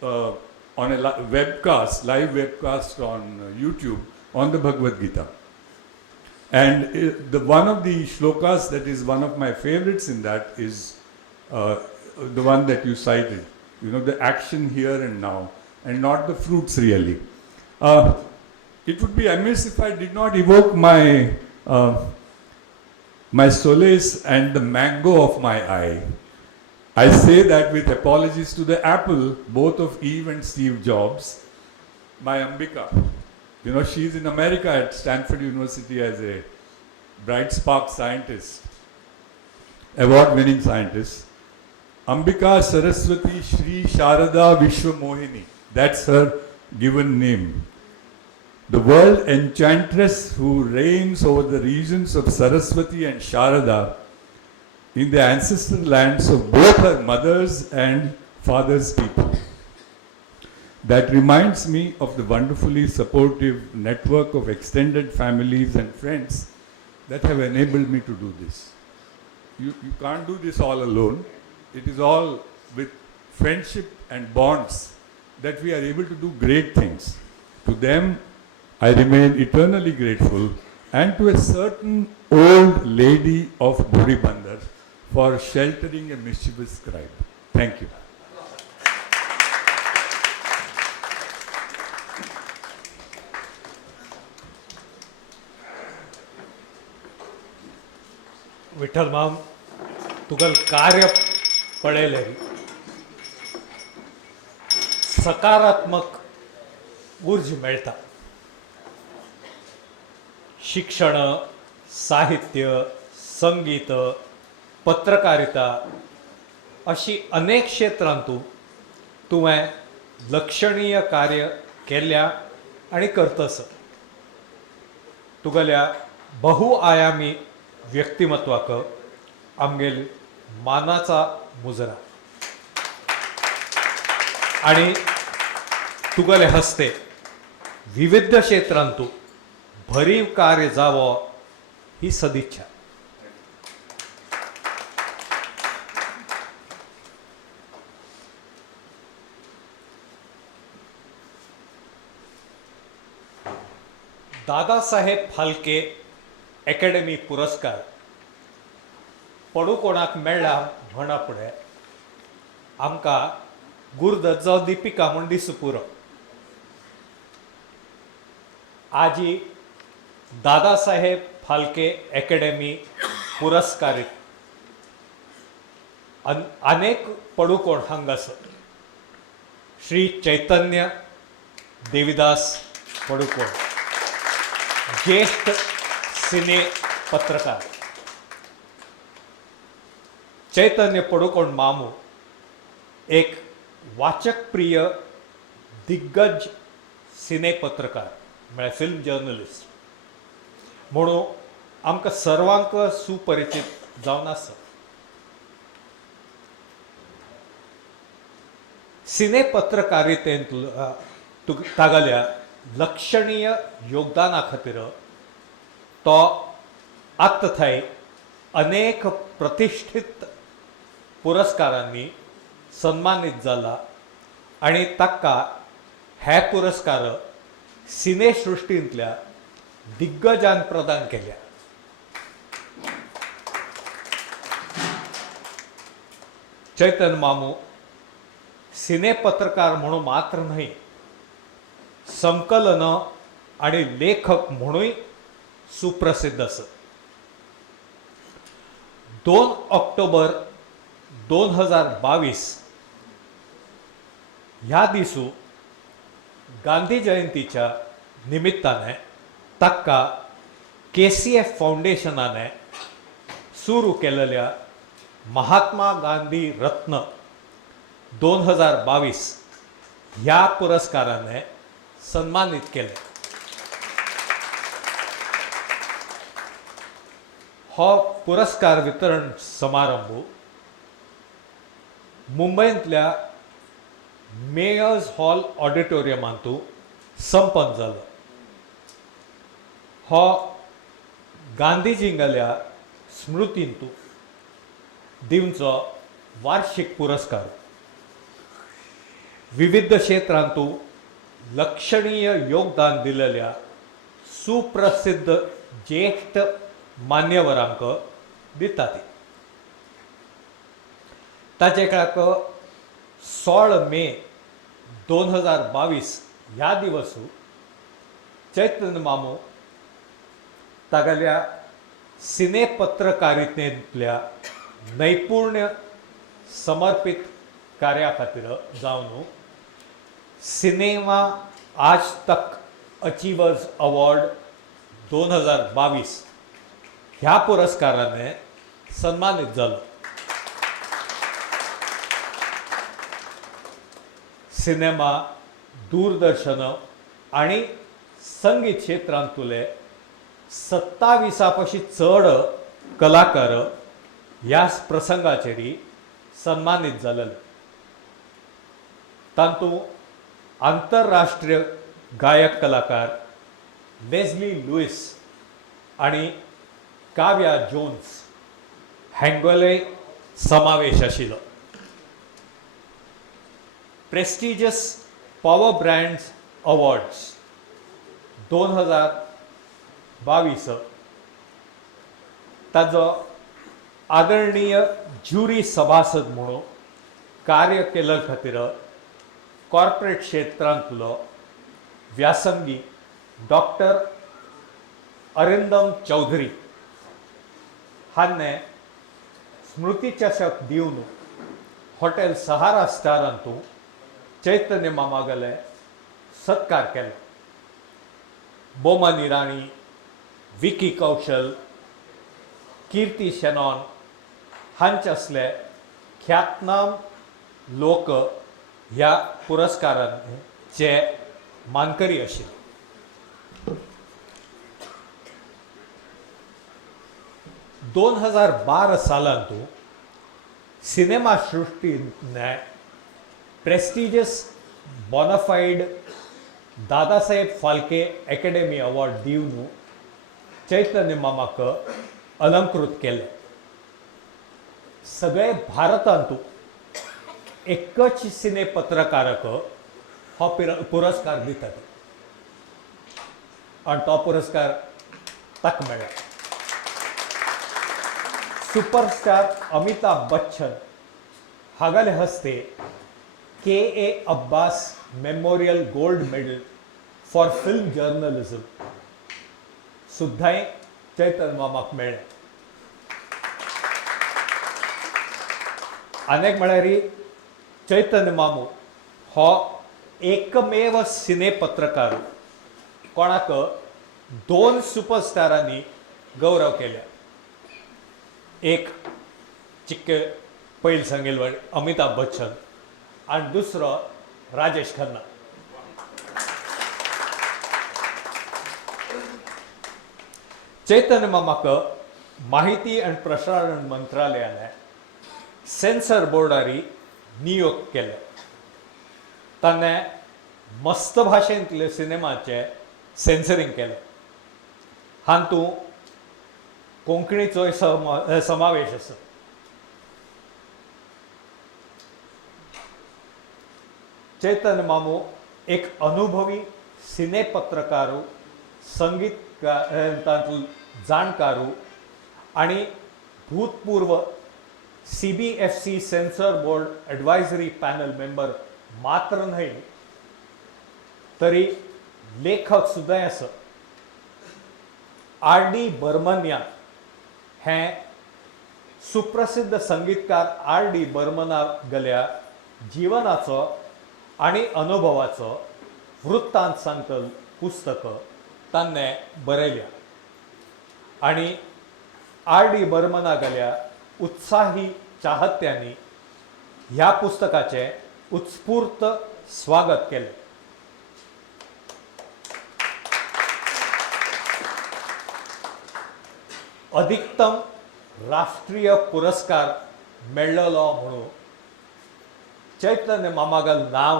on a live webcast on YouTube on the Bhagavad Gita. And one of the shlokas that is one of my favorites in that is the one that you cited, the action here and now, and not the fruits really. It would be amiss if I did not evoke my my solace and the mango of my eye. I say that with apologies to the apple, both of Eve and Steve Jobs, my Ambika. You know, she's in America at Stanford University as a bright spark scientist, award-winning scientist. Ambika Saraswati Shri Sharada Vishwa Mohini. That's her given name. The world enchantress who reigns over the regions of Saraswati and Sharada in the ancestral lands of both her mother's and father's people. That reminds me of the wonderfully supportive network of extended families and friends that have enabled me to do this. You can't do this all alone. It is all with friendship and bonds that we are able to do great things. To them, I remain eternally grateful, and to a certain old lady of Buribandar for sheltering a mischievous scribe. Thank you. Vitthal माम तुगल कार्य पळयले सकारात्मक ऊर्ज मेळटा. शिक्षण, साहित्य, संगीत, पत्रकारिता अशी अनेक क्षेत्रांतू तुवें लक्षणीय कार्य केल्या आणि करतस. तुगल्या बहुआयामी व्यक्तिमत्वाक आमगेल मानाचा मुजरा. आणि तुगले हस्ते विविध क्षेत्रांतू भरीव कार्य जावो ही सदिच्छा. दादासाहेब फाल्के अकॅडमी पुरस्कार पडुकोणाक मेळ्ळा म्हणा फुडें आमकां गुरदर्जो दिपिका म्हूण दिसूं पुरो. आजी दादासाहेब फाल्के अकॅडमी पुरस्कारीत अनेक पडुकोण हांगासर. श्री चैतन्य देविदास पडुकोण, ज्येष्ठ सिने पत्रकार. चैतन्य पडुकोण मामू एक वाचक प्रिय दिग्गज सिने पत्रकार म्हळ्यार फिल्म जर्नलिस्ट म्हणून आमकां सर्वांक सुपरिचीत जावन आसा. सिने पत्रकारितेंत तागेल्या लक्षणीय योगदाना खातीर तो आत्त थंय अनेक प्रतिश्ठीत पुरस्कारांनी सन्मानीत जाला आणि ताका हे पुरस्कार सिनेसृश्टींतल्या दिग्गजान प्रदान केल्या. चैतन्य मामू सिने पत्रकार म्हणून मात्र न्हय, संकलन आणि लेखक म्हणून सुप्रसिद्ध आसा. 2 ऑक्टोबर 2022 ह्या दिसू गांधी जयंतीच्या निमित्ताने ताका KCF फाउंडेशनाने सुरू केलेल्या महात्मा गांधी रत्न 2022 ह्या पुरस्काराने सन्मानित केले. हो पुरस्कार वितरण समारंभ मुंबईतल्या मेयर्स हॉल ऑडिटोरियमांतू संपन्न जालो. हो गांधीजींगल्या स्मृतींतू दिवचो वार्षिक पुरस्कार. विविध क्षेत्रांतू लक्षणीय योगदान दिलेल्या सुप्रसिद्ध ज्येष्ठ मान्यवरांक दितात. ताचे काळाक 16 मे 2022 ह्या दिवसू चैतन्य मामू तागेल्या सिनेपत्रकारितेंतल्या नैपुण्य समर्पित कार्या खातीर जावन सिनेमा आज तक अचीवर्स अवॉर्ड 2022 ह्या पुरस्काराने सन्मानित झालो. सिनेमा, दूरदर्शन आणि संगीत क्षेत्रांतले 27 चड कलाकार ह्या प्रसंगाचेरी सन्मानित जालेले. तातूंत आंतरराष्ट्रीय गायक कलाकार लेस्ली लुईस आणि काव्या जोन्स हांगेले समावेश आशिल्लो. प्रेस्टिजियस पॉवर ब्रँड्स अवॉर्ड्स 2022 ताजो आदरणीय ज्युरी सभासद म्हणून कार्य केले खातीर कॉर्पोरेट क्षेत्रांतलो व्यासंगी डॉक्टर अरिंदम चौधरी हांणे स्मृती चषक दिवन हॉटेल सहारा स्टारांतू चैतन्य मामागेले सत्कार केले. बोमन इराणी, विकी कौशल, कीर्ती शेनॉन हांचे असले ख्यातनाम लोक ह्या पुरस्काराचे मानकरी आशिल्ले. दोन 2012 सालांतू सिनेमा सृष्टीने prestigious bona fide Dadasaheb Phalke academy award दिवन चैतन्य मामाक अलंकृत केले. सगळे भारतांतू एकच सिनेपत्रकारक हो पुरस्कार दितात आणि तो पुरस्कार ताका मेळ्ळा. सुपरस्टार अमिताभ बच्चन हागले हस्ते K.A. Abbas memorial gold medal for film journalism सुद्दां चैतन्य मामाक मेळ्ळें. अनेक म्हळ्यार चैतन्य मामू हो एकमेव सिनेपत्रकार कोणाक 2 सुपरस्टारांनी गौरव केल्या. एक चिक्के पयलीं सांगिल्लो अमिताभ बच्चन आणि दुसरो राजेश खन्ना. चैतन्य मामाक माहिती आणि प्रसारण मंत्रालयाने सेन्सर बोर्डारी नियुक्त केले. ताणें मस्त भाशेंतले सिनेमाचे सेन्सरींग केले. हातूंत कोंकणीचो समावेश आसा. चैतन्य मामू एक अनुभवी सिनेपत्रकारू, संगीतांतलो जाणकारू आणि भूतपूर्व CBFC censor board advisory panel member मात्र न्हय तरी लेखक सुद्दां आसा. R.D. बर्मनिया हे सुप्रसिद्ध संगीतकार R.D. बर्मना गेल्या जिवनाचो आणि अनुभवाचो वृत्तांत सांगतल पुस्तक ताणें बरयल्या आणि R.D. बर्मना गेल्या उत्साही चाहत्यांनी ह्या पुस्तकाचे उत्स्फूर्त स्वागत केले. अधिकतम राष्ट्रीय पुरस्कार मेळ्ळलो म्हणून चैतन्य मामागल नाव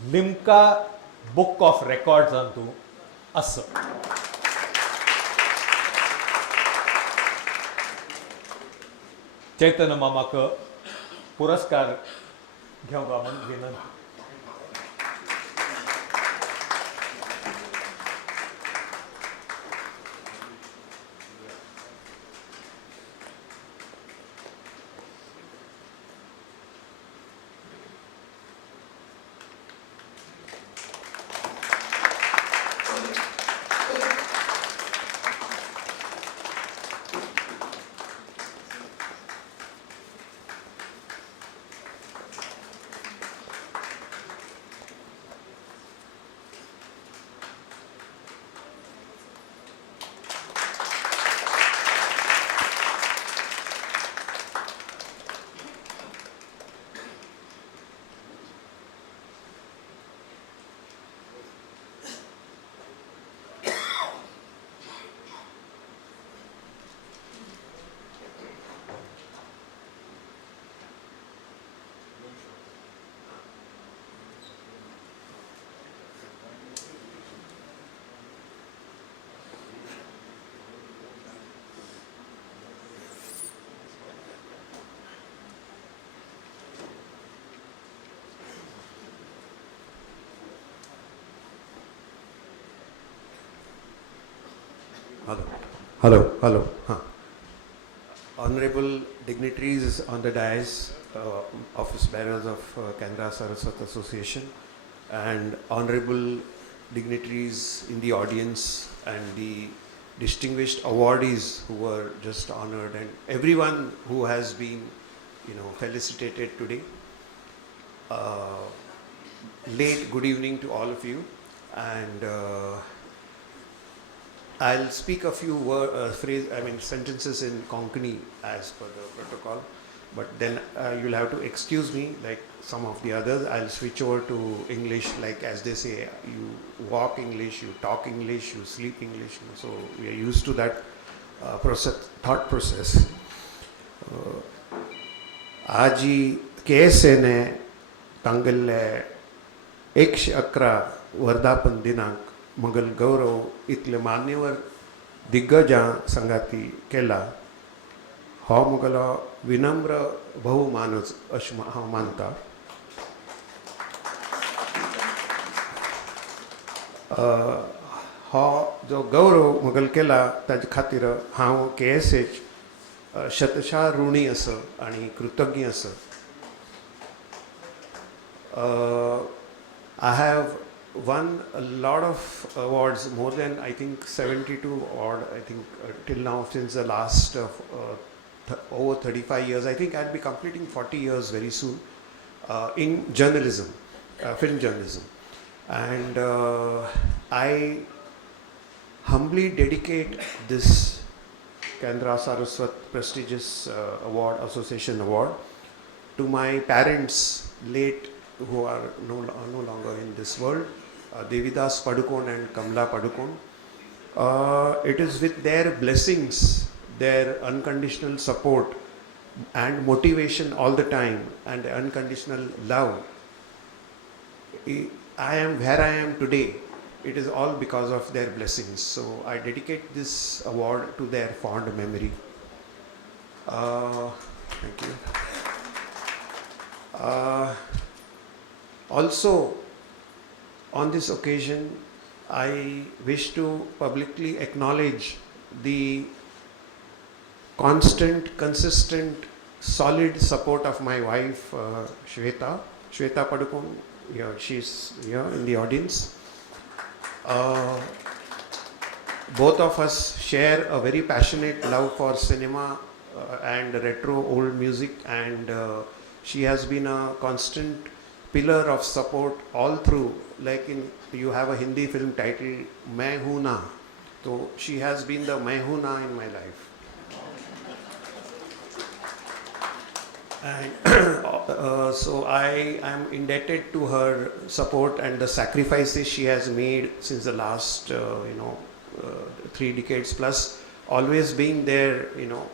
लिम्का बुक ऑफ रेकॉर्ड्सांतू आसा. चैतन्य मामाक पुरस्कार घेवपा म्हूण विनंती. Hello. Honorable dignitaries on the dais, office bearers of Canara Saraswat Association, and honorable dignitaries in the audience, and the distinguished awardees who were just honored, and everyone who has been, felicitated today. Late good evening to all of you, and I'll speak a few sentences in Konkani as per the protocol, but then you'll have to excuse me like some of the others. I'll switch over to English, like as they say, you walk English, you talk English, you sleep English, so we are used to that thought process. Aji KSN Tangal 111 वर्धापन दिनांक मगल गौरव इतले मान्यवर दिग्गजां संगाती केला हो मुगलो विनम्र बहुमानच अशें हांव मानता. हो जो गौरव मुगल केला ताजे खातीर हांव KSH शतशा ऋणी आसा आनी कृतज्ञ आसा. I have won a lot of awards, more than I think 72 odd, I think till now, since the last over 35 years. I think I'll be completing 40 years very soon in journalism, film journalism. And I humbly dedicate this Canara Saraswat prestigious award, association award, to my parents, late, who are no longer in this world, Devidas Padukone and Kamla Padukone. It is with their blessings, their unconditional support and motivation all the time, and unconditional love, I am where I am today. It is all because of their blessings. So I dedicate this award to their fond memory. Thank you. Also, on this occasion, I wish to publicly acknowledge the constant, consistent, solid support of my wife, Shweta Padukone. Yeah, she's here in the audience. Both of us share a very passionate love for cinema and retro old music, and she has been a constant pillar of support all through. Like you have a Hindi film title, Main Hoon Na, so she has been the Main Hoon Na in my life. And so I am indebted to her support and the sacrifices she has made since the last 3 decades plus, always being there.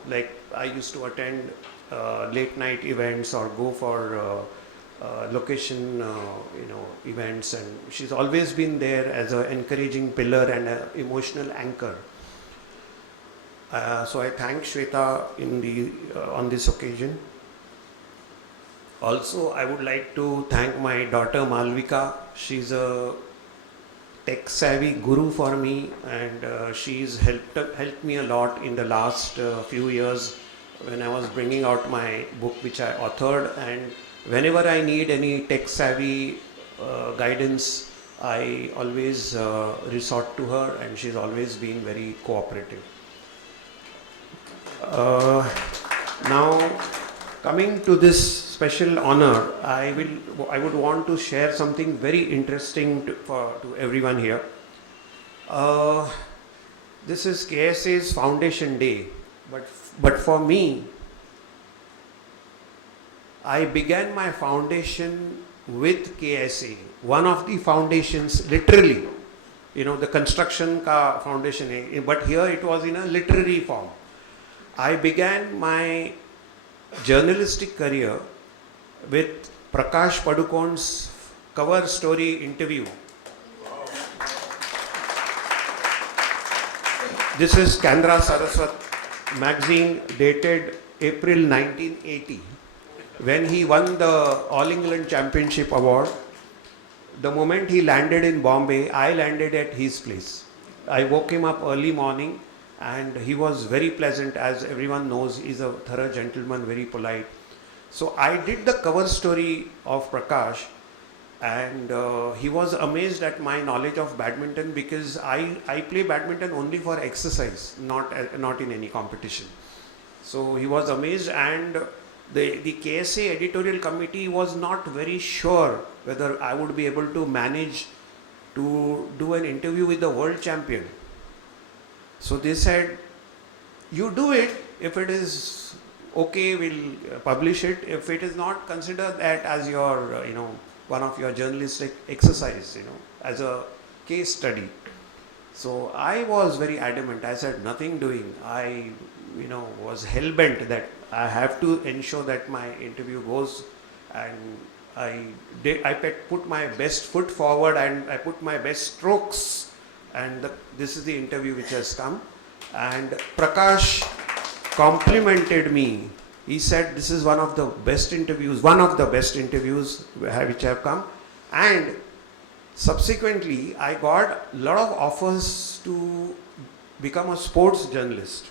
Like I used to attend late night events or go for location events, and she's always been there as an encouraging pillar and an emotional anchor. So I thank Shweta on this occasion. Also, I would like to thank my daughter Malvika. She's a tech savvy guru for me, and she's helped me a lot in the last few years when I was bringing out my book which I authored, and whenever I need any tech savvy guidance, I always resort to her, and she's always been very cooperative. Now, coming to this special honor, I would want to share something very interesting to everyone here. This is KSA's Foundation Day, but for me, I began my foundation with KSA, one of the foundations, literally, the construction ka foundation, but here it was in a literary form. I began my journalistic career with Prakash Padukone's cover story interview. This is Canara Saraswat magazine, dated April 1980. When he won the All England Championship award, the moment he landed in Bombay, I landed at his place. I woke him up early morning and he was very pleasant. As everyone knows, he's a thorough gentleman, very polite. So I did the cover story of Prakash, and he was amazed at my knowledge of badminton, because I play badminton only for exercise, not in any competition. So he was amazed, and the KSA editorial committee was not very sure whether I would be able to manage to do an interview with the world champion. So they said, you do it. If it is okay, we'll publish it. If it is not, consider that as your, one of your journalistic exercise, as a case study. So I was very adamant. I said, nothing doing. I, was hell-bent that I have to ensure that my interview goes, and I put my best foot forward, and I put my best strokes, and this is the interview which has come. And Prakash complimented me. He said, this is one of the best interviews which have come. And subsequently, I got a lot of offers to become a sports journalist.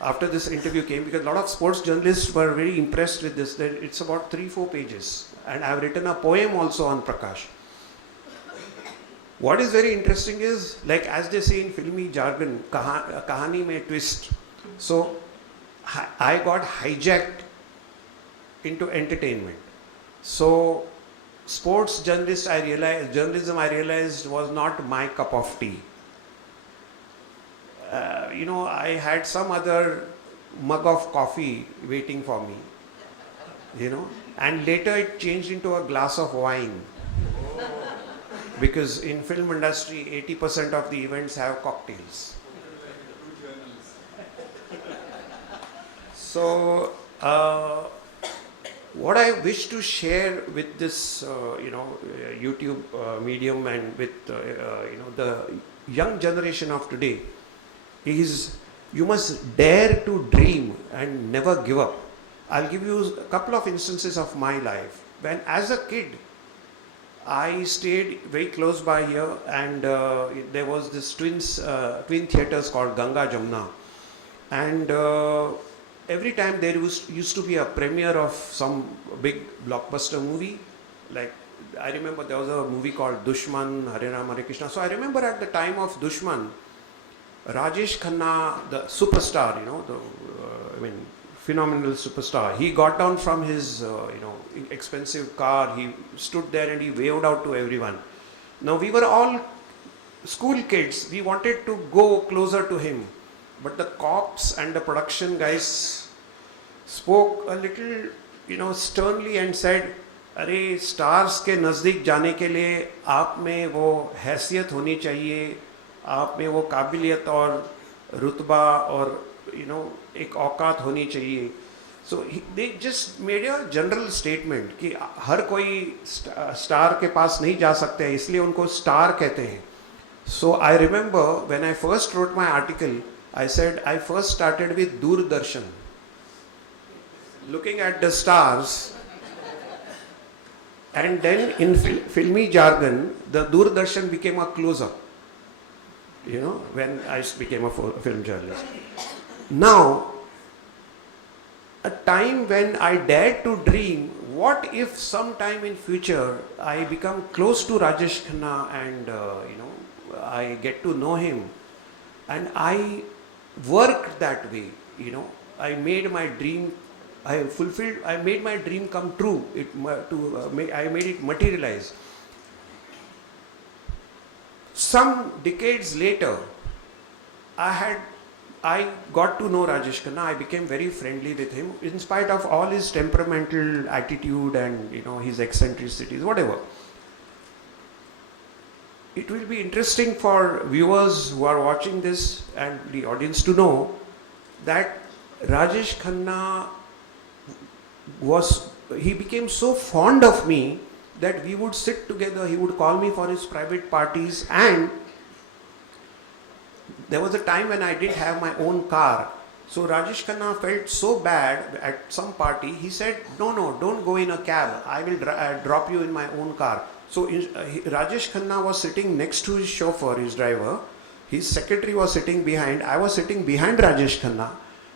After this interview came, because a lot of sports journalists were very impressed with this. It's about 3-4 pages. And I've written a poem also on Prakash. What is very interesting is, like as they say in filmy jargon, kahani mein twist. So I got hijacked into entertainment. So sports journalism I realized was not my cup of tea. I had some other mug of coffee waiting for me, and later it changed into a glass of wine. Because in film industry, 80% of the events have cocktails. So, what I wish to share with this, YouTube medium, and with, the young generation of today, is you must dare to dream and never give up. I'll give you a couple of instances of my life. When as a kid, I stayed very close by here, and there was this twin theatres called Ganga Jamna, and every time there used to be a premiere of some big blockbuster movie. Like I remember there was a movie called Dushman, Hare Ram Hare Krishna. So I remember at the time of Dushman, Rajesh Khanna, the superstar, phenomenal superstar, he got down from his expensive car. He stood there and he waved out to everyone. Now we were all school kids. We wanted to go closer to him, but the cops and the production guys spoke a little sternly and said, अरे स्टार्स के नज़दीक जाने के लिए आप में वो हैसियत होनी चाहिए, आप में वो काबिलियत और रुतबा और एक औकात होनी चाहिए. So they just made a general statement कि हर कोई स्टार के पास नहीं जा सकते हैं, इसलिए उनको स्टार कहते हैं. So I remember when I first wrote my article, I said I first started with Doordarshan, looking at the stars, and then in filmy jargon, the Doordarshan became a close-up, when I became a film journalist. Now, a time when I dared to dream, what if sometime in future I become close to Rajesh Khanna and I get to know him, and I worked that way, I made my dream, I made my dream come true, I made it materialize. Some decades later, I got to know Rajesh Khanna. I became very friendly with him, in spite of all his temperamental attitude and his eccentricities, whatever. It will be interesting for viewers who are watching this and the audience to know that Rajesh Khanna he became so fond of me that we would sit together. He would call me for his private parties, and there was a time when I didn't have my own car. So Rajesh Khanna felt so bad at some party. He said, no, don't go in a cab. I will drop you in my own car. So Rajesh Khanna was sitting next to his chauffeur, his driver, His secretary was sitting behind. I was sitting behind Rajesh Khanna,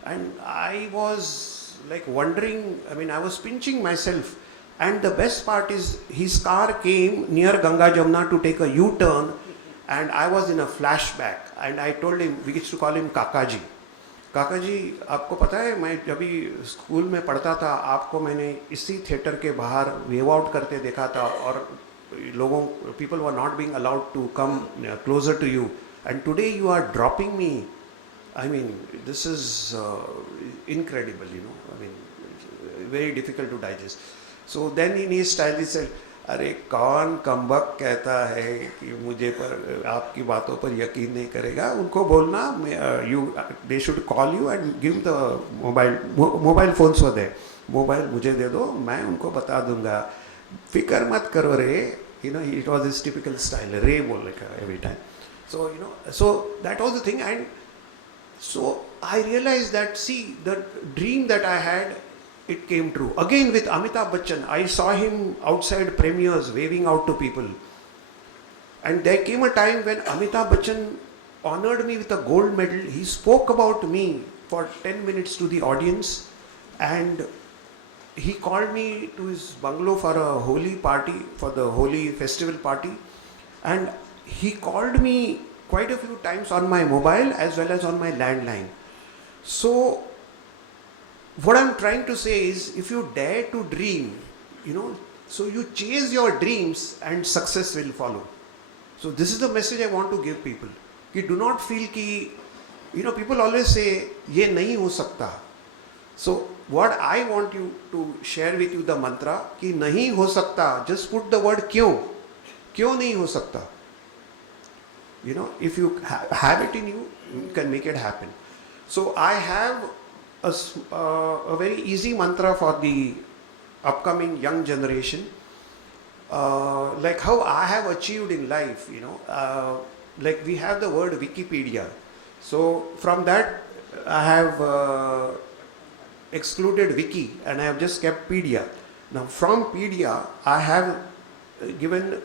and I was like wondering. I mean, I was pinching myself. And the best part is, his car came near Ganga Jamuna to take a U-turn, and I was in a flashback. And I told him, we used to call him Kakaji. काकाजी, आपको पता है मैं जब भी स्कूल में पढ़ता था, आपको मैंने इसी थिएटर के बाहर वेव आउट करते देखा था, और लोगों, people were not being allowed to come closer to you, and today you are dropping me. I mean, this is incredible, you know. I mean, very difficult to digest. So then in his style he said, अरे कौन कमबक कहता है कि मुझे पर आपकी बातों पर यकीन नहीं करेगा, उनको बोलना you they should call you and give the mobile phones वर देयर, मोबाइल मुझे दे दो, मैं उनको बता दूंगा, फिक्र मत करो रे. You know, it was his typical style, रे बोलने का every time. So you know, so that was the thing. And so I realized that, see, the dream that I had, it came true. Again with Amitabh Bachchan, I saw him outside premieres waving out to people. And there came a time when Amitabh Bachchan honored me with a gold medal. He spoke about me for 10 minutes to the audience, and he called me to his bungalow for a Holi party, for the Holi festival party. And he called me quite a few times on my mobile as well as on my landline. So what I'm trying to say is, if you dare to dream, you know, so you chase your dreams and success will follow. So this is the message I want to give people. Ki do not feel ki, you know, people always say, ye nahi ho sakta. So what I want you to share with you the mantra, ki nahi ho sakta, just put the word kyun. Kyun nahi ho sakta? You know, if you have it in you, you can make it happen. So I have a very easy mantra for the upcoming young generation. Like how I have achieved in life, you know, like we have the word Wikipedia. So from that I have excluded Wiki and I have just kept Pedia. Now from Pedia I have given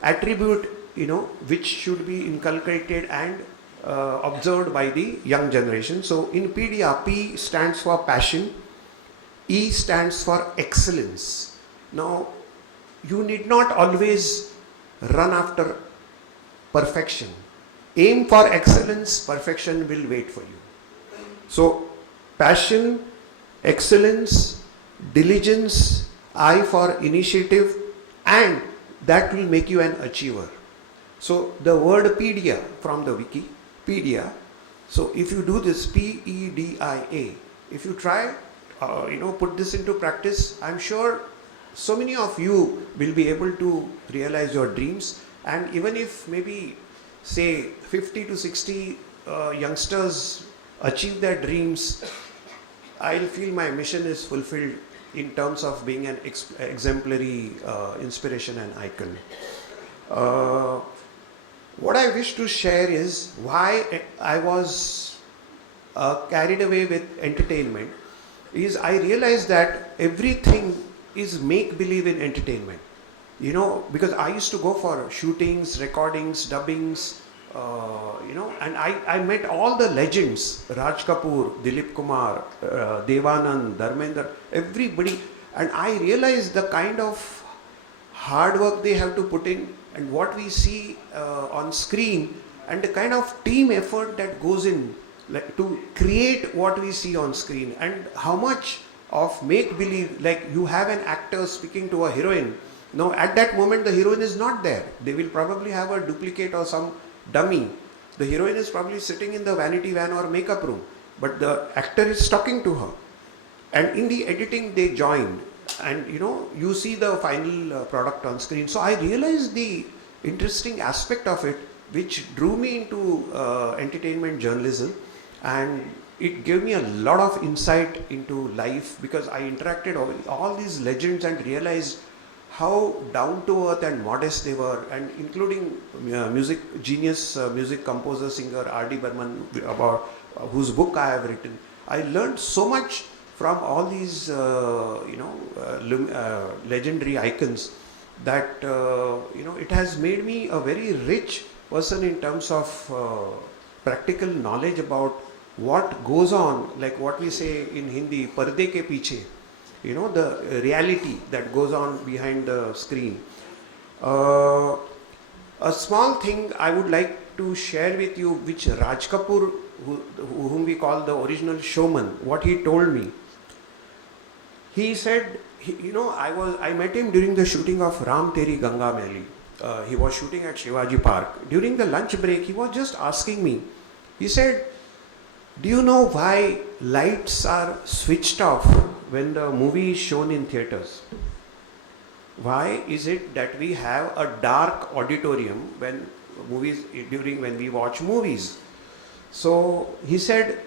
attribute, you know, which should be inculcated and observed by the young generation. So in Pedia, P stands for passion, E stands for excellence. Now you need not always run after perfection. Aim for excellence, perfection will wait for you. So passion, excellence, diligence, I for initiative, and that will make you an achiever. So the word Pedia from the wiki, Pedia. So if you do this, P-E-D-I-A, if you try, you know, put this into practice, I'm sure so many of you will be able to realize your dreams. And even if maybe say 50 to 60 youngsters achieve their dreams, I'll feel my mission is fulfilled in terms of being an exemplary inspiration and icon. What I wish to share is why I was carried away with entertainment is I realized that everything is make-believe in entertainment. You know, because I used to go for shootings, recordings, dubbings, you know, and I met all the legends, Raj Kapoor, Dilip Kumar, Devanand, Dharmendra, everybody, and I realized the kind of hard work they have to put in and what we see on screen and the kind of team effort that goes in, like, to create what we see on screen, and how much of make-believe, like you have an actor speaking to a heroine. Now at that moment the heroine is not there. They will probably have a duplicate or some dummy. The heroine is probably sitting in the vanity van or makeup room, but the actor is talking to her. And in the editing they joined, and you know, you see the final product on screen. So I realized the interesting aspect of it, which drew me into entertainment journalism, and it gave me a lot of insight into life, because I interacted with all these legends and realized how down to earth and modest they were, and including music genius, music composer, singer R.D. Burman, about whose book I have written. I learned so much from all these you know, legendary icons, that you know, it has made me a very rich person in terms of practical knowledge about what goes on, like what we say in Hindi, parde ke piche, you know, the reality that goes on behind the screen. A small thing I would like to share with you, which Raj Kapoor, whom we call the original showman, what he told me. He said, you know, I met him during the shooting of Ram Teri Ganga Maili. He was shooting at Shivaji Park. During the lunch break, he was just asking me, he said, do you know why lights are switched off when the movie is shown in theaters? Why is it that we have a dark auditorium when we watch movies? So he said,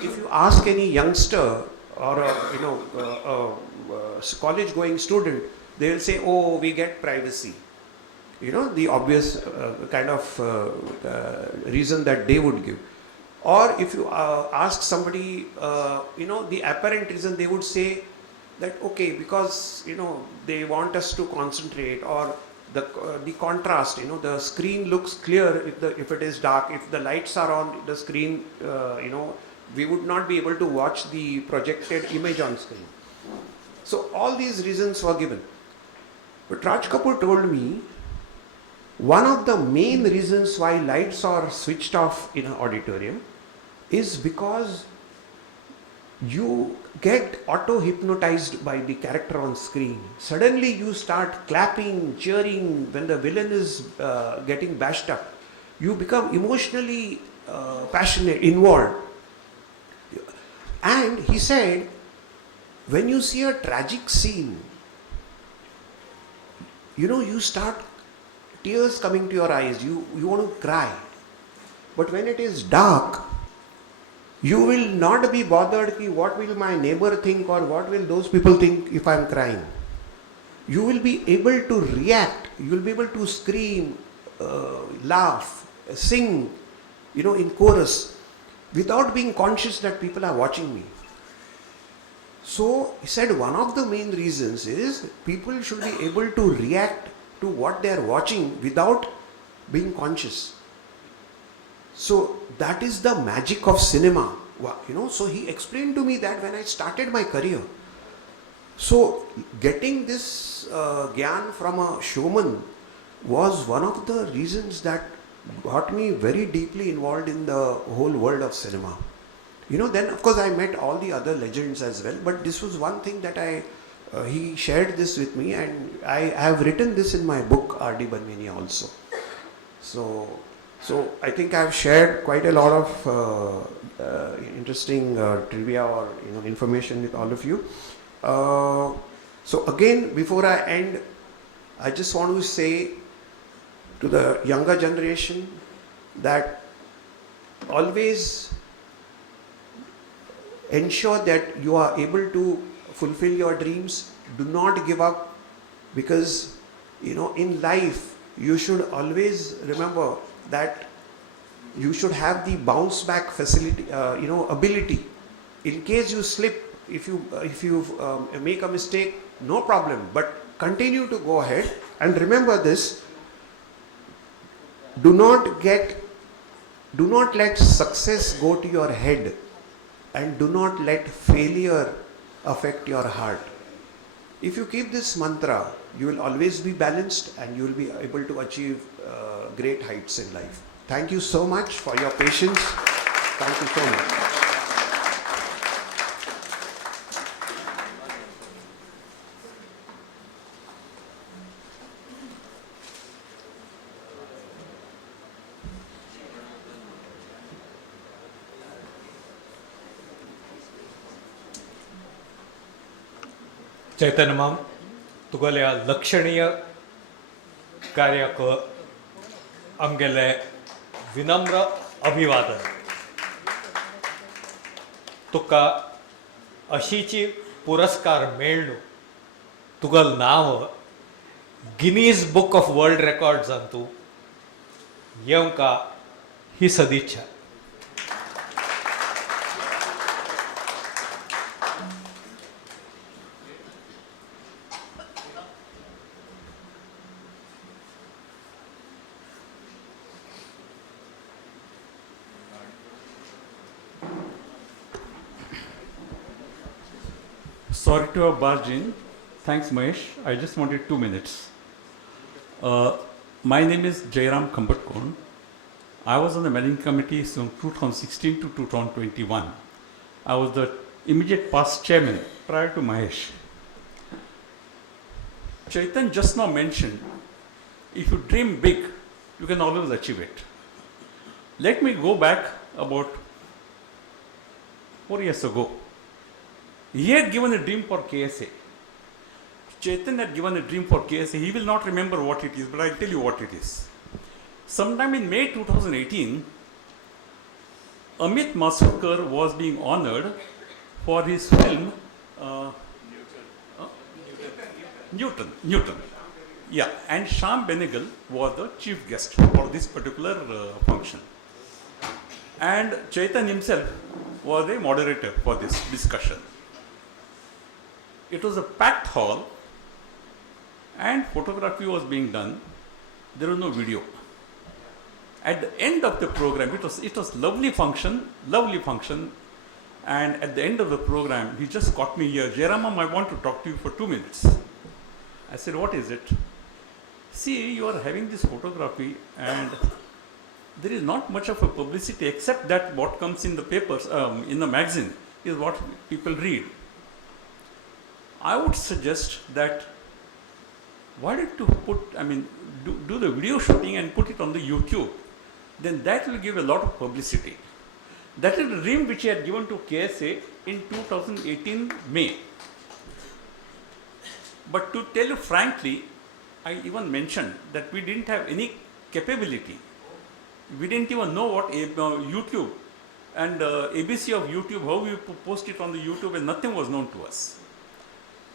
if you ask any youngster or a college going student, they will say, oh, we get privacy. You know, the obvious kind of reason that they would give. Or if you ask somebody, the apparent reason, they would say that, okay, because, they want us to concentrate, or the contrast, the screen looks clear if it is dark. If the lights are on the screen, we would not be able to watch the projected image on screen. So all these reasons were given. But Raj Kapoor told me, one of the main reasons why lights are switched off in an auditorium is because you get auto-hypnotized by the character on screen. Suddenly you start clapping, cheering when the villain is getting bashed up. You become emotionally passionate, involved. And he said, when you see a tragic scene, you start tears coming to your eyes, you want to cry. But when it is dark, you will not be bothered ki what will my neighbor think or what will those people think if I am crying. You will be able to react, you will be able to scream, laugh, sing, in chorus without being conscious that people are watching me. So he said one of the main reasons is people should be able to react to what they are watching without being conscious. So that is the magic of cinema. So he explained to me that when I started my career. So getting this gyan from a showman was one of the reasons that got me very deeply involved in the whole world of cinema. Then of course I met all the other legends as well, but this was one thing that he shared this with me, and I have written this in my book R.D. Banmenia also. So I think I've shared quite a lot of interesting trivia or information with all of you. So again, before I end, I just want to say to the younger generation that always ensure that you are able to fulfill your dreams. Do not give up, because in life you should always remember that you should have the bounce back facility, ability. In case you slip, if you make a mistake, no problem, but continue to go ahead. And remember this: do not let success go to your head, and do not let failure affect your heart. If you keep this mantra, you will always be balanced and you will be able to achieve great heights in life. Thank you so much for your patience. Thank you so much. चैतन्यमाम तुगेल्या लक्षणीय कार्याक आमगेले विनम्र अभिवादन. तुका अशीची पुरस्कार मेळ्ळो, तुगेल नांव गिनीज बुक ऑफ वर्ल्ड रेकॉर्ड्सांत तूं येवंका ही सदिच्छा. Sorry to have barged in. Thanks, Mahesh. I just wanted 2 minutes. My name is Jairam Kambatkon. I was on the managing committee from 2016 to 2021. I was the immediate past chairman prior to Mahesh. Chaitan just now mentioned, if you dream big, you can always achieve it. Let me go back about 4 years ago. He had given a dream for KSA. Chaitan had given a dream for KSA. He will not remember what it is, but I'll tell you what it is. Sometime in May 2018, Amit Masukar was being honored for his film Newton. Yeah, and Shyam Benegal was the chief guest for this particular function. And Chaitan himself was a moderator for this discussion. It was a packed hall and photography was being done. There was no video. At the end of the program, it was lovely function, and at the end of the program, he just caught me here. Jairamam, I want to talk to you for 2 minutes. I said, what is it? See, you are having this photography and there is not much of a publicity except that what comes in the papers, in the magazine, is what people read. I would suggest that why don't you do the video shooting and put it on the YouTube? Then that will give a lot of publicity. That is the dream which he had given to KSA in 2018 May. But to tell you frankly, I even mentioned that we didn't have any capability. We didn't even know what YouTube and ABC of YouTube, how we post it on the YouTube, and nothing was known to us.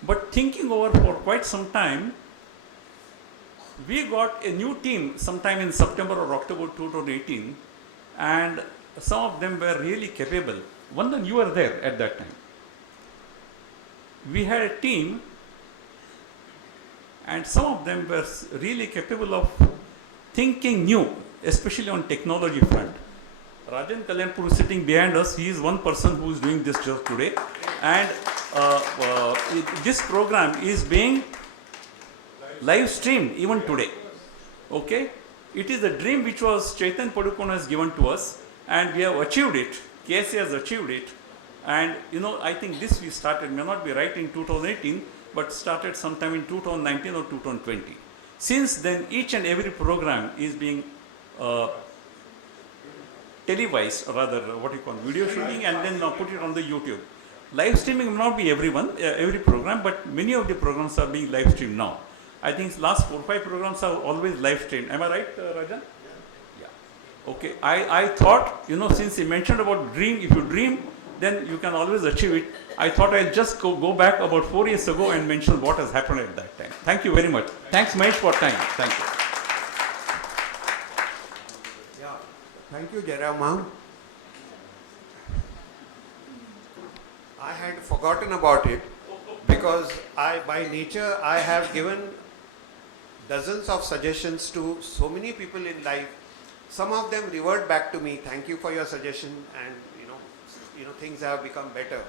But thinking over for quite some time, we got a new team sometime in September or October 2018, and some of them were really capable. Vandan, you were there at that time. We had a team, and some of them were really capable of thinking new, especially on technology front. Rajan Kalyanpur is sitting behind us. He is one person who is doing this job today, and this program is being live streamed even today. Okay, it is a dream which was Chaitan Padukone has given to us, and we have achieved it. KSA has achieved it, and I think this we started, may not be right in 2018, but started sometime in 2019 or 2020. Since then, each and every program is being televised, or rather what you call video shooting, and then put it on the YouTube. Live streaming may not be every program, but many of the programs are being live streamed now. I think last 4 or 5 programs are always live streamed. Am I right, Rajan? Yeah. Okay. I thought, since he mentioned about dream, if you dream, then you can always achieve it. I thought I'll just go back about 4 years ago and mention what has happened at that time. Thank you very much. Thanks, Mahesh, for time. Thank you. Yeah. Thank you, Jairam. I had forgotten about it because by nature, I have given dozens of suggestions to so many people in life. Some of them revert back to me, thank you for your suggestion, and things have become better.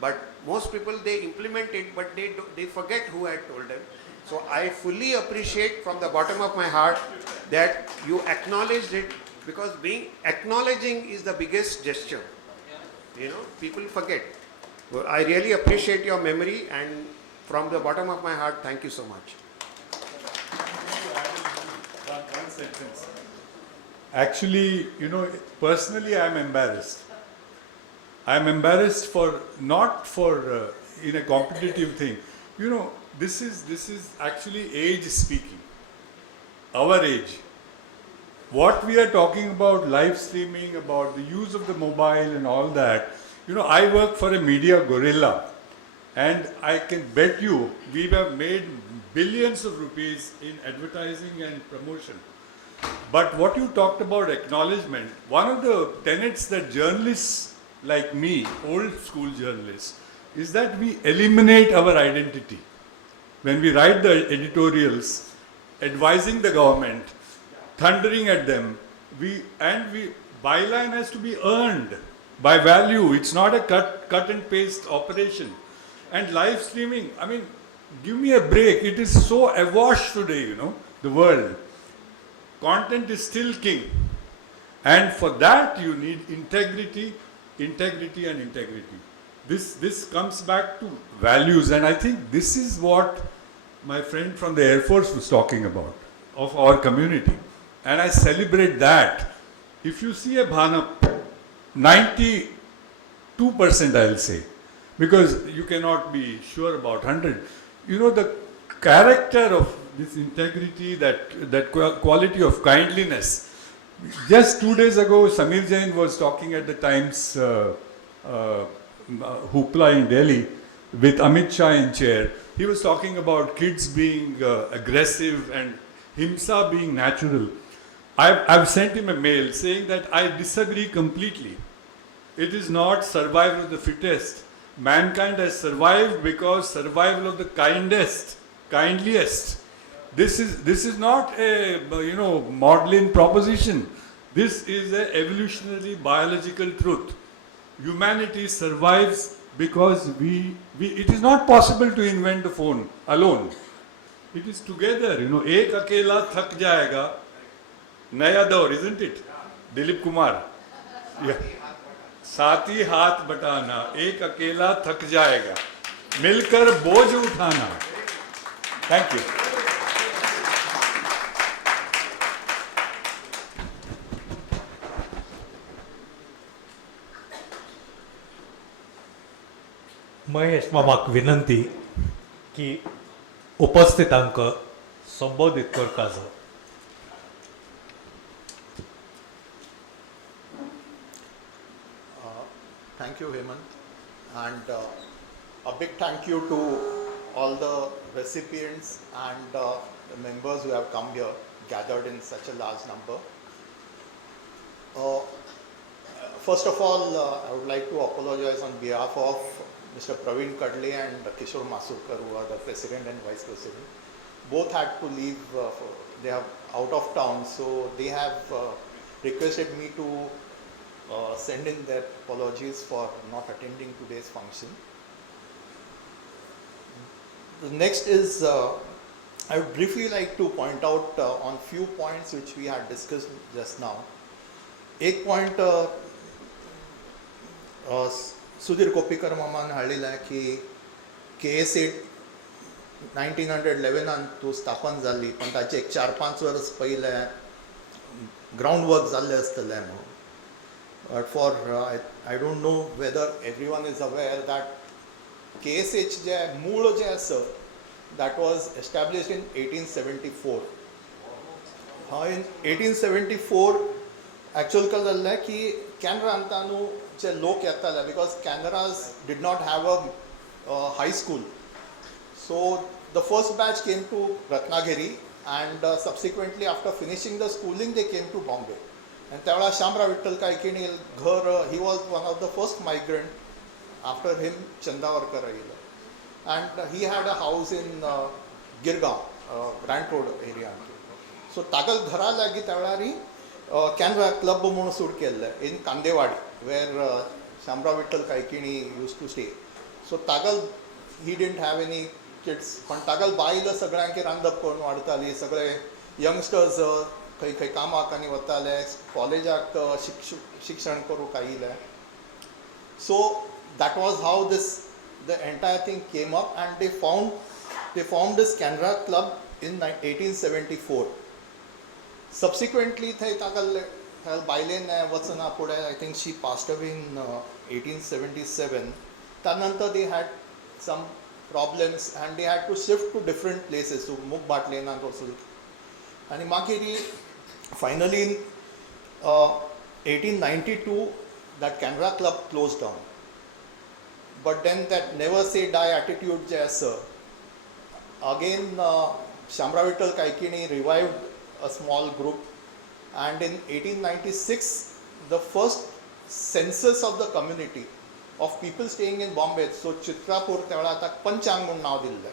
But most people, they implement it, but they forget who had told them. So I fully appreciate from the bottom of my heart that you acknowledged it, because acknowledging is the biggest gesture. People forget. Well, I really appreciate your memory, and from the bottom of my heart, thank you so much. One sentence. Actually, personally I am embarrassed. I am embarrassed not for in a competitive thing. This is actually age speaking. Our age. What we are talking about, live streaming, about the use of the mobile and all that. I work for a media gorilla, and I can bet you we have made billions of rupees in advertising and promotion. But what you talked about acknowledgement, one of the tenets that journalists like me, old school journalists, is that we eliminate our identity. When we write the editorials, advising the government, thundering at them, byline has to be earned by value. It's not a cut and paste operation. And live streaming, I mean, give me a break. It is so awash today, you know, the world. Content is still king. And for that you need integrity, integrity and integrity. This comes back to values, and I think this is what my friend from the Air Force was talking about, of our community. And I celebrate that. If you see a Bhanap, 92% I'll say, because you cannot be sure about 100. You know, the character of this integrity, that quality of kindliness. Just 2 days ago, Samir Jain was talking at the Times Hoopla in Delhi with Amit Shah in chair. He was talking about kids being aggressive and himsa being natural. I've sent him a mail saying that I disagree completely. It is not survival of the fittest. Mankind has survived because survival of the kindest, kindliest. This is not a Maudlin proposition. This is an evolutionary biological truth. Humanity survives because it is not possible to invent the phone alone. It is together, you know. Ek akela thak jayega. Naya daur, isn't it? Dilip Kumar. Yeah. साथी हाथ बटाना, एक अकेला थक जाएगा, मिलकर बोझ उठाना. Thank you. महेश मामाक विनंती की उपस्थितांक संबोधित करपाचो. Thank you, Hemant, and a big thank you to all the recipients and the members who have come here, gathered in such a large number. First of all, I would like to apologize on behalf of Mr. Praveen Kadle and Kishore Masurkar, who are the President and Vice President. Both had to leave, they are out of town, so they have requested me to send in their apologies for not attending today's function. The next is, I would briefly like to point out on few points which we had discussed just now. एक point सुधीर कोपीकर मामान हाडलेला आहे की KSA 1911 तो स्थापन जाल्ली, पण ताचे एक 4-5 वर्स पयले ग्राउंड वर्क जाल्ले आसतले म्हणून. But for, I don't know whether everyone is aware that KSH जे मूळ जे आसा, that was established in 1874. In 1874 actual काय जाल्लें की कॅनरा हांगा न्हू जे लोक येताले, because Canaras did not have a high school. So the first batch came to Ratnagiri, and subsequently after finishing the schooling they came to Bombay. And त्यावेळा Shamrao Vitthal Kaikini घर, he was one of the first migrant. After him Chandavarkar आयलो, and he had a house in Girgaon, Grant Road area. So तागल घरा लागी त्यावेळारी Canara Club म्हणून सुरू केल्ले in Kandewadi, where Shamrao Vitthal Kaikini used to stay. So तागल he didn't have any kids, पण तागल बायल सगळ्यांक रांदप करून वाडताली, सगळे यंगस्टर्स खंय खंय कामाक आनी वताले, कॉलेजाक शिक्षण करूंक आयिल्ले. So that was how the entire thing came up, and they formed this Canara Club in 1874. Subsequently थंय ताका बायलेन वचना फुडें, I think she passed away in 1877. त्यानंतर they had some problems and they had to shift to different places, so Mukbatlen and also. And मागीर finally in 1892 that Canara Club closed down. But then that never say die attitude जे आसा, again Shamrav Vittal Kaikini revived a small group, and in 1896 the first census of the community of people staying in Bombay, so Chitrapur त्यावेळा ताका Panchang म्हणून नाव दिल्लें.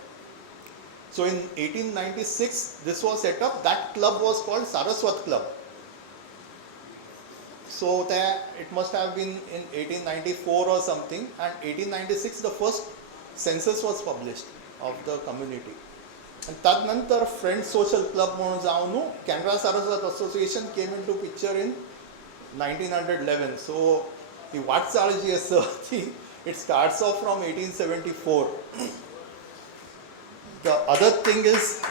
So in 1896 this was set up. That club was called Saraswat Club. So it must have been in 1894 or something, and 1896 the first census was published of the community. And त्यानंतर Friends Social Club म्हणून जाऊन Canara Saraswat Association came into picture in 1911. So the वाटचाल जी आसा ती it starts off from 1874. The other thing is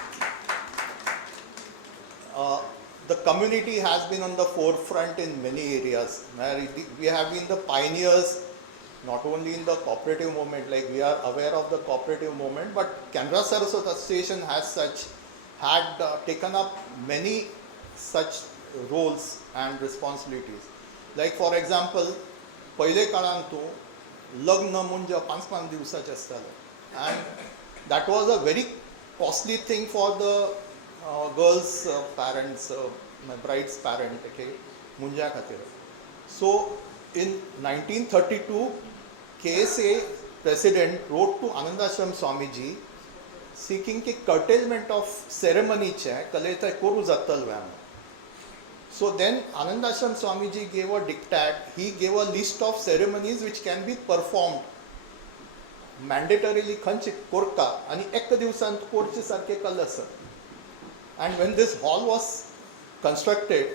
the community has been on the forefront in many areas. We have been the pioneers not only in the cooperative movement, like we are aware of the cooperative movement, but Canara Saraswat Association has had taken up many such roles and responsibilities. Like for example, पहिले काळान तूं लग्न म्हणजे 5-5 दिवसाचें आसतालें, and that was a very costly thing for the girls' parents, bride's parent, okay, Munjya खातीर. So in 1932, KSA president wrote to Anandashram Swamiji seeking a curtailment of ceremony kale thai koru jatalve. So then Anandashram Swamiji gave a diktat. He gave a list of ceremonies which can be performed mandatorily खंयची कोरता आनी एक दिवसांत कोरचे सारखे कल्लस. And when this hall was constructed,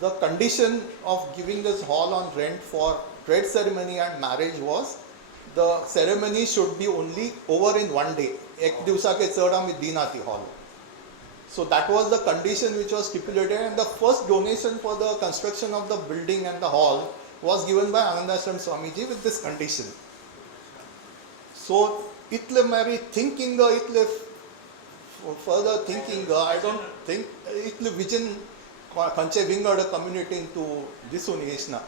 the condition of giving this hall on rent for trade ceremony and marriage was the ceremony should be only over in one day. एक दिवसाके चड आमी दिना ती hall. So that was the condition which was stipulated, and the first donation for the construction of the building and the hall was given by Anandashram Swamiji with this condition. So itle mari thinking itle further thinking, I don't think itle vision खंयचे विंगड community into दिसून येना.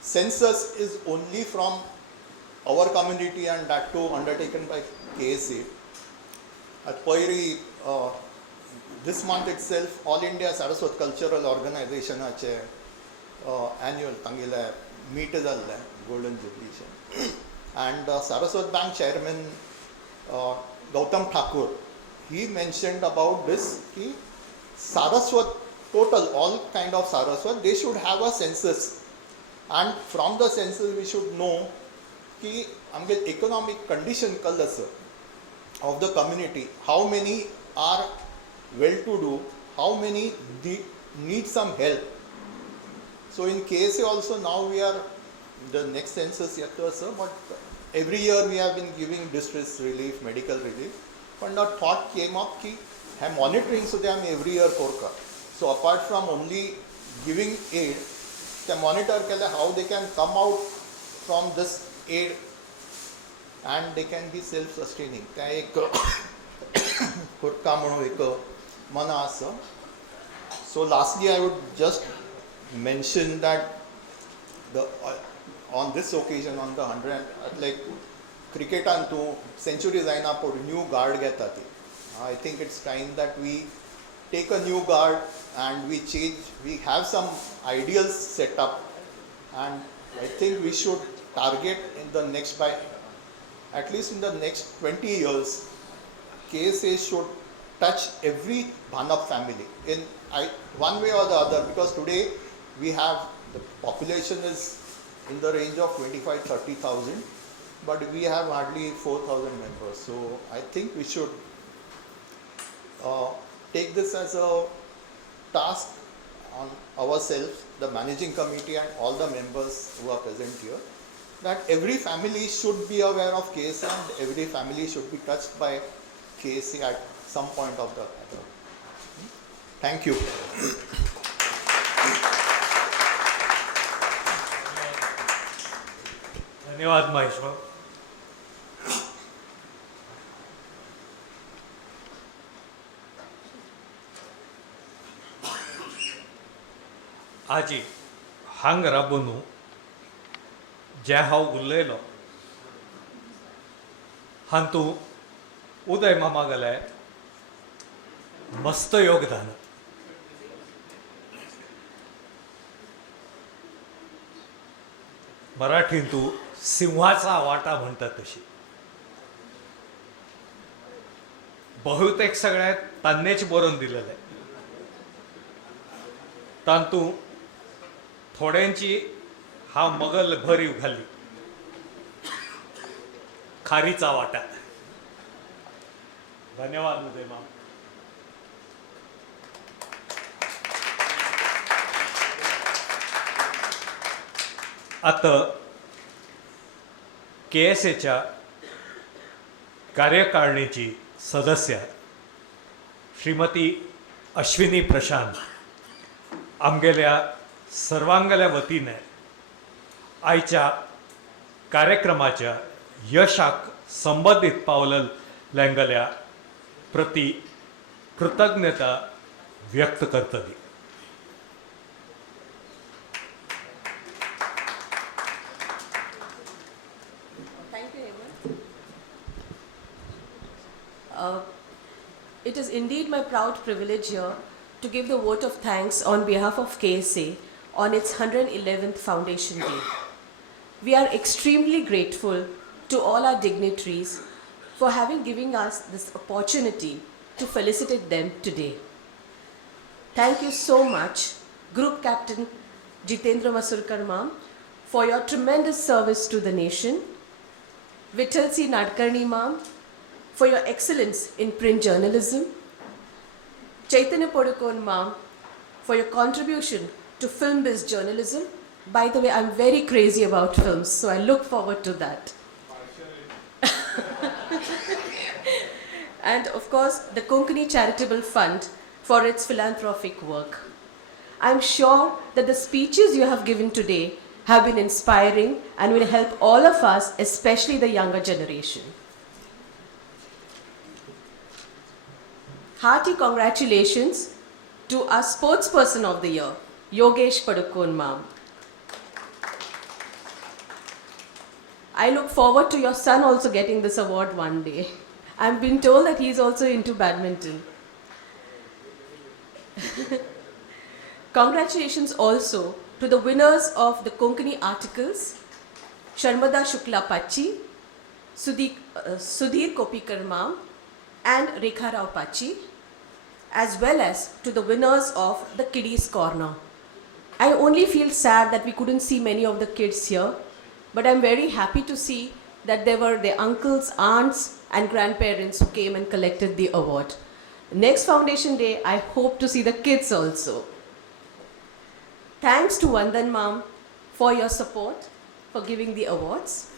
Census is only from our community, and that too undertaken by KSA. At Poiri, this month itself, All India Saraswat Cultural Organization annual tangile meet jalle Golden Jubilee. And Saraswat Bank Chairman Gautam Thakur, he mentioned about this ki Saraswat total, all kind of Saraswat, they should have a census, and from the census we should know ki amge economic condition kallas of the community, how many are well to do, how many need some help. So in KSA also now we are, the next census yet to us, but every year we have been giving distress relief, medical relief, but the thought came up ki monitoring so they every year korka. So apart from only giving aid, they monitor how they can come out from this aid and they can be self-sustaining. So lastly, I would just mention that on this occasion, on the 100, like cricket and to century zaina for new guard getati. I think it's time that we take a new guard and we change, we have some ideals set up, and I think we should target in the next, by at least in the next 20 years, KSA should touch every Bhanap family in one way or the other, because today we have, the population is in the range of 25-30,000, but we have hardly 4,000 members. So I think we should take this as a task on ourselves, the managing committee and all the members who are present here, that every family should be aware of KSA and every family should be touched by KSA at some point of the other. Thank you. धन्यवाद महेश्वर. आजी हांग राबून जे हांव उरलेलो हातू उदय मामा गेले मस्त योगदान. मराठीन तू सिंहाचा वाटा म्हणतात तशी. बहुतेक सगळ्यात तान्नेच बरोवन दिलेले, तांतू थोड्यांची हा मगल भरीव घाली. खारीचा वाटा. धन्यवाद उदय माम. आता KSAच्या कार्यकारिणीची सदस्य श्रीमती अश्विनी प्रशांत आमगेल्या सर्वांगल्या वतीने आयच्या कार्यक्रमाच्या यशाक संबंधित पावलल्यांगल्या प्रती कृतज्ञता व्यक्त करतली. It is indeed my proud privilege here to give the vote of thanks on behalf of KSA on its 111th Foundation Day. We are extremely grateful to all our dignitaries for having given us this opportunity to felicitate them today. Thank you so much, Group Captain Jitendra Masurkar ma'am, for your tremendous service to the nation. Vittal C. Nadkarni ma'am, for your excellence in print journalism. Chaitanya Podukon ma'am, for your contribution to film-based journalism. By the way, I'm very crazy about films, so I look forward to that. And of course, the Konkani Charitable Fund for its philanthropic work. I'm sure that the speeches you have given today have been inspiring and will help all of us, especially the younger generation. Hearty congratulations to our Sportsperson of the Year, Yogesh Padukone ma'am. I look forward to your son also getting this award one day. I've been told that he's also into badminton. Congratulations also to the winners of the Konkani articles, Sharmada Shukla Pachi, Sudhir Kopikar ma'am, and Rekha Rao Pachi, as well as to the winners of the Kiddies Corner. I only feel sad that we couldn't see many of the kids here, but I'm very happy to see that there were their uncles, aunts, and grandparents who came and collected the award. Next Foundation Day, I hope to see the kids also. Thanks to Vandan ma'am for your support, for giving the awards.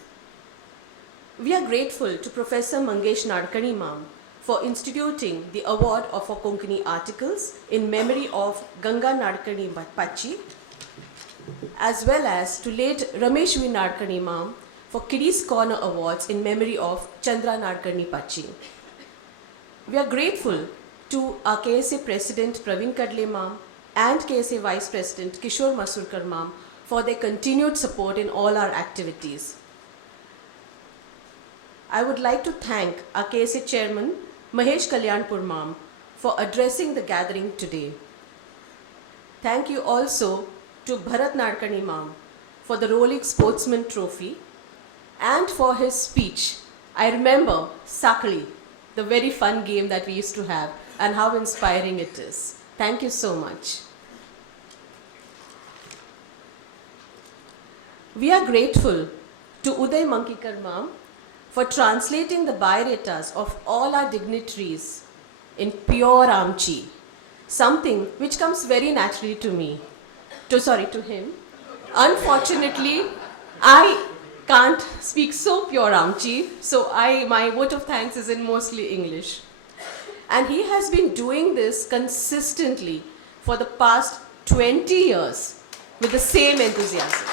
We are grateful to Professor Mangesh Nadkarni ma'am for instituting the award of our Konkani articles in memory of Ganga Nadkarni Pachi, as well as to late Ramesh V. Nadkarni ma'am for Kiddies Corner Awards in memory of Chandra Nadkarni Pachi. We are grateful to our KSA President Praveen Kadle ma'am and KSA Vice President Kishore Masurkar ma'am for their continued support in all our activities. I would like to thank our KSA Chairman Mahesh Kalyanpur ma'am for addressing the gathering today. Thank you also to Bharat Nadkarni ma'am for the Rolex Sportsman Trophy and for his speech. I remember Sakali, the very fun game that we used to have, and how inspiring it is. Thank you so much. We are grateful to Uday Mankikar ma'am for translating the biodatas of all our dignitaries in pure Amchi, something which comes very naturally to me. To him. Unfortunately, I can't speak so pure Amchi, so my vote of thanks is in mostly English. And he has been doing this consistently for the past 20 years with the same enthusiasm.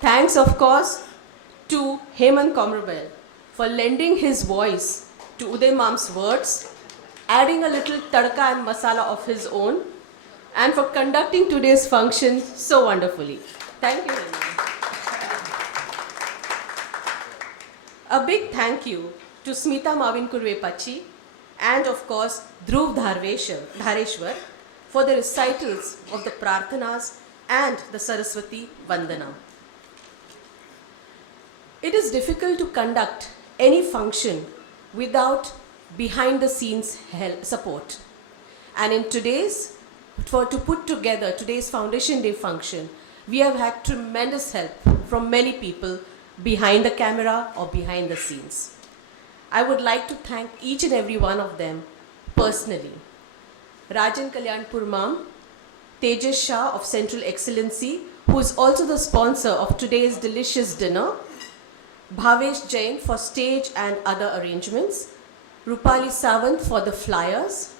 Thanks, of course, to Hemant Komrabel for lending his voice to Uday Mam's words, adding a little tadka and masala of his own, and for conducting today's function so wonderfully. Thank you very much. A big thank you to Smita Mavin Kurve Pachi and of course Dhruv Dhareshwar for the recitals of the Prarthanas and the Saraswati Vandana. It is difficult to conduct any function without behind the scenes support. And in to put together today's Foundation Day function, we have had tremendous help from many people behind the camera or behind the scenes. I would like to thank each and every one of them personally. Rajan Kalyanpur Mam, Tejas Shah of Central Excellency, who is also the sponsor of today's delicious dinner, Bhavesh Jain for stage and other arrangements, Rupali Sawant for the flyers,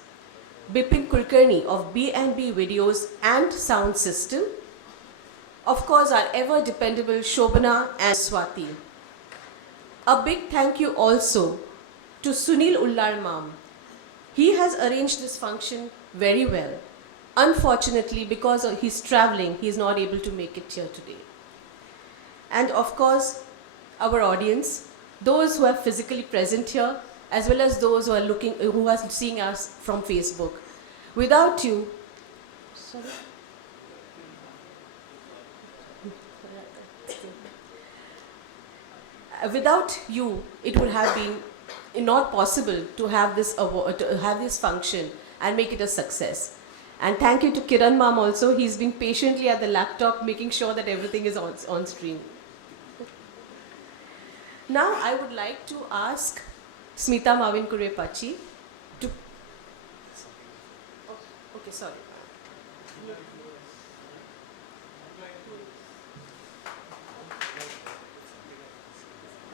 Bipin Kulkarni of B&B Videos and Sound System, of course our ever dependable Shobana and Swati. A big thank you also to Sunil Ullar Mam. He has arranged this function very well. Unfortunately, because he's traveling, he's not able to make it here today. And of course, our audience, those who are physically present here, as well as those who are seeing us from Facebook. Without you, without you, it would have been not possible to have this award, to have this function and make it a success. And thank you to Kiran Mam also. He's been patiently at the laptop making sure that everything is on stream. Now I would like to ask Smita Mavin Kurepachi to... Oh, okay, sorry.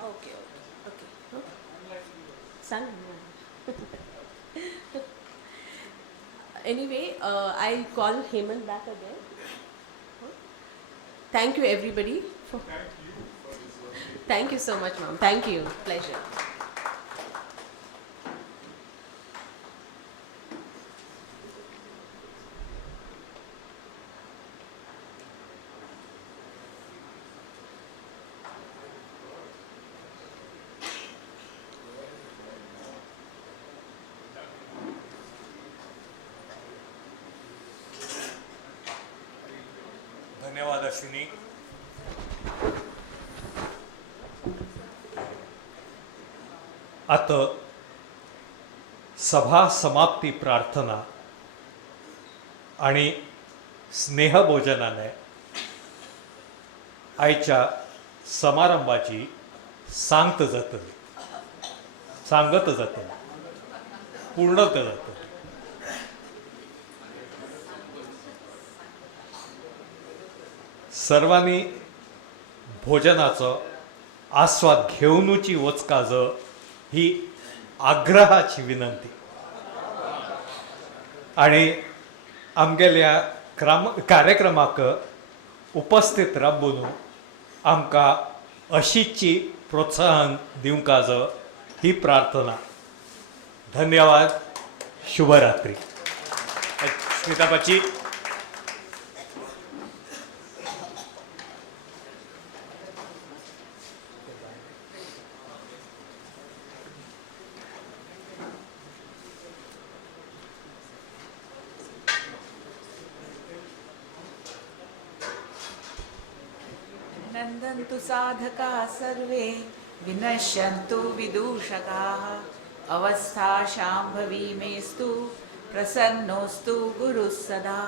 Okay. Son? Anyway, I call Hemant back again. Thank you everybody. Thank you so much, Mom. Thank you. Pleasure. धन्यवाद अश्विनी. आता सभा समाप्ती प्रार्थना आणि स्नेहभोजनाने आयच्या समारंभाची सांगत जातली, पूर्णत जातली. सर्वांनी भोजनाचो आस्वाद घेवनूची वचकाज ही आग्रहाची विनंती. आणि आमगेल्या कार्यक्रमाक उपस्थित राबून आमकां अशीची प्रोत्साहन दिवंकाज ही प्रार्थना. धन्यवाद. शुभरात्री. स्मिता पाची. नन्दन्तु साधका सर्वे विनश्यन्तु विदूषकाः अवस्था शाम्भवी मेस्तु प्रसन्नोस्तु गुरुः सदा.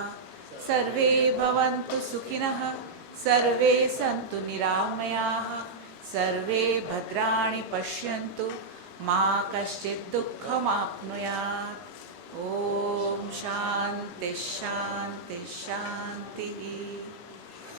सर्वे भवन्तु सुखिनः सर्वे सन्तु निरामयाः सर्वे भद्राणि पश्यन्तु मा कश्चित् दुःखमाप्नुयात्. ॐ शान्तिः शान्तिः शान्तिः.